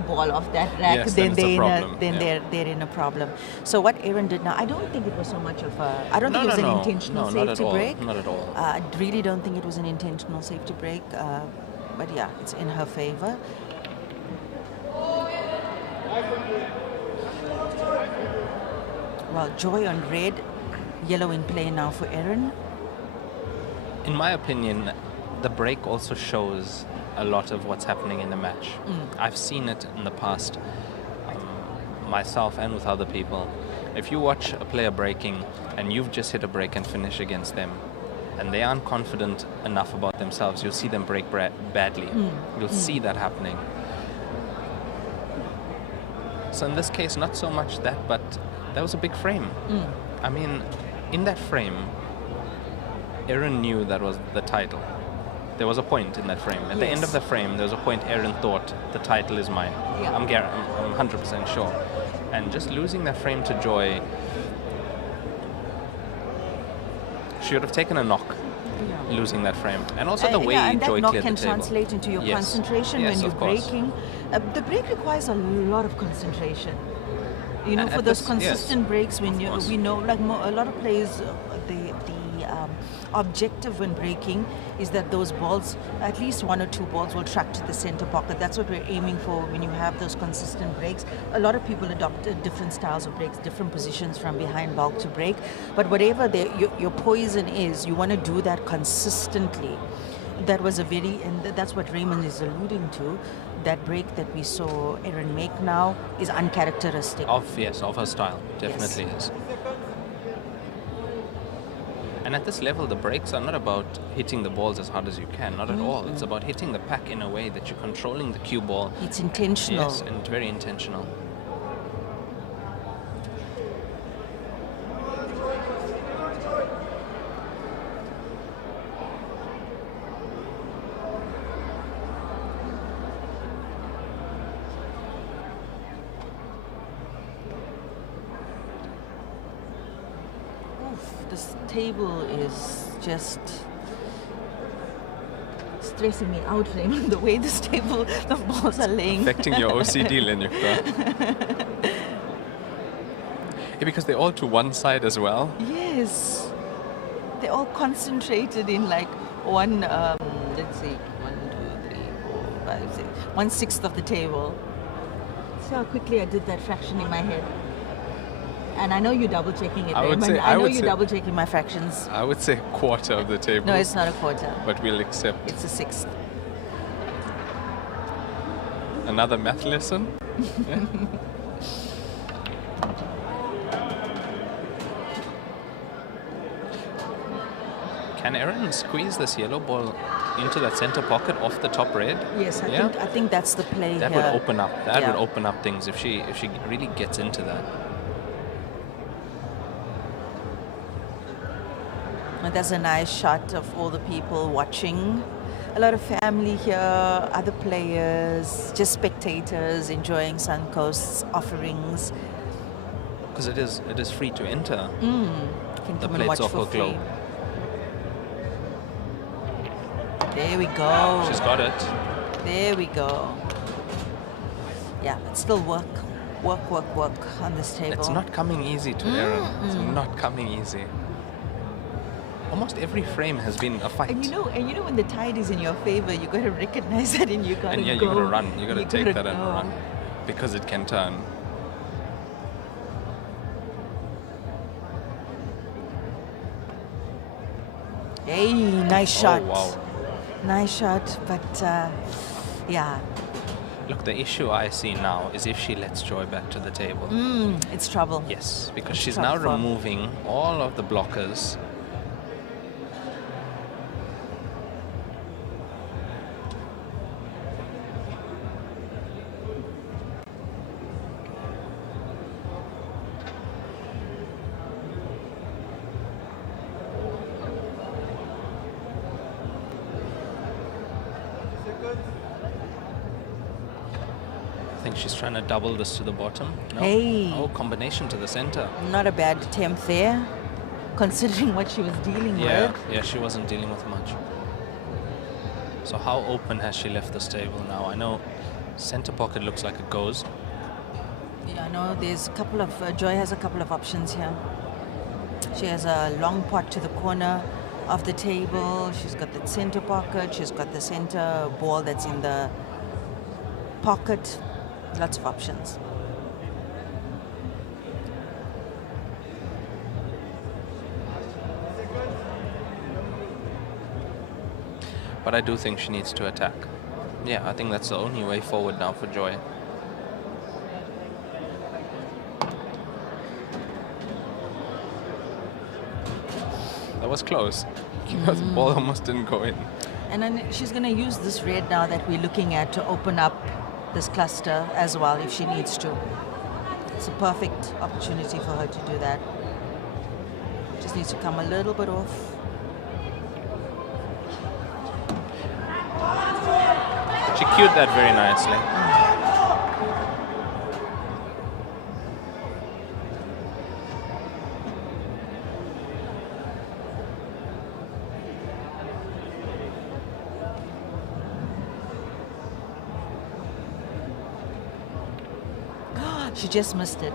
ball off that rack, Yes, then then they're in a problem. So what Erin did now, I don't think it was so much of a. I don't think it was an intentional safety break. Not at all. I really don't think it was an intentional safety break. But yeah, it's in her favor. Well, Joy on red, yellow in play now for Erin. In my opinion, the break also shows a lot of what's happening in the match. I've seen it in the past, myself and with other people. If you watch a player breaking and you've just hit a break and finish against them, and they aren't confident enough about themselves, you'll see them break badly. You'll see that happening. So in this case, not so much that, but that was a big frame. I mean, in that frame, Erin knew that was the title. There was a point in that frame. At the end of the frame, there was a point Erin thought, the title is mine. Yeah. I'm 100% sure. And just losing that frame to Joy, she would have taken a knock, losing that frame. And also the way and Joy that knock cleared can the table. translate into your concentration when you're of course. breaking. The break requires a lot of concentration. You know, At for those this- yes, consistent breaks, when of you, course. we know, like a lot of players, the objective when breaking is that those balls, at least one or two balls, will track to the center pocket. That's what we're aiming for when you have those consistent breaks. A lot of people adopt different styles of breaks, different positions from behind bulk to break. But whatever your poison is, you want to do that consistently. That was and that's what Raymond is alluding to. That break that we saw Erin make now is uncharacteristic. Of her style, definitely is. And at this level, the breaks are not about hitting the balls as hard as you can, not at all. It's about hitting the pack in a way that you're controlling the cue ball. It's intentional. Yes, and very intentional. This table is just stressing me out, Raymond, the way this table, the balls are laying. Affecting your OCD, Lenyukta. Because they're all to one side as well. Yes. They're all concentrated in like one, let's see, 1, 2, 3, 4, 5, 6, 1/6 of the table. See how quickly I did that fraction in my head. And I know you're double checking it, Raymond. I know you're double checking my fractions. I would say a quarter of the table. No, it's not a quarter. But we'll accept. It's a 1/6. Another math lesson? Yeah. Can Erin squeeze this yellow ball into that center pocket off the top red? Yes, I think that's the play that here. would open up. That Yeah. would open up things if she really gets into that. And that's a nice shot of all the people watching. A lot of family here, other players, just spectators enjoying Suncoast's offerings. Because it is free to enter. You can The come and plates watch off for her free. globe. There we go. She's got it. There we go. Yeah, it's still work on this table. It's not coming easy to Erin. It's not coming easy. Almost every frame has been a fight. And you know when the tide is in your favor, you got to recognize that, and you got to And yeah, go. you gotta run. You gotta take that and go. run. Because it can turn. Hey, nice shot. Oh, wow. Nice shot, but yeah, Look, the issue I see now is if she lets Joy back to the table. it's trouble. Yes, because It's she's now trouble. removing all of the blockers. I think she's trying to double this to the bottom. No? Hey. Oh, combination to the center. Not a bad attempt there, considering what she was dealing Yeah, with. yeah, she wasn't dealing with much. So how open has she left this table now? I know center pocket looks like it goes. Yeah, no, there's a couple of Joy has a couple of options here. She has a long pot to the corner of the table. She's got the center pocket. She's got the center ball that's in the pocket. Lots of options. But I do think she needs to attack. Yeah, I think that's the only way forward now for Joy. That was close. The ball almost didn't go in. And then she's going to use this red now that we're looking at to open up this cluster as well if she needs to. It's a perfect opportunity for her to do that. Just needs to come a little bit off. She cued that very nicely. She just missed it.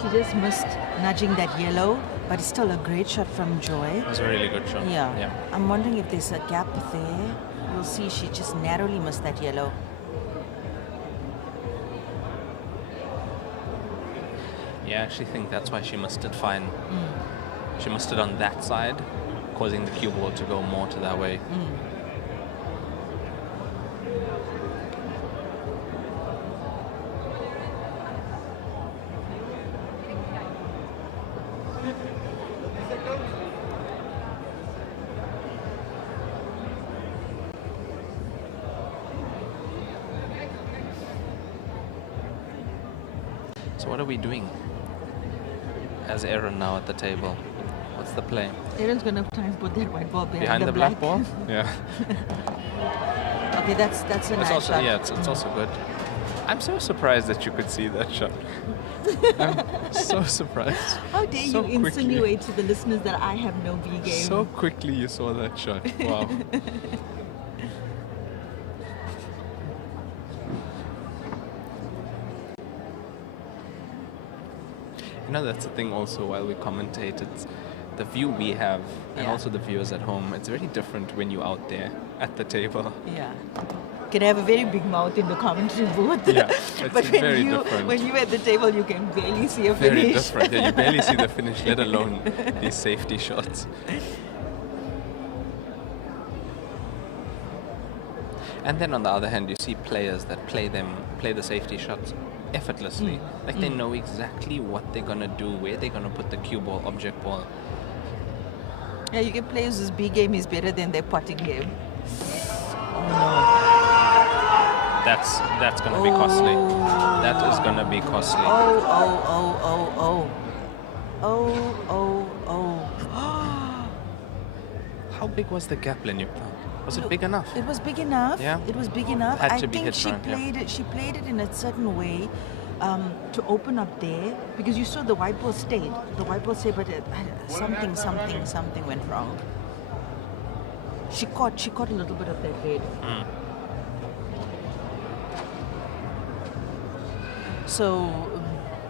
She just missed nudging that yellow, but it's still a great shot from Joy. It was a really good shot. Yeah. I'm wondering if there's a gap there. You'll see she just narrowly missed that yellow. Yeah, I actually think that's why she missed it fine. She missed it on that side, causing the cue ball to go more to that way. So what are we doing as Erin now at the table? What's the play? Erin's going to try and put that white ball Behind the black ball? Yeah. Okay, that's a It's nice also, shot. yeah, it's also good. I'm so surprised that you could see that shot. I'm so surprised. How dare So you quickly. insinuate to the listeners that I have no B game? So quickly you saw that shot. Wow. You know, that's the thing also while we commentate, it's the view we have and Yeah. also the viewers at home. It's very different when you're out there at the table. Yeah. Can have a very big mouth in the commentary booth. Yeah, it's but very different. when you're at the table, you can barely see a Very finish. different. Yeah, you barely see the finish, let alone these safety shots. And then on the other hand, you see players that play the safety shots effortlessly. Like they know exactly what they're gonna do, where they're gonna put the cue ball, object ball. Yeah, you get players whose B game is better than their putting game. That's gonna be costly. That is gonna be costly. Oh. How big was the gap, Lenyupta? Was it big enough? It was big enough. Yeah. It was big enough. Had I to be think hit she right, yeah. played it. She played it in a certain way to open up there because you saw the white ball stayed. The white ball stayed, but something went wrong. She caught a little bit of that red. So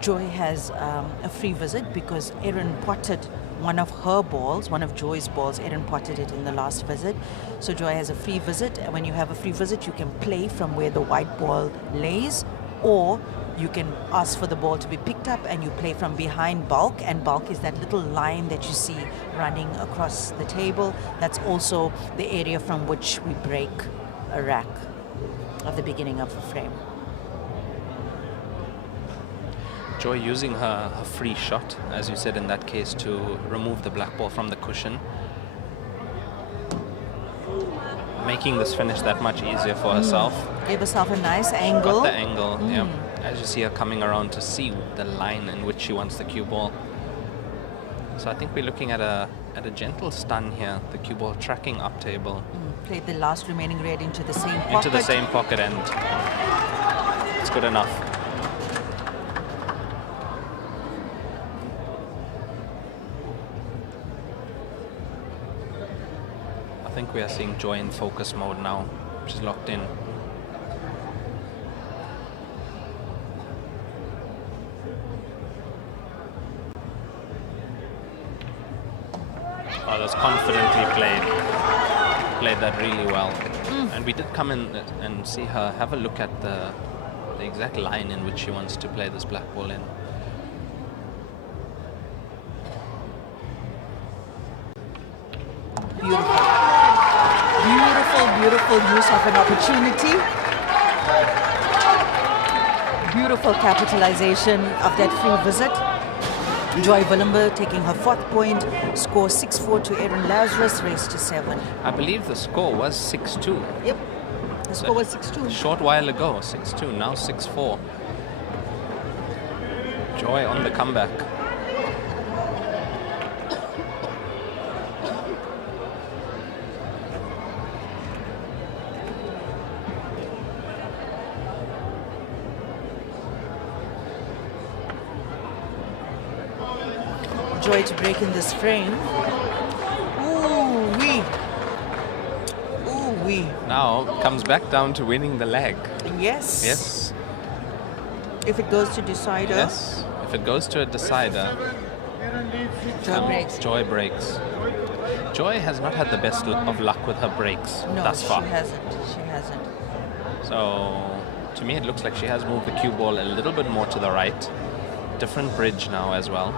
Joy has a free visit because Erin potted one of her balls, one of Joy's balls. Erin potted it in the last visit. So Joy has a free visit. And when you have a free visit, you can play from where the white ball lays, or you can ask for the ball to be picked up and you play from behind bulk. And bulk is that little line that you see running across the table. That's also the area from which we break a rack at the beginning of the frame. Joy using her free shot, as you said in that case, to remove the black ball from the cushion. Making this finish that much easier for herself. Gave herself a nice angle. Got the angle, yeah. As you see her coming around to see the line in which she wants the cue ball. So I think we're looking at a gentle stun here. The cue ball tracking up table. Played the last remaining red into the same pocket. Into the same pocket, and it's good enough. I think we are seeing Joy in focus mode now. She's locked in. Oh, that's confidently played. Played that really well. And we did come in and see her have a look at the exact line in which she wants to play this black ball in. Beautiful use of an opportunity. Beautiful capitalization of that free visit. Joy Willenberg taking her 4th point, score 6-4 to Erin Lazarus, race to 7. I believe the score was 6-2. Yep, the score was 6-2. A short while ago, 6-2, now 6-4. Joy on the comeback. Joy to break in this frame. Ooh-wee. Ooh-wee. Now comes back down to winning the leg. Yes. Yes. If it goes to decider, Yes. If it goes to a decider, Joy breaks. Joy breaks. Joy has not had the best of luck with her breaks No, thus far. she hasn't. She hasn't. So, to me, it looks like she has moved the cue ball a little bit more to the right. Different bridge now as well.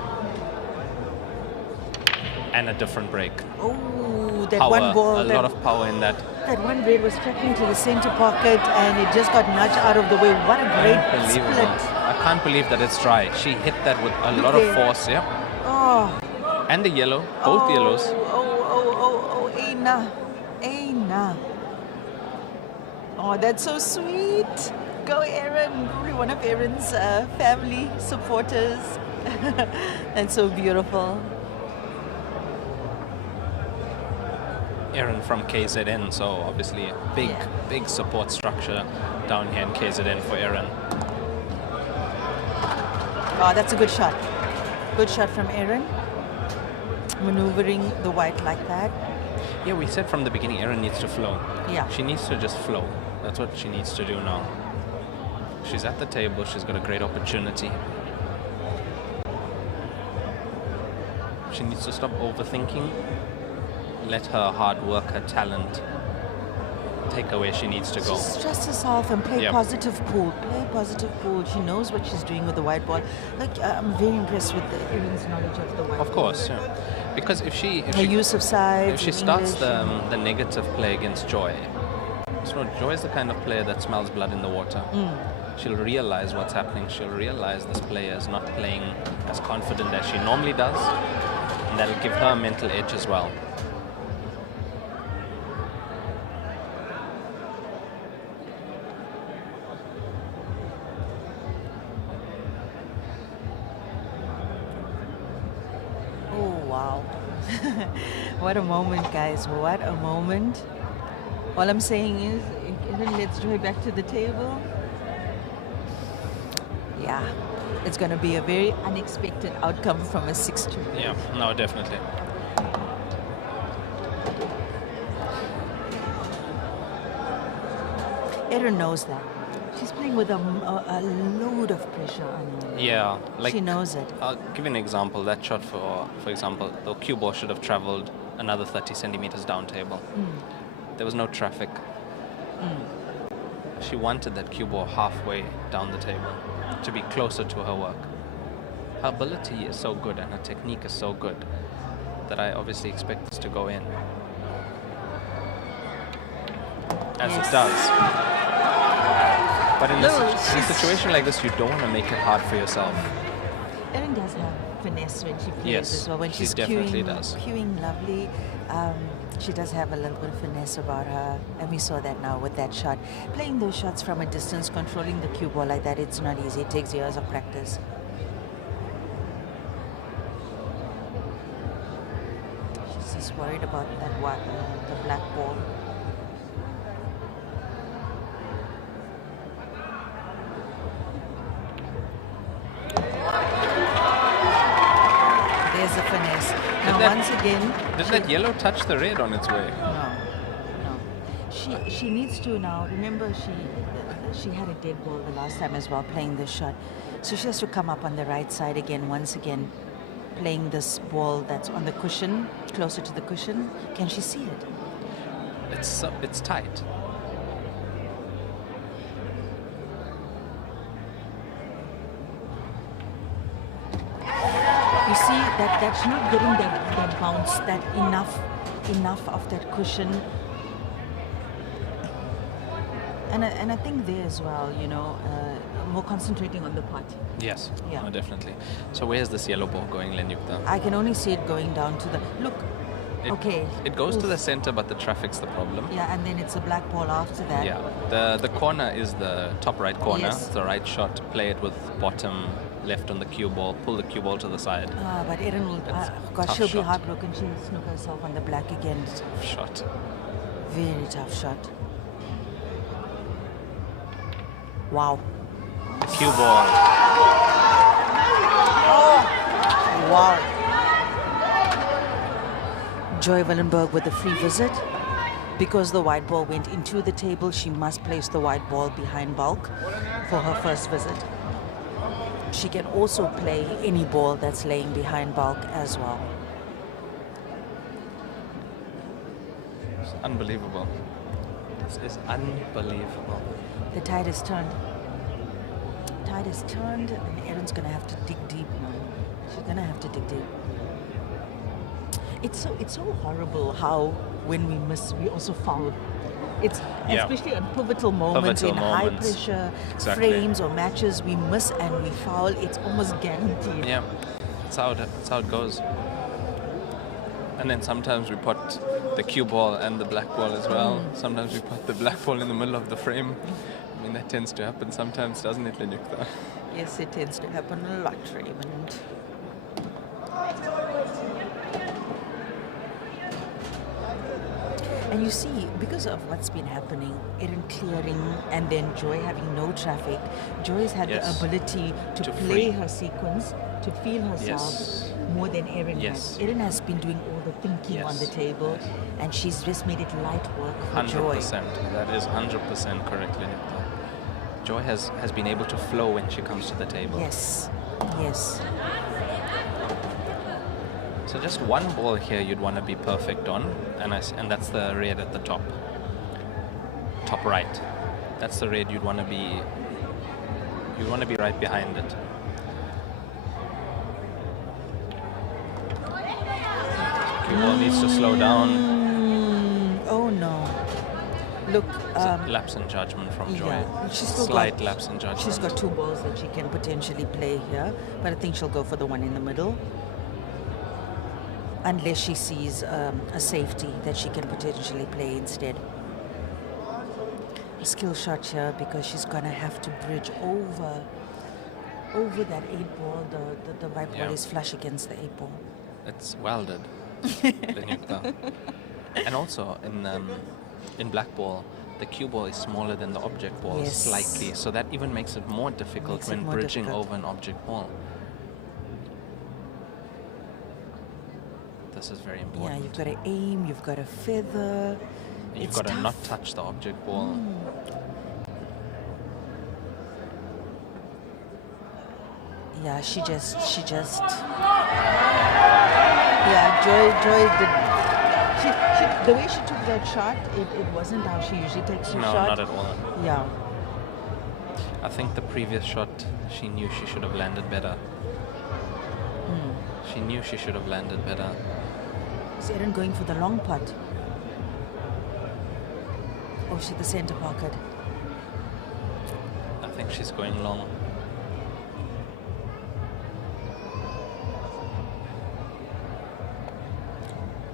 And a different break. Oh, that Power, one ball. a lot of power in that. That one braid was tracking to the center pocket and it just got nudged out of the way. What a great Unbelievable. split. I can't believe that it's dry. She hit that with a lot there. of force, yeah. Oh. And the yellow, both yellows. Oh, Aina. Aina. Oh, that's so sweet. Go, Erin. Probably one of Erin's family supporters. That's so beautiful. Erin from KZN, so obviously a big support structure down here in KZN for Erin. Oh, that's a good shot. Good shot from Erin. Maneuvering the white like that. Yeah, we said from the beginning Erin needs to flow. Yeah. She needs to just flow. That's what she needs to do now. She's at the table. She's got a great opportunity. She needs to stop overthinking. Let her hard work, her talent take her where she needs to go. Just trust herself and play Yep. positive pool. Play positive pool. She knows what she's doing with the white ball. Like I'm very impressed with Erin's knowledge of the white Of ball. course, yeah. Because if she Her use of sides. if she in starts English, the negative play against Joy, so Joy is the kind of player that smells blood in the water. She'll realize what's happening. She'll realize this player is not playing as confident as she normally does, and that'll give her a mental edge as well. Oh wow. What a moment, guys. What a moment. All I'm saying is, let's Joy back to the table. Yeah, it's going to be a very unexpected outcome from a 6-2. Yeah, no, definitely. Erin knows that. She's playing with a load of pressure on her. Yeah, like She knows it. I'll give you an example. That shot, for example, the cue ball should have traveled another 30 centimeters down table. There was no traffic. She wanted that cue ball halfway down the table to be closer to her work. Her ability is so good and her technique is so good that I obviously expect this to go in. As Yes. it does. But in No, a she's- situation like this, you don't want to make it hard for yourself. Erin does have finesse when she plays Yes, as well. When she she's definitely cueing, does. cueing lovely, she does have a little bit of finesse about her, and we saw that now with that shot. Playing those shots from a distance, controlling the cue ball like that, it's not easy. It takes years of practice. She's just worried about that the black ball. There's the finesse. Now, that- once again, Did that yellow touch the red on its way? no. She needs to now. Remember, she had a dead ball the last time as well, playing this shot. So she has to come up on the right side again, once again, playing this ball that's on the cushion, closer to the cushion. Can she see it? It's tight. You see that she's not getting that bounce, that enough of that cushion. And I think there as well, more concentrating on the putt. Yes, Yeah. no, definitely. So where's this yellow ball going, Lenyukta? I can only see it going down to the look. Okay. It goes to Oof. the center, but the traffic's the problem. Yeah, and then it's a black ball after that. Yeah, the corner is the top right corner. Yes. It's the right shot. Play it with bottom left on the cue ball. Pull the cue ball to the side. But Erin will. It's Gosh, tough she'll be shot. heartbroken. She'll snook herself on the black again. Shot. Very tough shot. Wow. Cue ball. Wow. Joy Willenberg with the free visit. Because the white ball went into the table, she must place the white ball behind bulk for her first visit. she can also play any ball that's laying behind bulk as well. It's unbelievable. This is unbelievable. The tide has turned. Tide has turned, and Erin's gonna have to dig deep now. She's gonna have to dig deep. It's so horrible how when we miss, we also foul. It's especially on pivotal moments in high pressure frames or matches, we miss and we foul. It's almost guaranteed. Yeah, that's how it goes. And then sometimes we put the cue ball and the black ball as well. Sometimes we put the black ball in the middle of the frame. I mean, that tends to happen sometimes, doesn't it, Lenyukta? Yes, it tends to happen a lot, Raymond. And you see, because of what's been happening, Erin clearing and then Joy having no traffic, Joy's had the ability to play her sequence, to feel herself more than Erin has. Erin has been doing all the thinking on the table, and she's just made it light work for 100%. Joy. That is 100% correct, Lenyukta. Joy has been able to flow when she comes to the table. Yes, yes. So just one ball here you'd want to be perfect on, and that's the red at the top right. That's the red you'd want to be right behind it. Cue ball needs to slow down. Oh no. Look, lapse in judgment from Joy. Yeah, she's still Slight lapse in judgment. She's got two balls that she can potentially play here, but I think she'll go for the one in the middle. Unless she sees a safety that she can potentially play instead. A skill shot here because she's going to have to bridge over that 8-ball. The white ball is flush against the 8-ball. It's welded. And also in black ball, the cue ball is smaller than the object ball slightly, so that even makes it more difficult when bridging over an object ball. This is very important. Yeah, you've got to aim, you've got to feather. You've got to not touch the object ball. Yeah, she just. Yeah, Joy did. The way she took that shot, it wasn't how she usually takes her shot. No, not at all. Yeah. I think the previous shot, she knew she should have landed better. She knew she should have landed better. Is Erin going for the long putt? Or is she the center pocket? I think she's going long.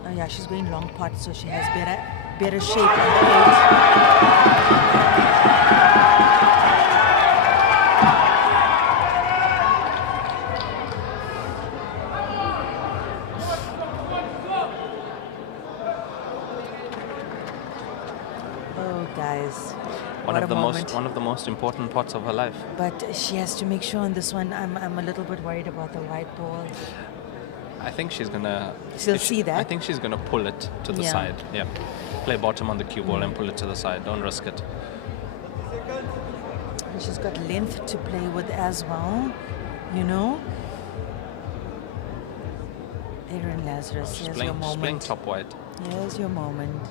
Oh yeah, she's going long putt, so she has better shape on the guys, one of the most important parts of her life. But she has to make sure on this one. I'm a little bit worried about the white ball. I think she's gonna. She'll see that. I think she's gonna pull it to the side. Yeah, play bottom on the cue ball and pull it to the side. Don't risk it. And she's got length to play with as well, you know. Erin Lazarus, here's your moment. She's playing top white. Here's your moment.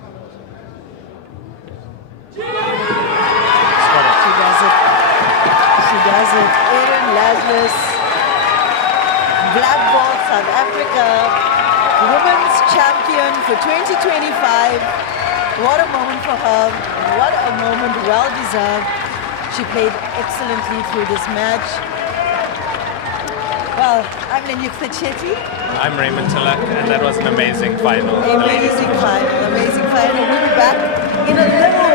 She's got it. She does it. She does it. Erin Lazarus, Black Ball South Africa, Women's Champion for 2025. What a moment for her. What a moment, well deserved. She played excellently through this match. Well, I'm Lenyukta Chetty. I'm Raymond Tilak, and that was an amazing final. Amazing final. We'll be back in a little